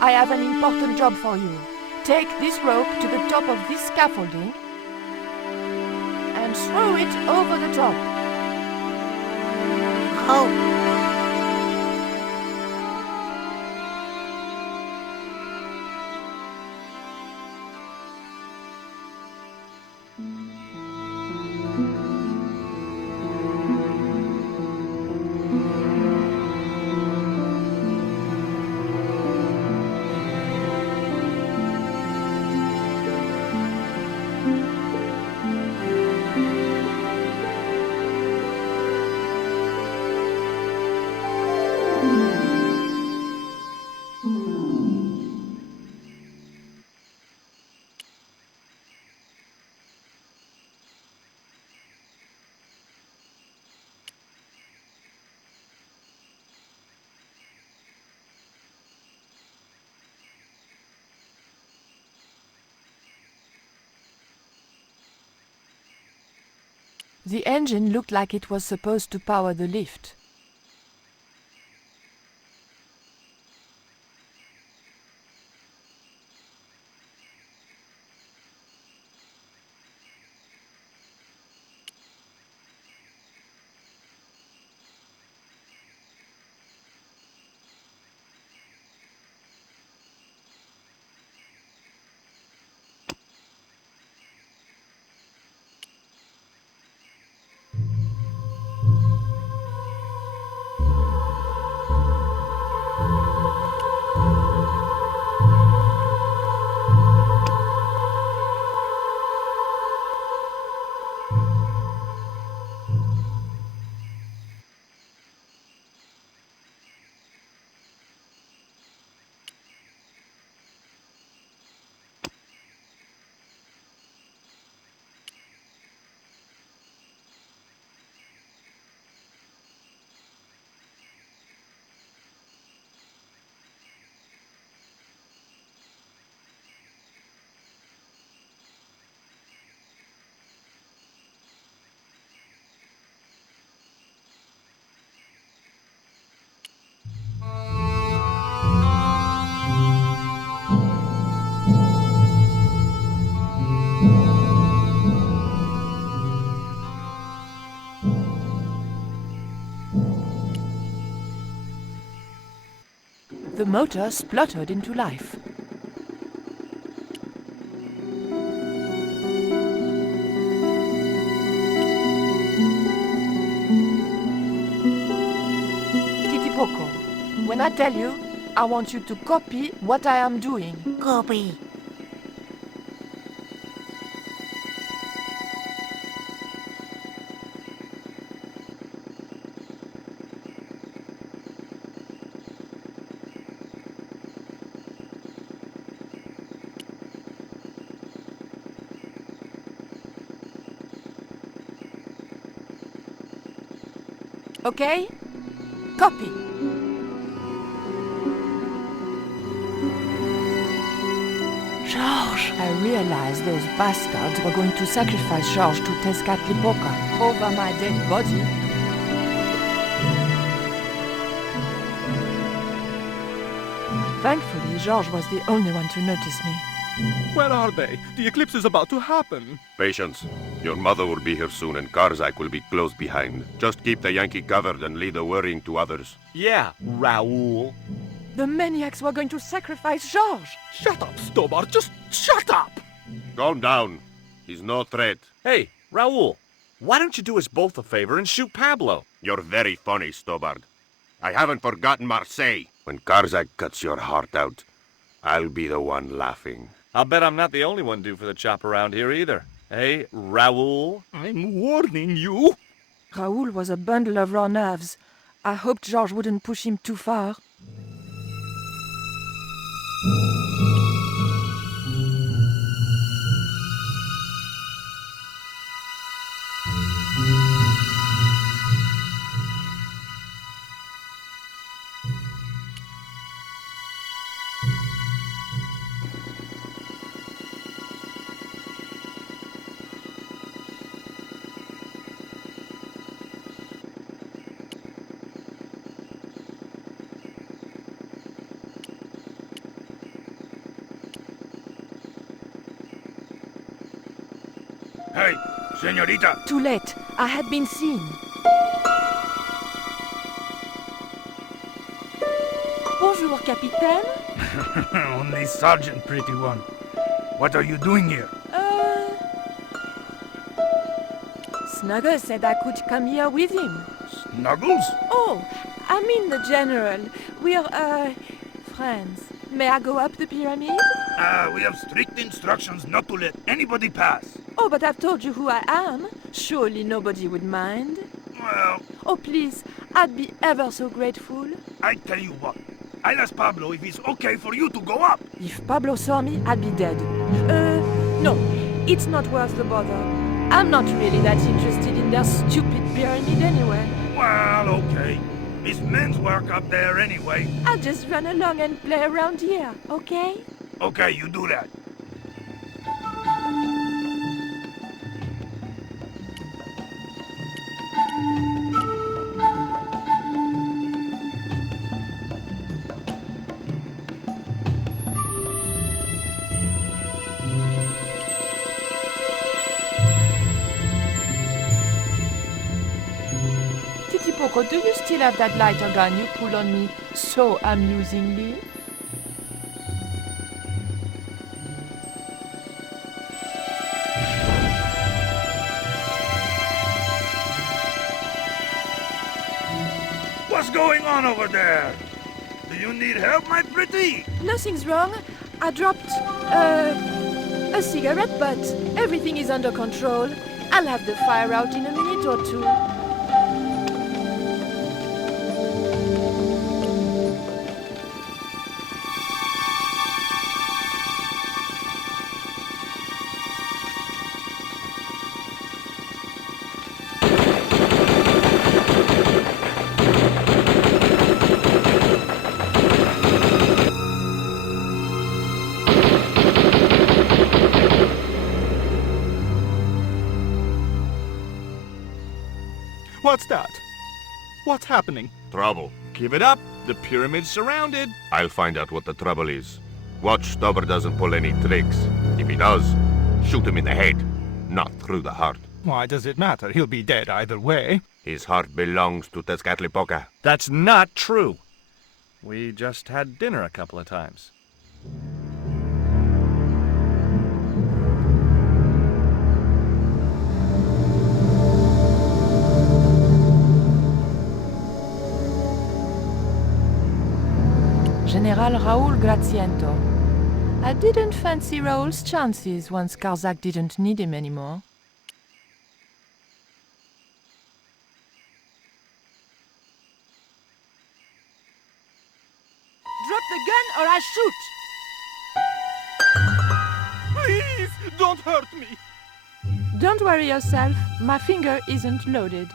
I have an important job for you. Take this rope to the top of this scaffolding and throw it over the top. Oh. The engine looked like it was supposed to power the lift. motor spluttered into life. Titipoco, when I tell you, I want you to copy what I am doing. Copy. Okay? Copy. George! I realized those bastards were going to sacrifice George to Tezcatlipoca over my dead body. Thankfully, George was the only one to notice me. Where are they? The eclipse is about to happen. Patience. Your mother will be here soon and Karzak will be close behind. Just keep the Yankee covered and leave the worrying to others. Yeah, Raoul. The maniacs were going to sacrifice George! Shut up, Stobbart! Just shut up! Calm down. He's no threat. Hey, Raoul, why don't you do us both a favor and shoot Pablo? You're very funny, Stobbart. I haven't forgotten Marseille. When Karzak cuts your heart out, I'll be the one laughing. I'll bet I'm not the only one due for the chop around here either. Hey, Raoul? I'm warning you. Raoul was a bundle of raw nerves. I hoped George wouldn't push him too far. Hey, señorita! Too late. I had been seen. Bonjour, Capitaine. Only Sergeant, pretty one. What are you doing here? Snuggles said I could come here with him. Snuggles? Oh, I mean the General. We're, friends. May I go up the pyramid? We have strict instructions not to let anybody pass. Oh, but I've told you who I am. Surely nobody would mind. Well... Oh, please. I'd be ever so grateful. I tell you what. I'll ask Pablo if it's okay for you to go up. If Pablo saw me, I'd be dead. No. It's not worth the bother. I'm not really that interested in their stupid pyramid anyway. Well, okay. It's men's work up there anyway. I'll just run along and play around here, okay? Okay, you do that. Titipoco, do you still have that lighter gun you pulled on me so amusingly? What's going on over there? Do you need help, my pretty? Nothing's wrong. I dropped, a cigarette, but everything is under control. I'll have the fire out in a minute or two. What's that? What's happening? Trouble. Give it up. The pyramid's surrounded. I'll find out what the trouble is. Watch Stobbart doesn't pull any tricks. If he does, shoot him in the head, not through the heart. Why does it matter? He'll be dead either way. His heart belongs to Tezcatlipoca. That's not true. We just had dinner a couple of times. General Raoul Graziento. I didn't fancy Raoul's chances once Karzak didn't need him anymore. Drop the gun or I shoot! Please, don't hurt me! Don't worry yourself, my finger isn't loaded.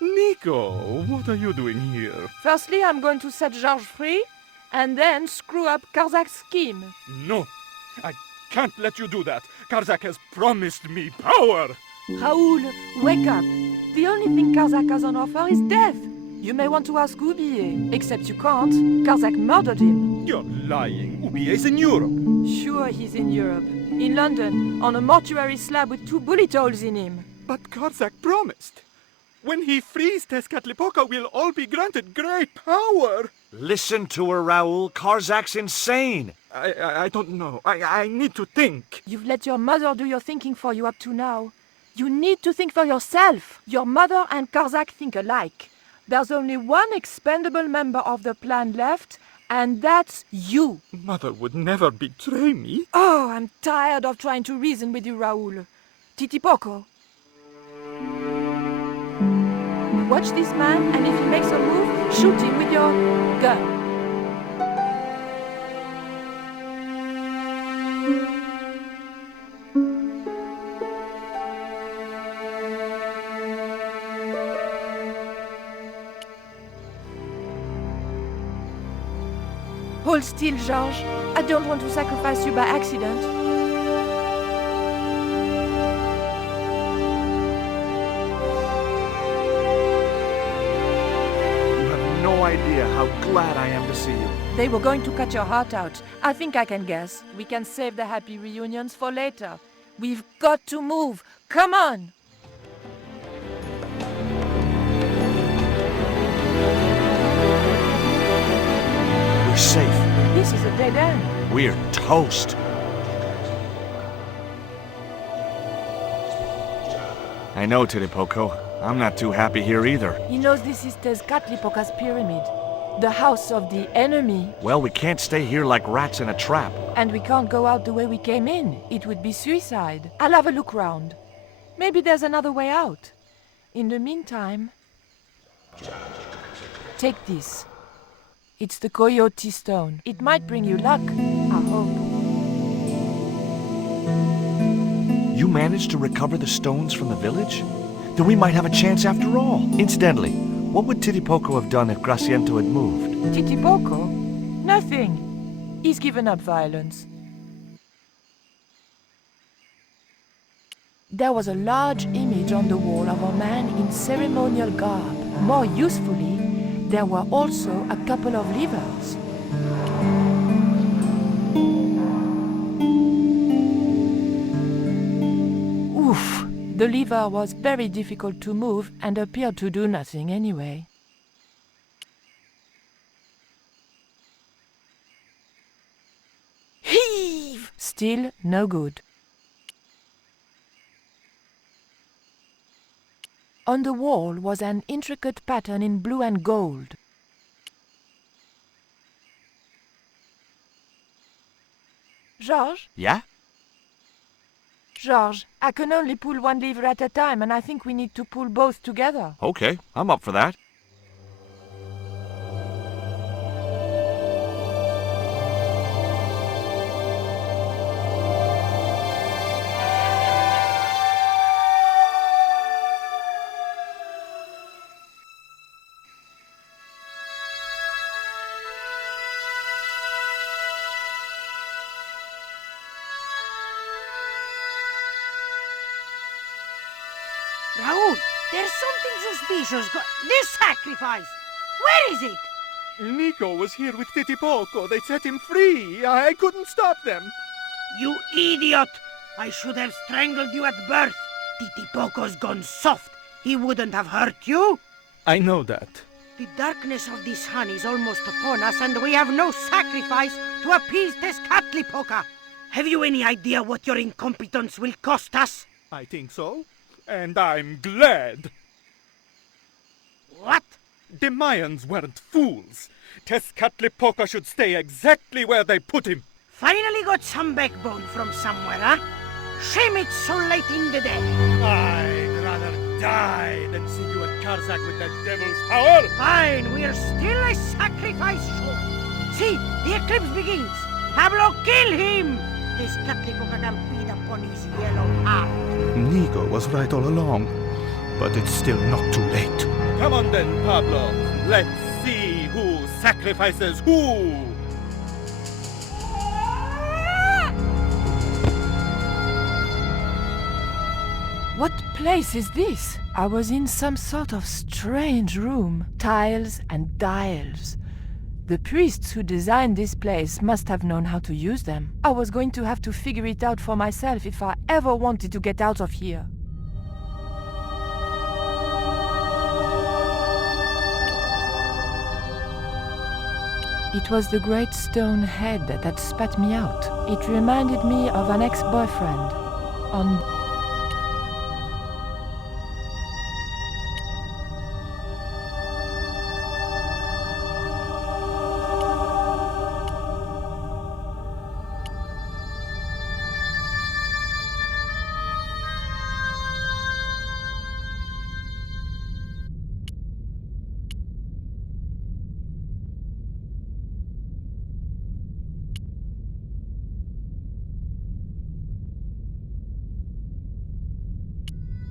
Nico, what are you doing here? Firstly, I'm going to set George free, and then screw up Karzak's scheme. No, I can't let you do that. Karzak has promised me power. Raoul, wake up. The only thing Karzak has on offer is death. You may want to ask Oublier, except you can't. Karzak murdered him. You're lying. Oubier's in Europe. Sure, he's in Europe. In London, on a mortuary slab with 2 bullet holes in him. But Karzak promised. When he frees Tezcatlipoca, we'll all be granted great power. Listen to her, Raoul. Karzak's insane. I don't know. I need to think. You've let your mother do your thinking for you up to now. You need to think for yourself. Your mother and Karzak think alike. There's only one expendable member of the plan left, and that's you. Mother would never betray me. Oh, I'm tired of trying to reason with you, Raoul. Titipoco. Watch this man, and if he makes a move, shoot him with your gun. Hold still, George. I don't want to sacrifice you by accident. No idea how glad I am to see you. They were going to cut your heart out. I think I can guess. We can save the happy reunions for later. We've got to move. Come on! We're safe. This is a dead end. We're toast. I know, Titipoco. I'm not too happy here either. He knows this is Tezcatlipoca's pyramid, the house of the enemy. Well, we can't stay here like rats in a trap. And we can't go out the way we came in. It would be suicide. I'll have a look round. Maybe there's another way out. In the meantime, take this. It's the Coyote Stone. It might bring you luck, I hope. You managed to recover the stones from the village? Then we might have a chance after all. Incidentally, what would Titipoco have done if Graziento had moved? Titipoco? Nothing. He's given up violence. There was a large image on the wall of a man in ceremonial garb. More usefully, there were also a couple of levers. Oof! The lever was very difficult to move and appeared to do nothing anyway. Heave! Still no good. On the wall was an intricate pattern in blue and gold. Georges? Yeah? Georges, I can only pull one lever at a time, and I think we need to pull both together. Okay, I'm up for that. Raoul, there's something suspicious. This sacrifice! Where is it? Nico was here with Titipoco. They set him free. I couldn't stop them. You idiot! I should have strangled you at birth. Titipoco's gone soft. He wouldn't have hurt you. I know that. The darkness of the sun is almost upon us, and we have no sacrifice to appease Tezcatlipoca. Have you any idea what your incompetence will cost us? I think so, and I'm glad. What? The Mayans weren't fools. Tezcatlipoca should stay exactly where they put him. Finally got some backbone from somewhere, huh? Shame it's so late in the day. I'd rather die than see you and Karzak with that devil's power. Fine, we're still a sacrifice show. See, the eclipse begins. Pablo, kill him! Tezcatlipoca can feed upon his yellow heart. Nico was right all along, but it's still not too late. Come on then, Pablo. Let's see who sacrifices who. What place is this? I was in some sort of strange room. Tiles and dials. The priests who designed this place must have known how to use them. I was going to have to figure it out for myself if I ever wanted to get out of here. It was the great stone head that spat me out. It reminded me of an ex-boyfriend.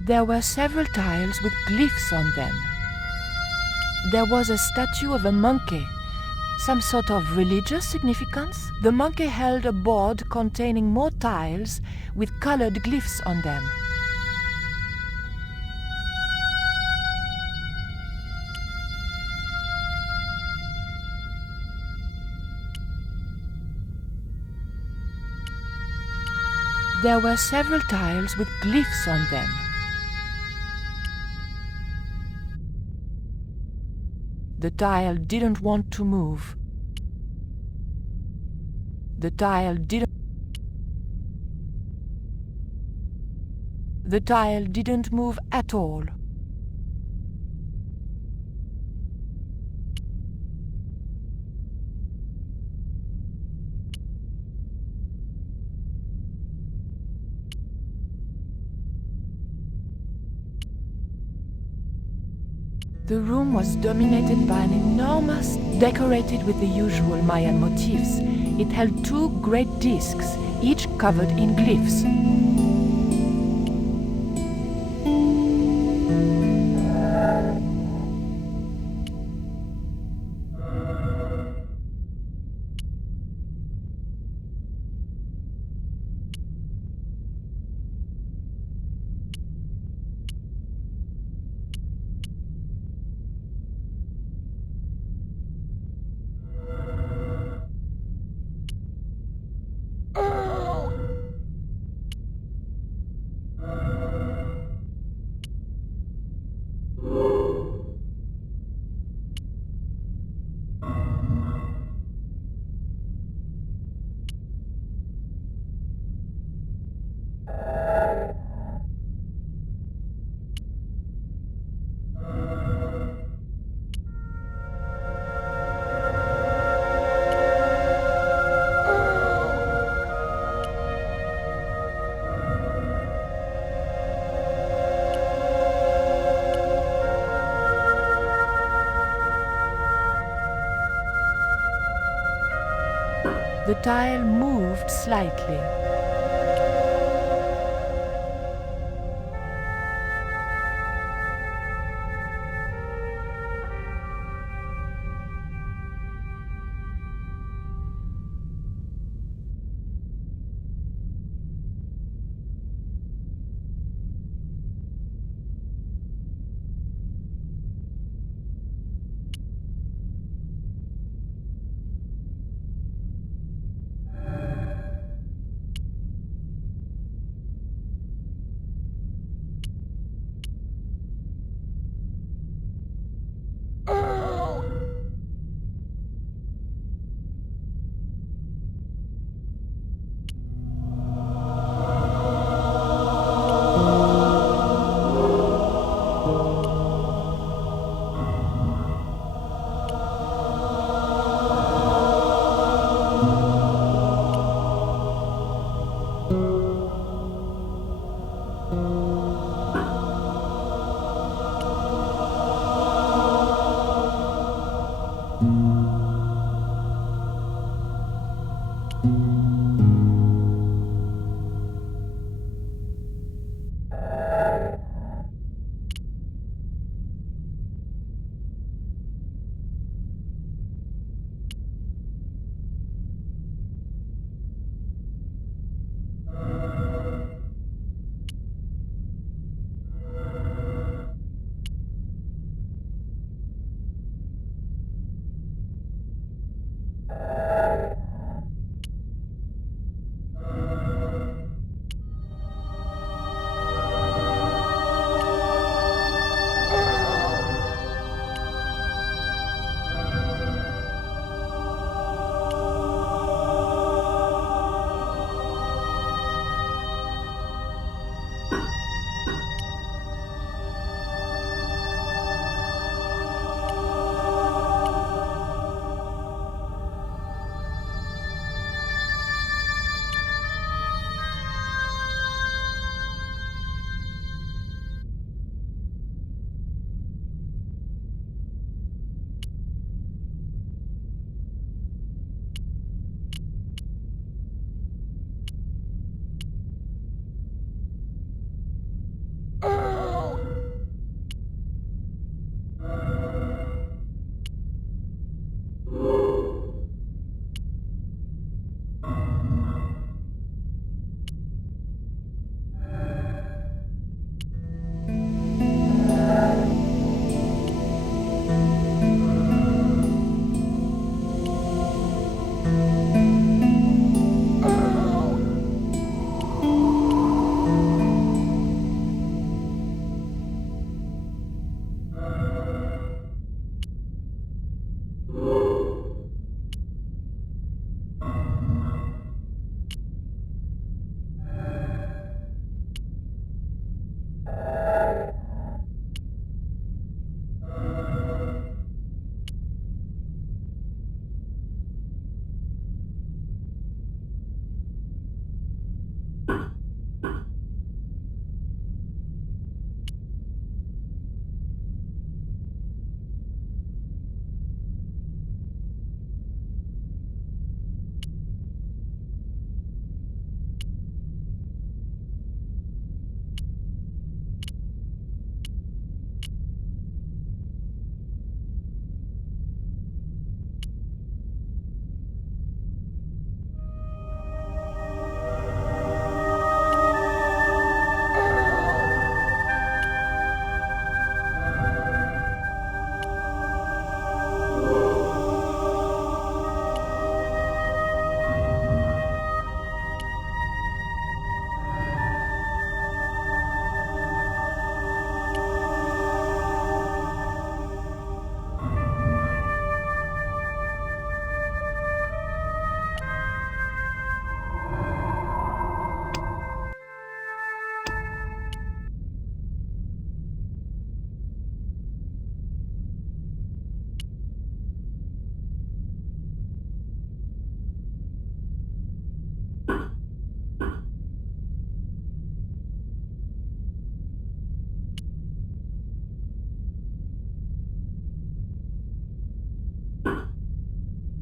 There were several tiles with glyphs on them. There was a statue of a monkey, some sort of religious significance. The monkey held a board containing more tiles with colored glyphs on them. There were several tiles with glyphs on them. The tile didn't want to move. The tile didn't move at all. The room was dominated by an enormous, decorated with the usual Mayan motifs. It held two great discs, each covered in glyphs. The tile moved slightly.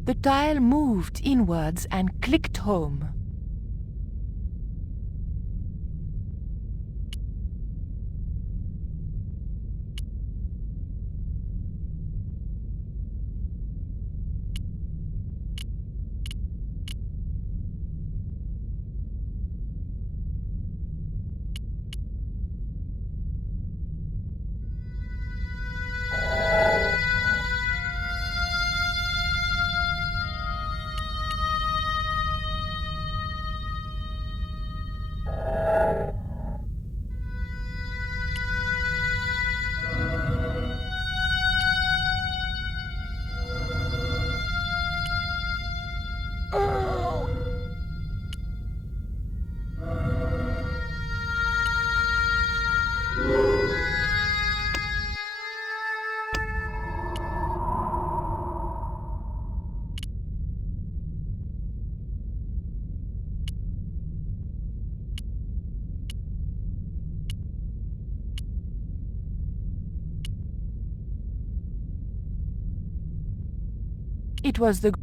The tile moved inwards and clicked home. It was the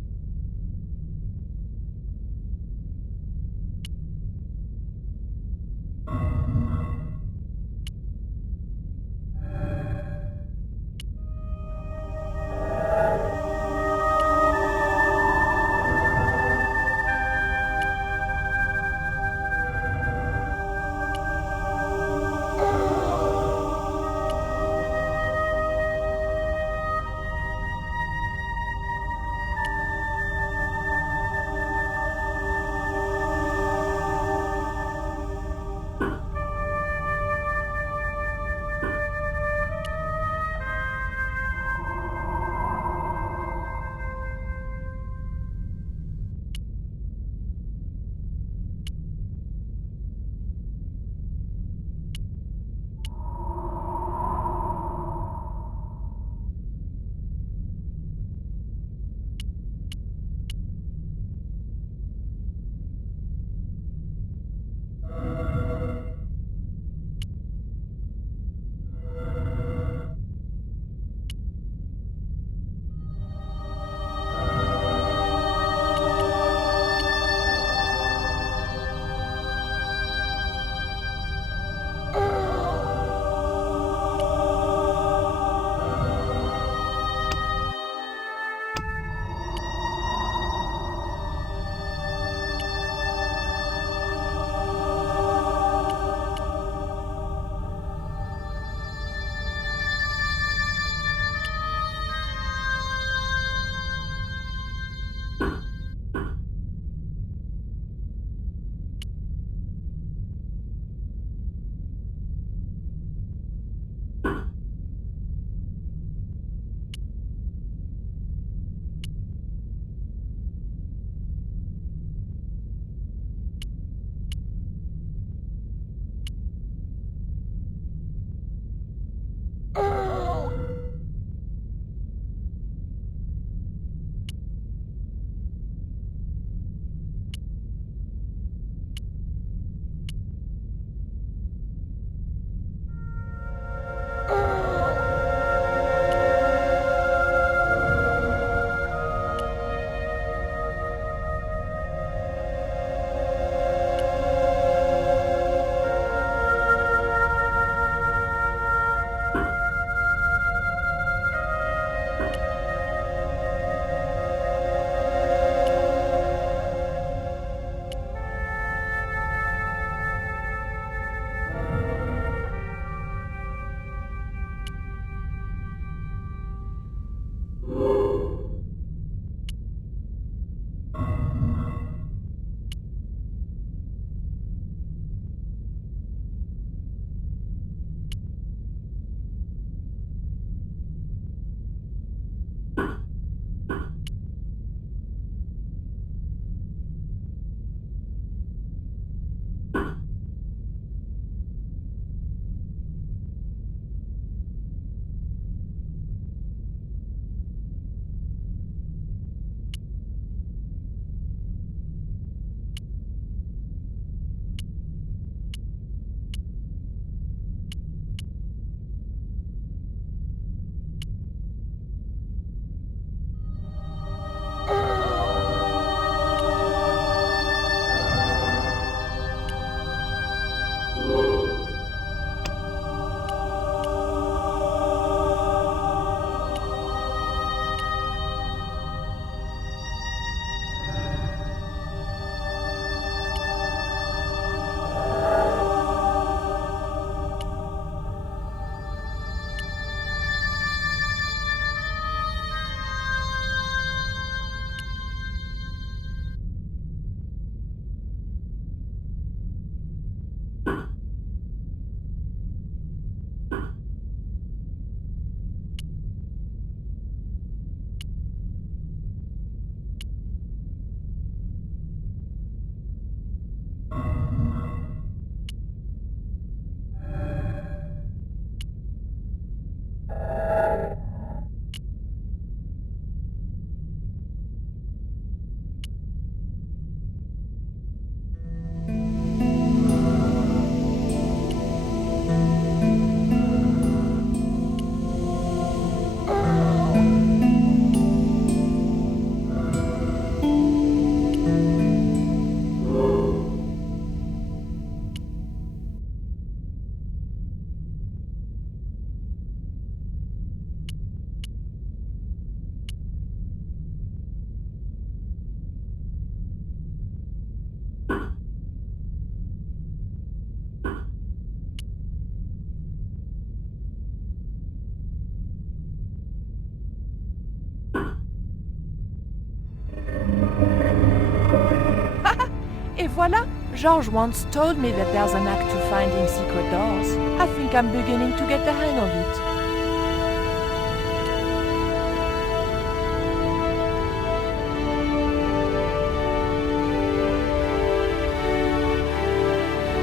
Et voilà! George once told me that there's an act to finding secret doors. I think I'm beginning to get the hang of it.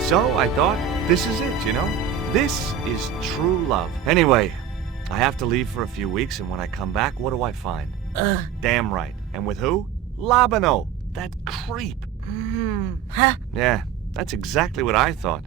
So I thought, this is it, you know? This is true love. Anyway, I have to leave for a few weeks, and when I come back, what do I find? Damn right. And with who? Labano, that creep. Huh? Yeah, that's exactly what I thought.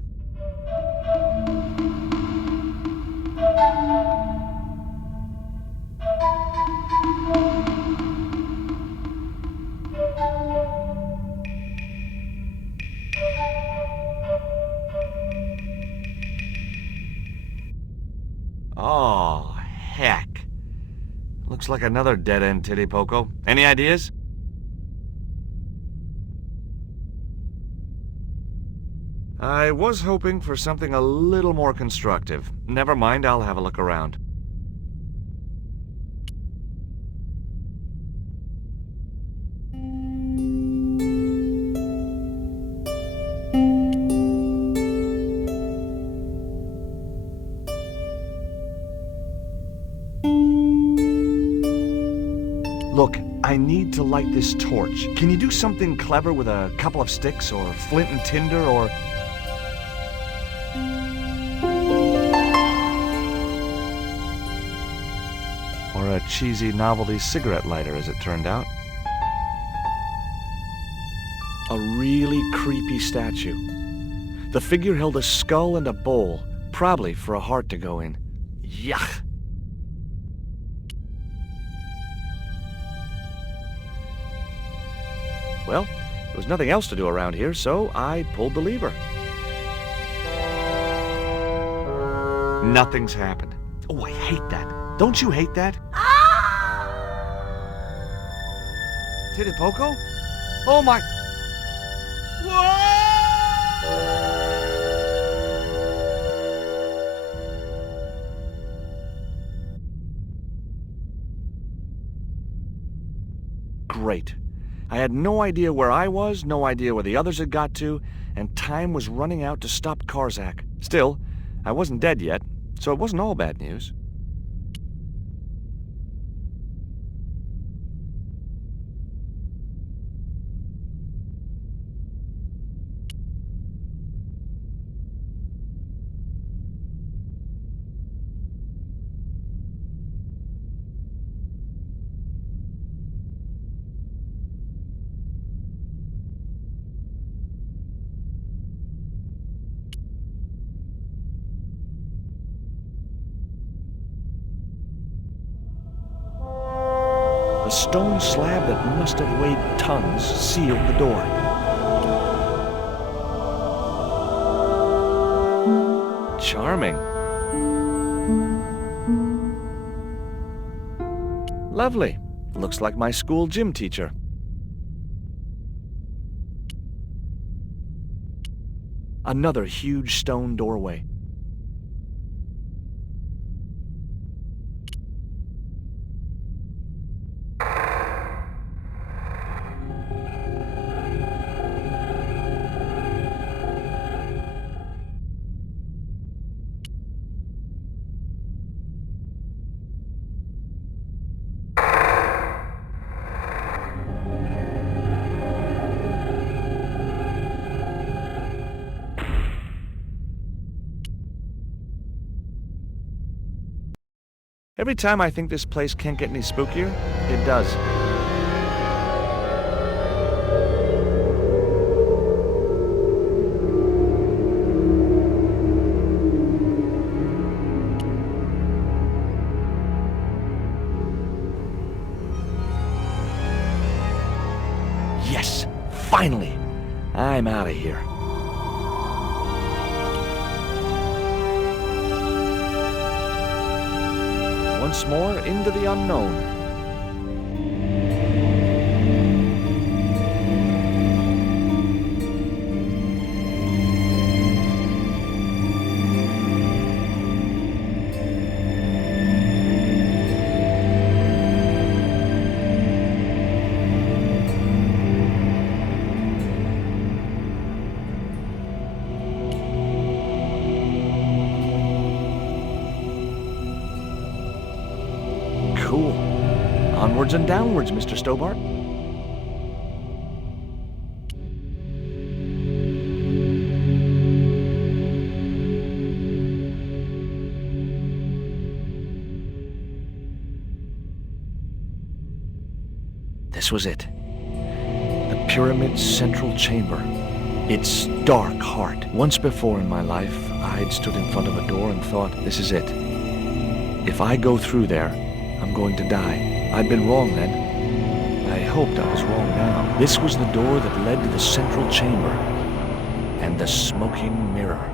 Oh, heck. Looks like another dead-end titty poco. Any ideas? I was hoping for something a little more constructive. Never mind, I'll have a look around. Look, I need to light this torch. Can you do something clever with a couple of sticks, or flint and tinder, or... or a cheesy novelty cigarette lighter, as it turned out. A really creepy statue. The figure held a skull and a bowl, probably for a heart to go in. Yuck! Well, there was nothing else to do around here, so I pulled the lever. Nothing's happened. Oh, I hate that. Don't you hate that? Titty Poco? Oh my... Great. I had no idea where I was, no idea where the others had got to, and time was running out to stop Karzak. Still, I wasn't dead yet, so it wasn't all bad news. A stone slab that must have weighed tons sealed the door. Charming. Lovely. Looks like my school gym teacher. Another huge stone doorway. Every time I think this place can't get any spookier, it does. Yes! Finally! I'm out of here. Once more into the unknown. Upwards and downwards, Mr. Stobbart. This was it. The pyramid's central chamber. Its dark heart. Once before in my life, I'd stood in front of a door and thought, this is it. If I go through there, I'm going to die. I'd been wrong then. I hoped I was wrong now. This was the door that led to the central chamber and the smoking mirror.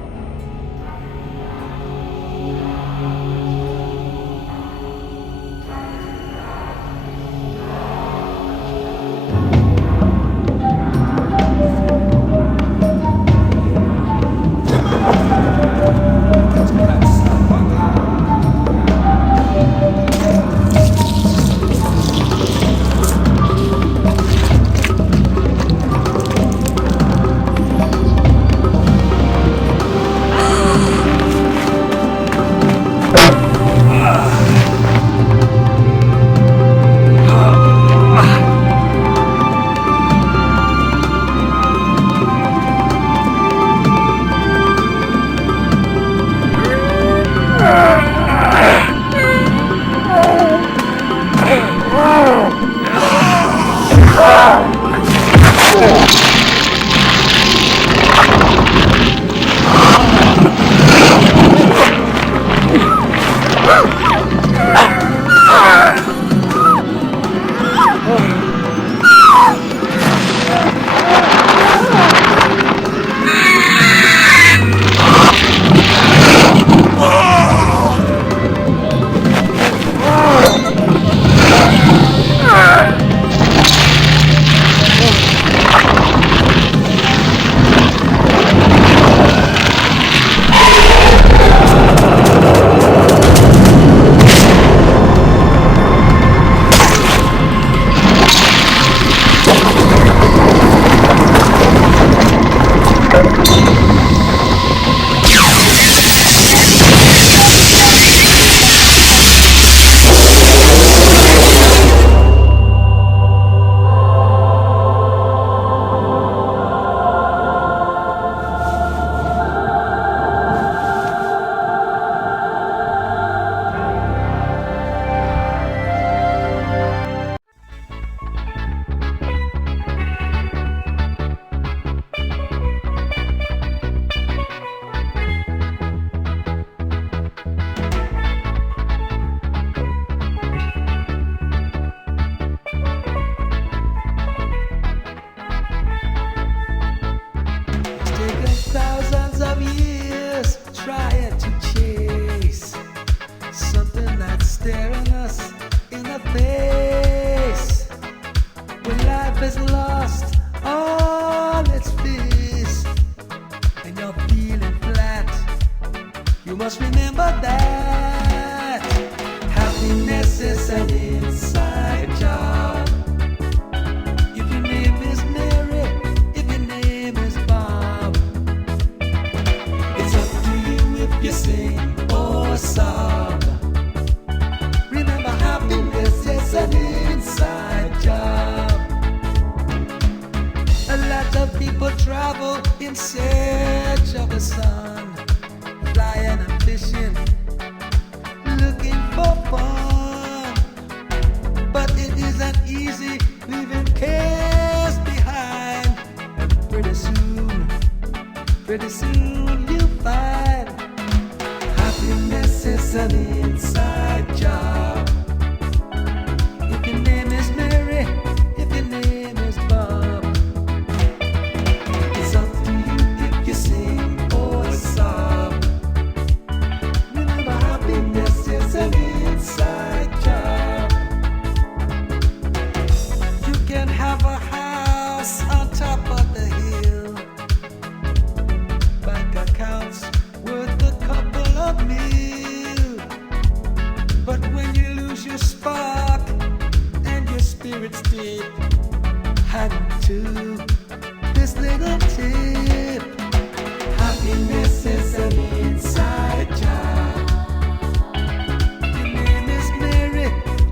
Your name is Mary,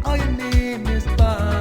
or your name is Bob.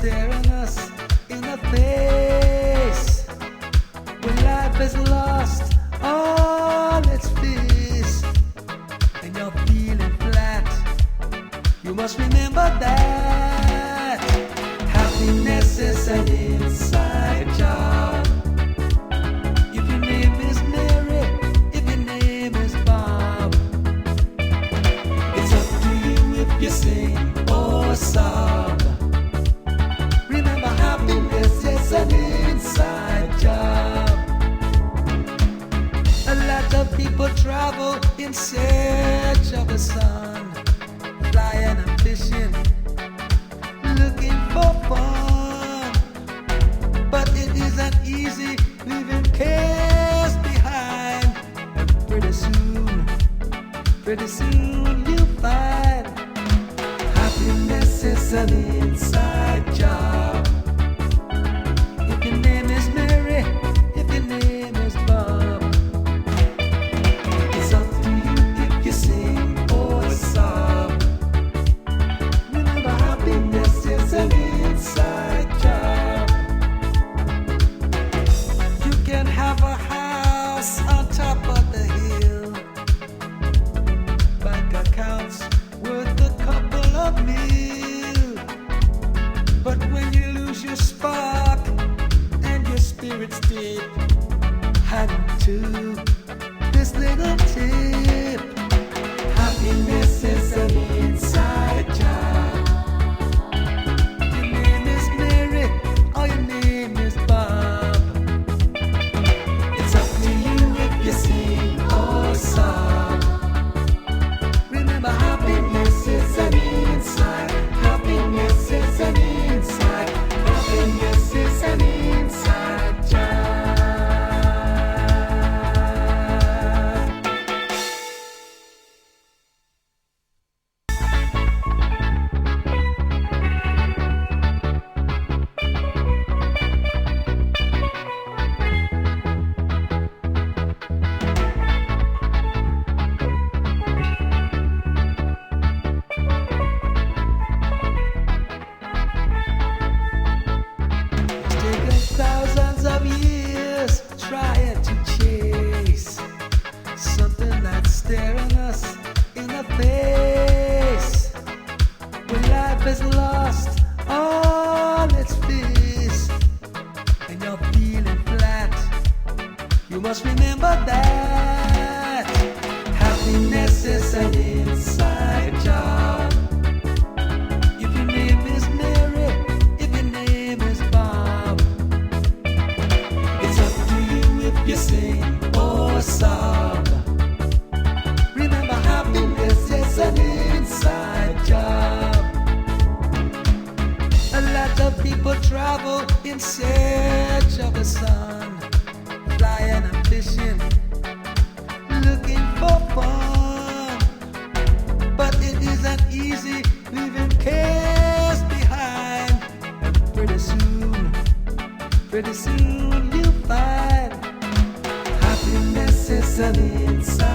staring us in the face. When life has lost all its fears and you're feeling flat, you must remember that happiness is an inside job. If your name is Mary, if your name is Bob, it's up to you if you sing or sob. Remember, happiness is an inside job. A lot of people travel in search of the sun, flying and fishing, looking for fun. But it isn't easy leaving cares behind. And pretty soon you'll find happiness is an inside job. If your name is Mary, if your name is Bob, it's up to you if you sing or sob. Remember, happiness is an inside job. You can have a house on top of the hill, bank accounts worth a couple of mil. But when you lose your spark and your spirit's deep, hang to this little tip. Happiness is an inside job. Your name is Mary or your name is Bob, it's up to you if you sing or sob. Remember, happiness is an inside. Happiness is an inside. Happiness is an inside job. It's taken thousands of years trying to chase something that's staring us in the face. When life has lost all its fears and you're feeling flat, you must remember that happiness is an inside job. If your name is Mary, if your name is Bob, it's up to you if you sing or sob. Remember, happiness is an inside job. A lot of people travel in search of the sun, flying and fishing, looking for fun. But it isn't easy leaving cares behind. And pretty soon you'll find happiness is an inside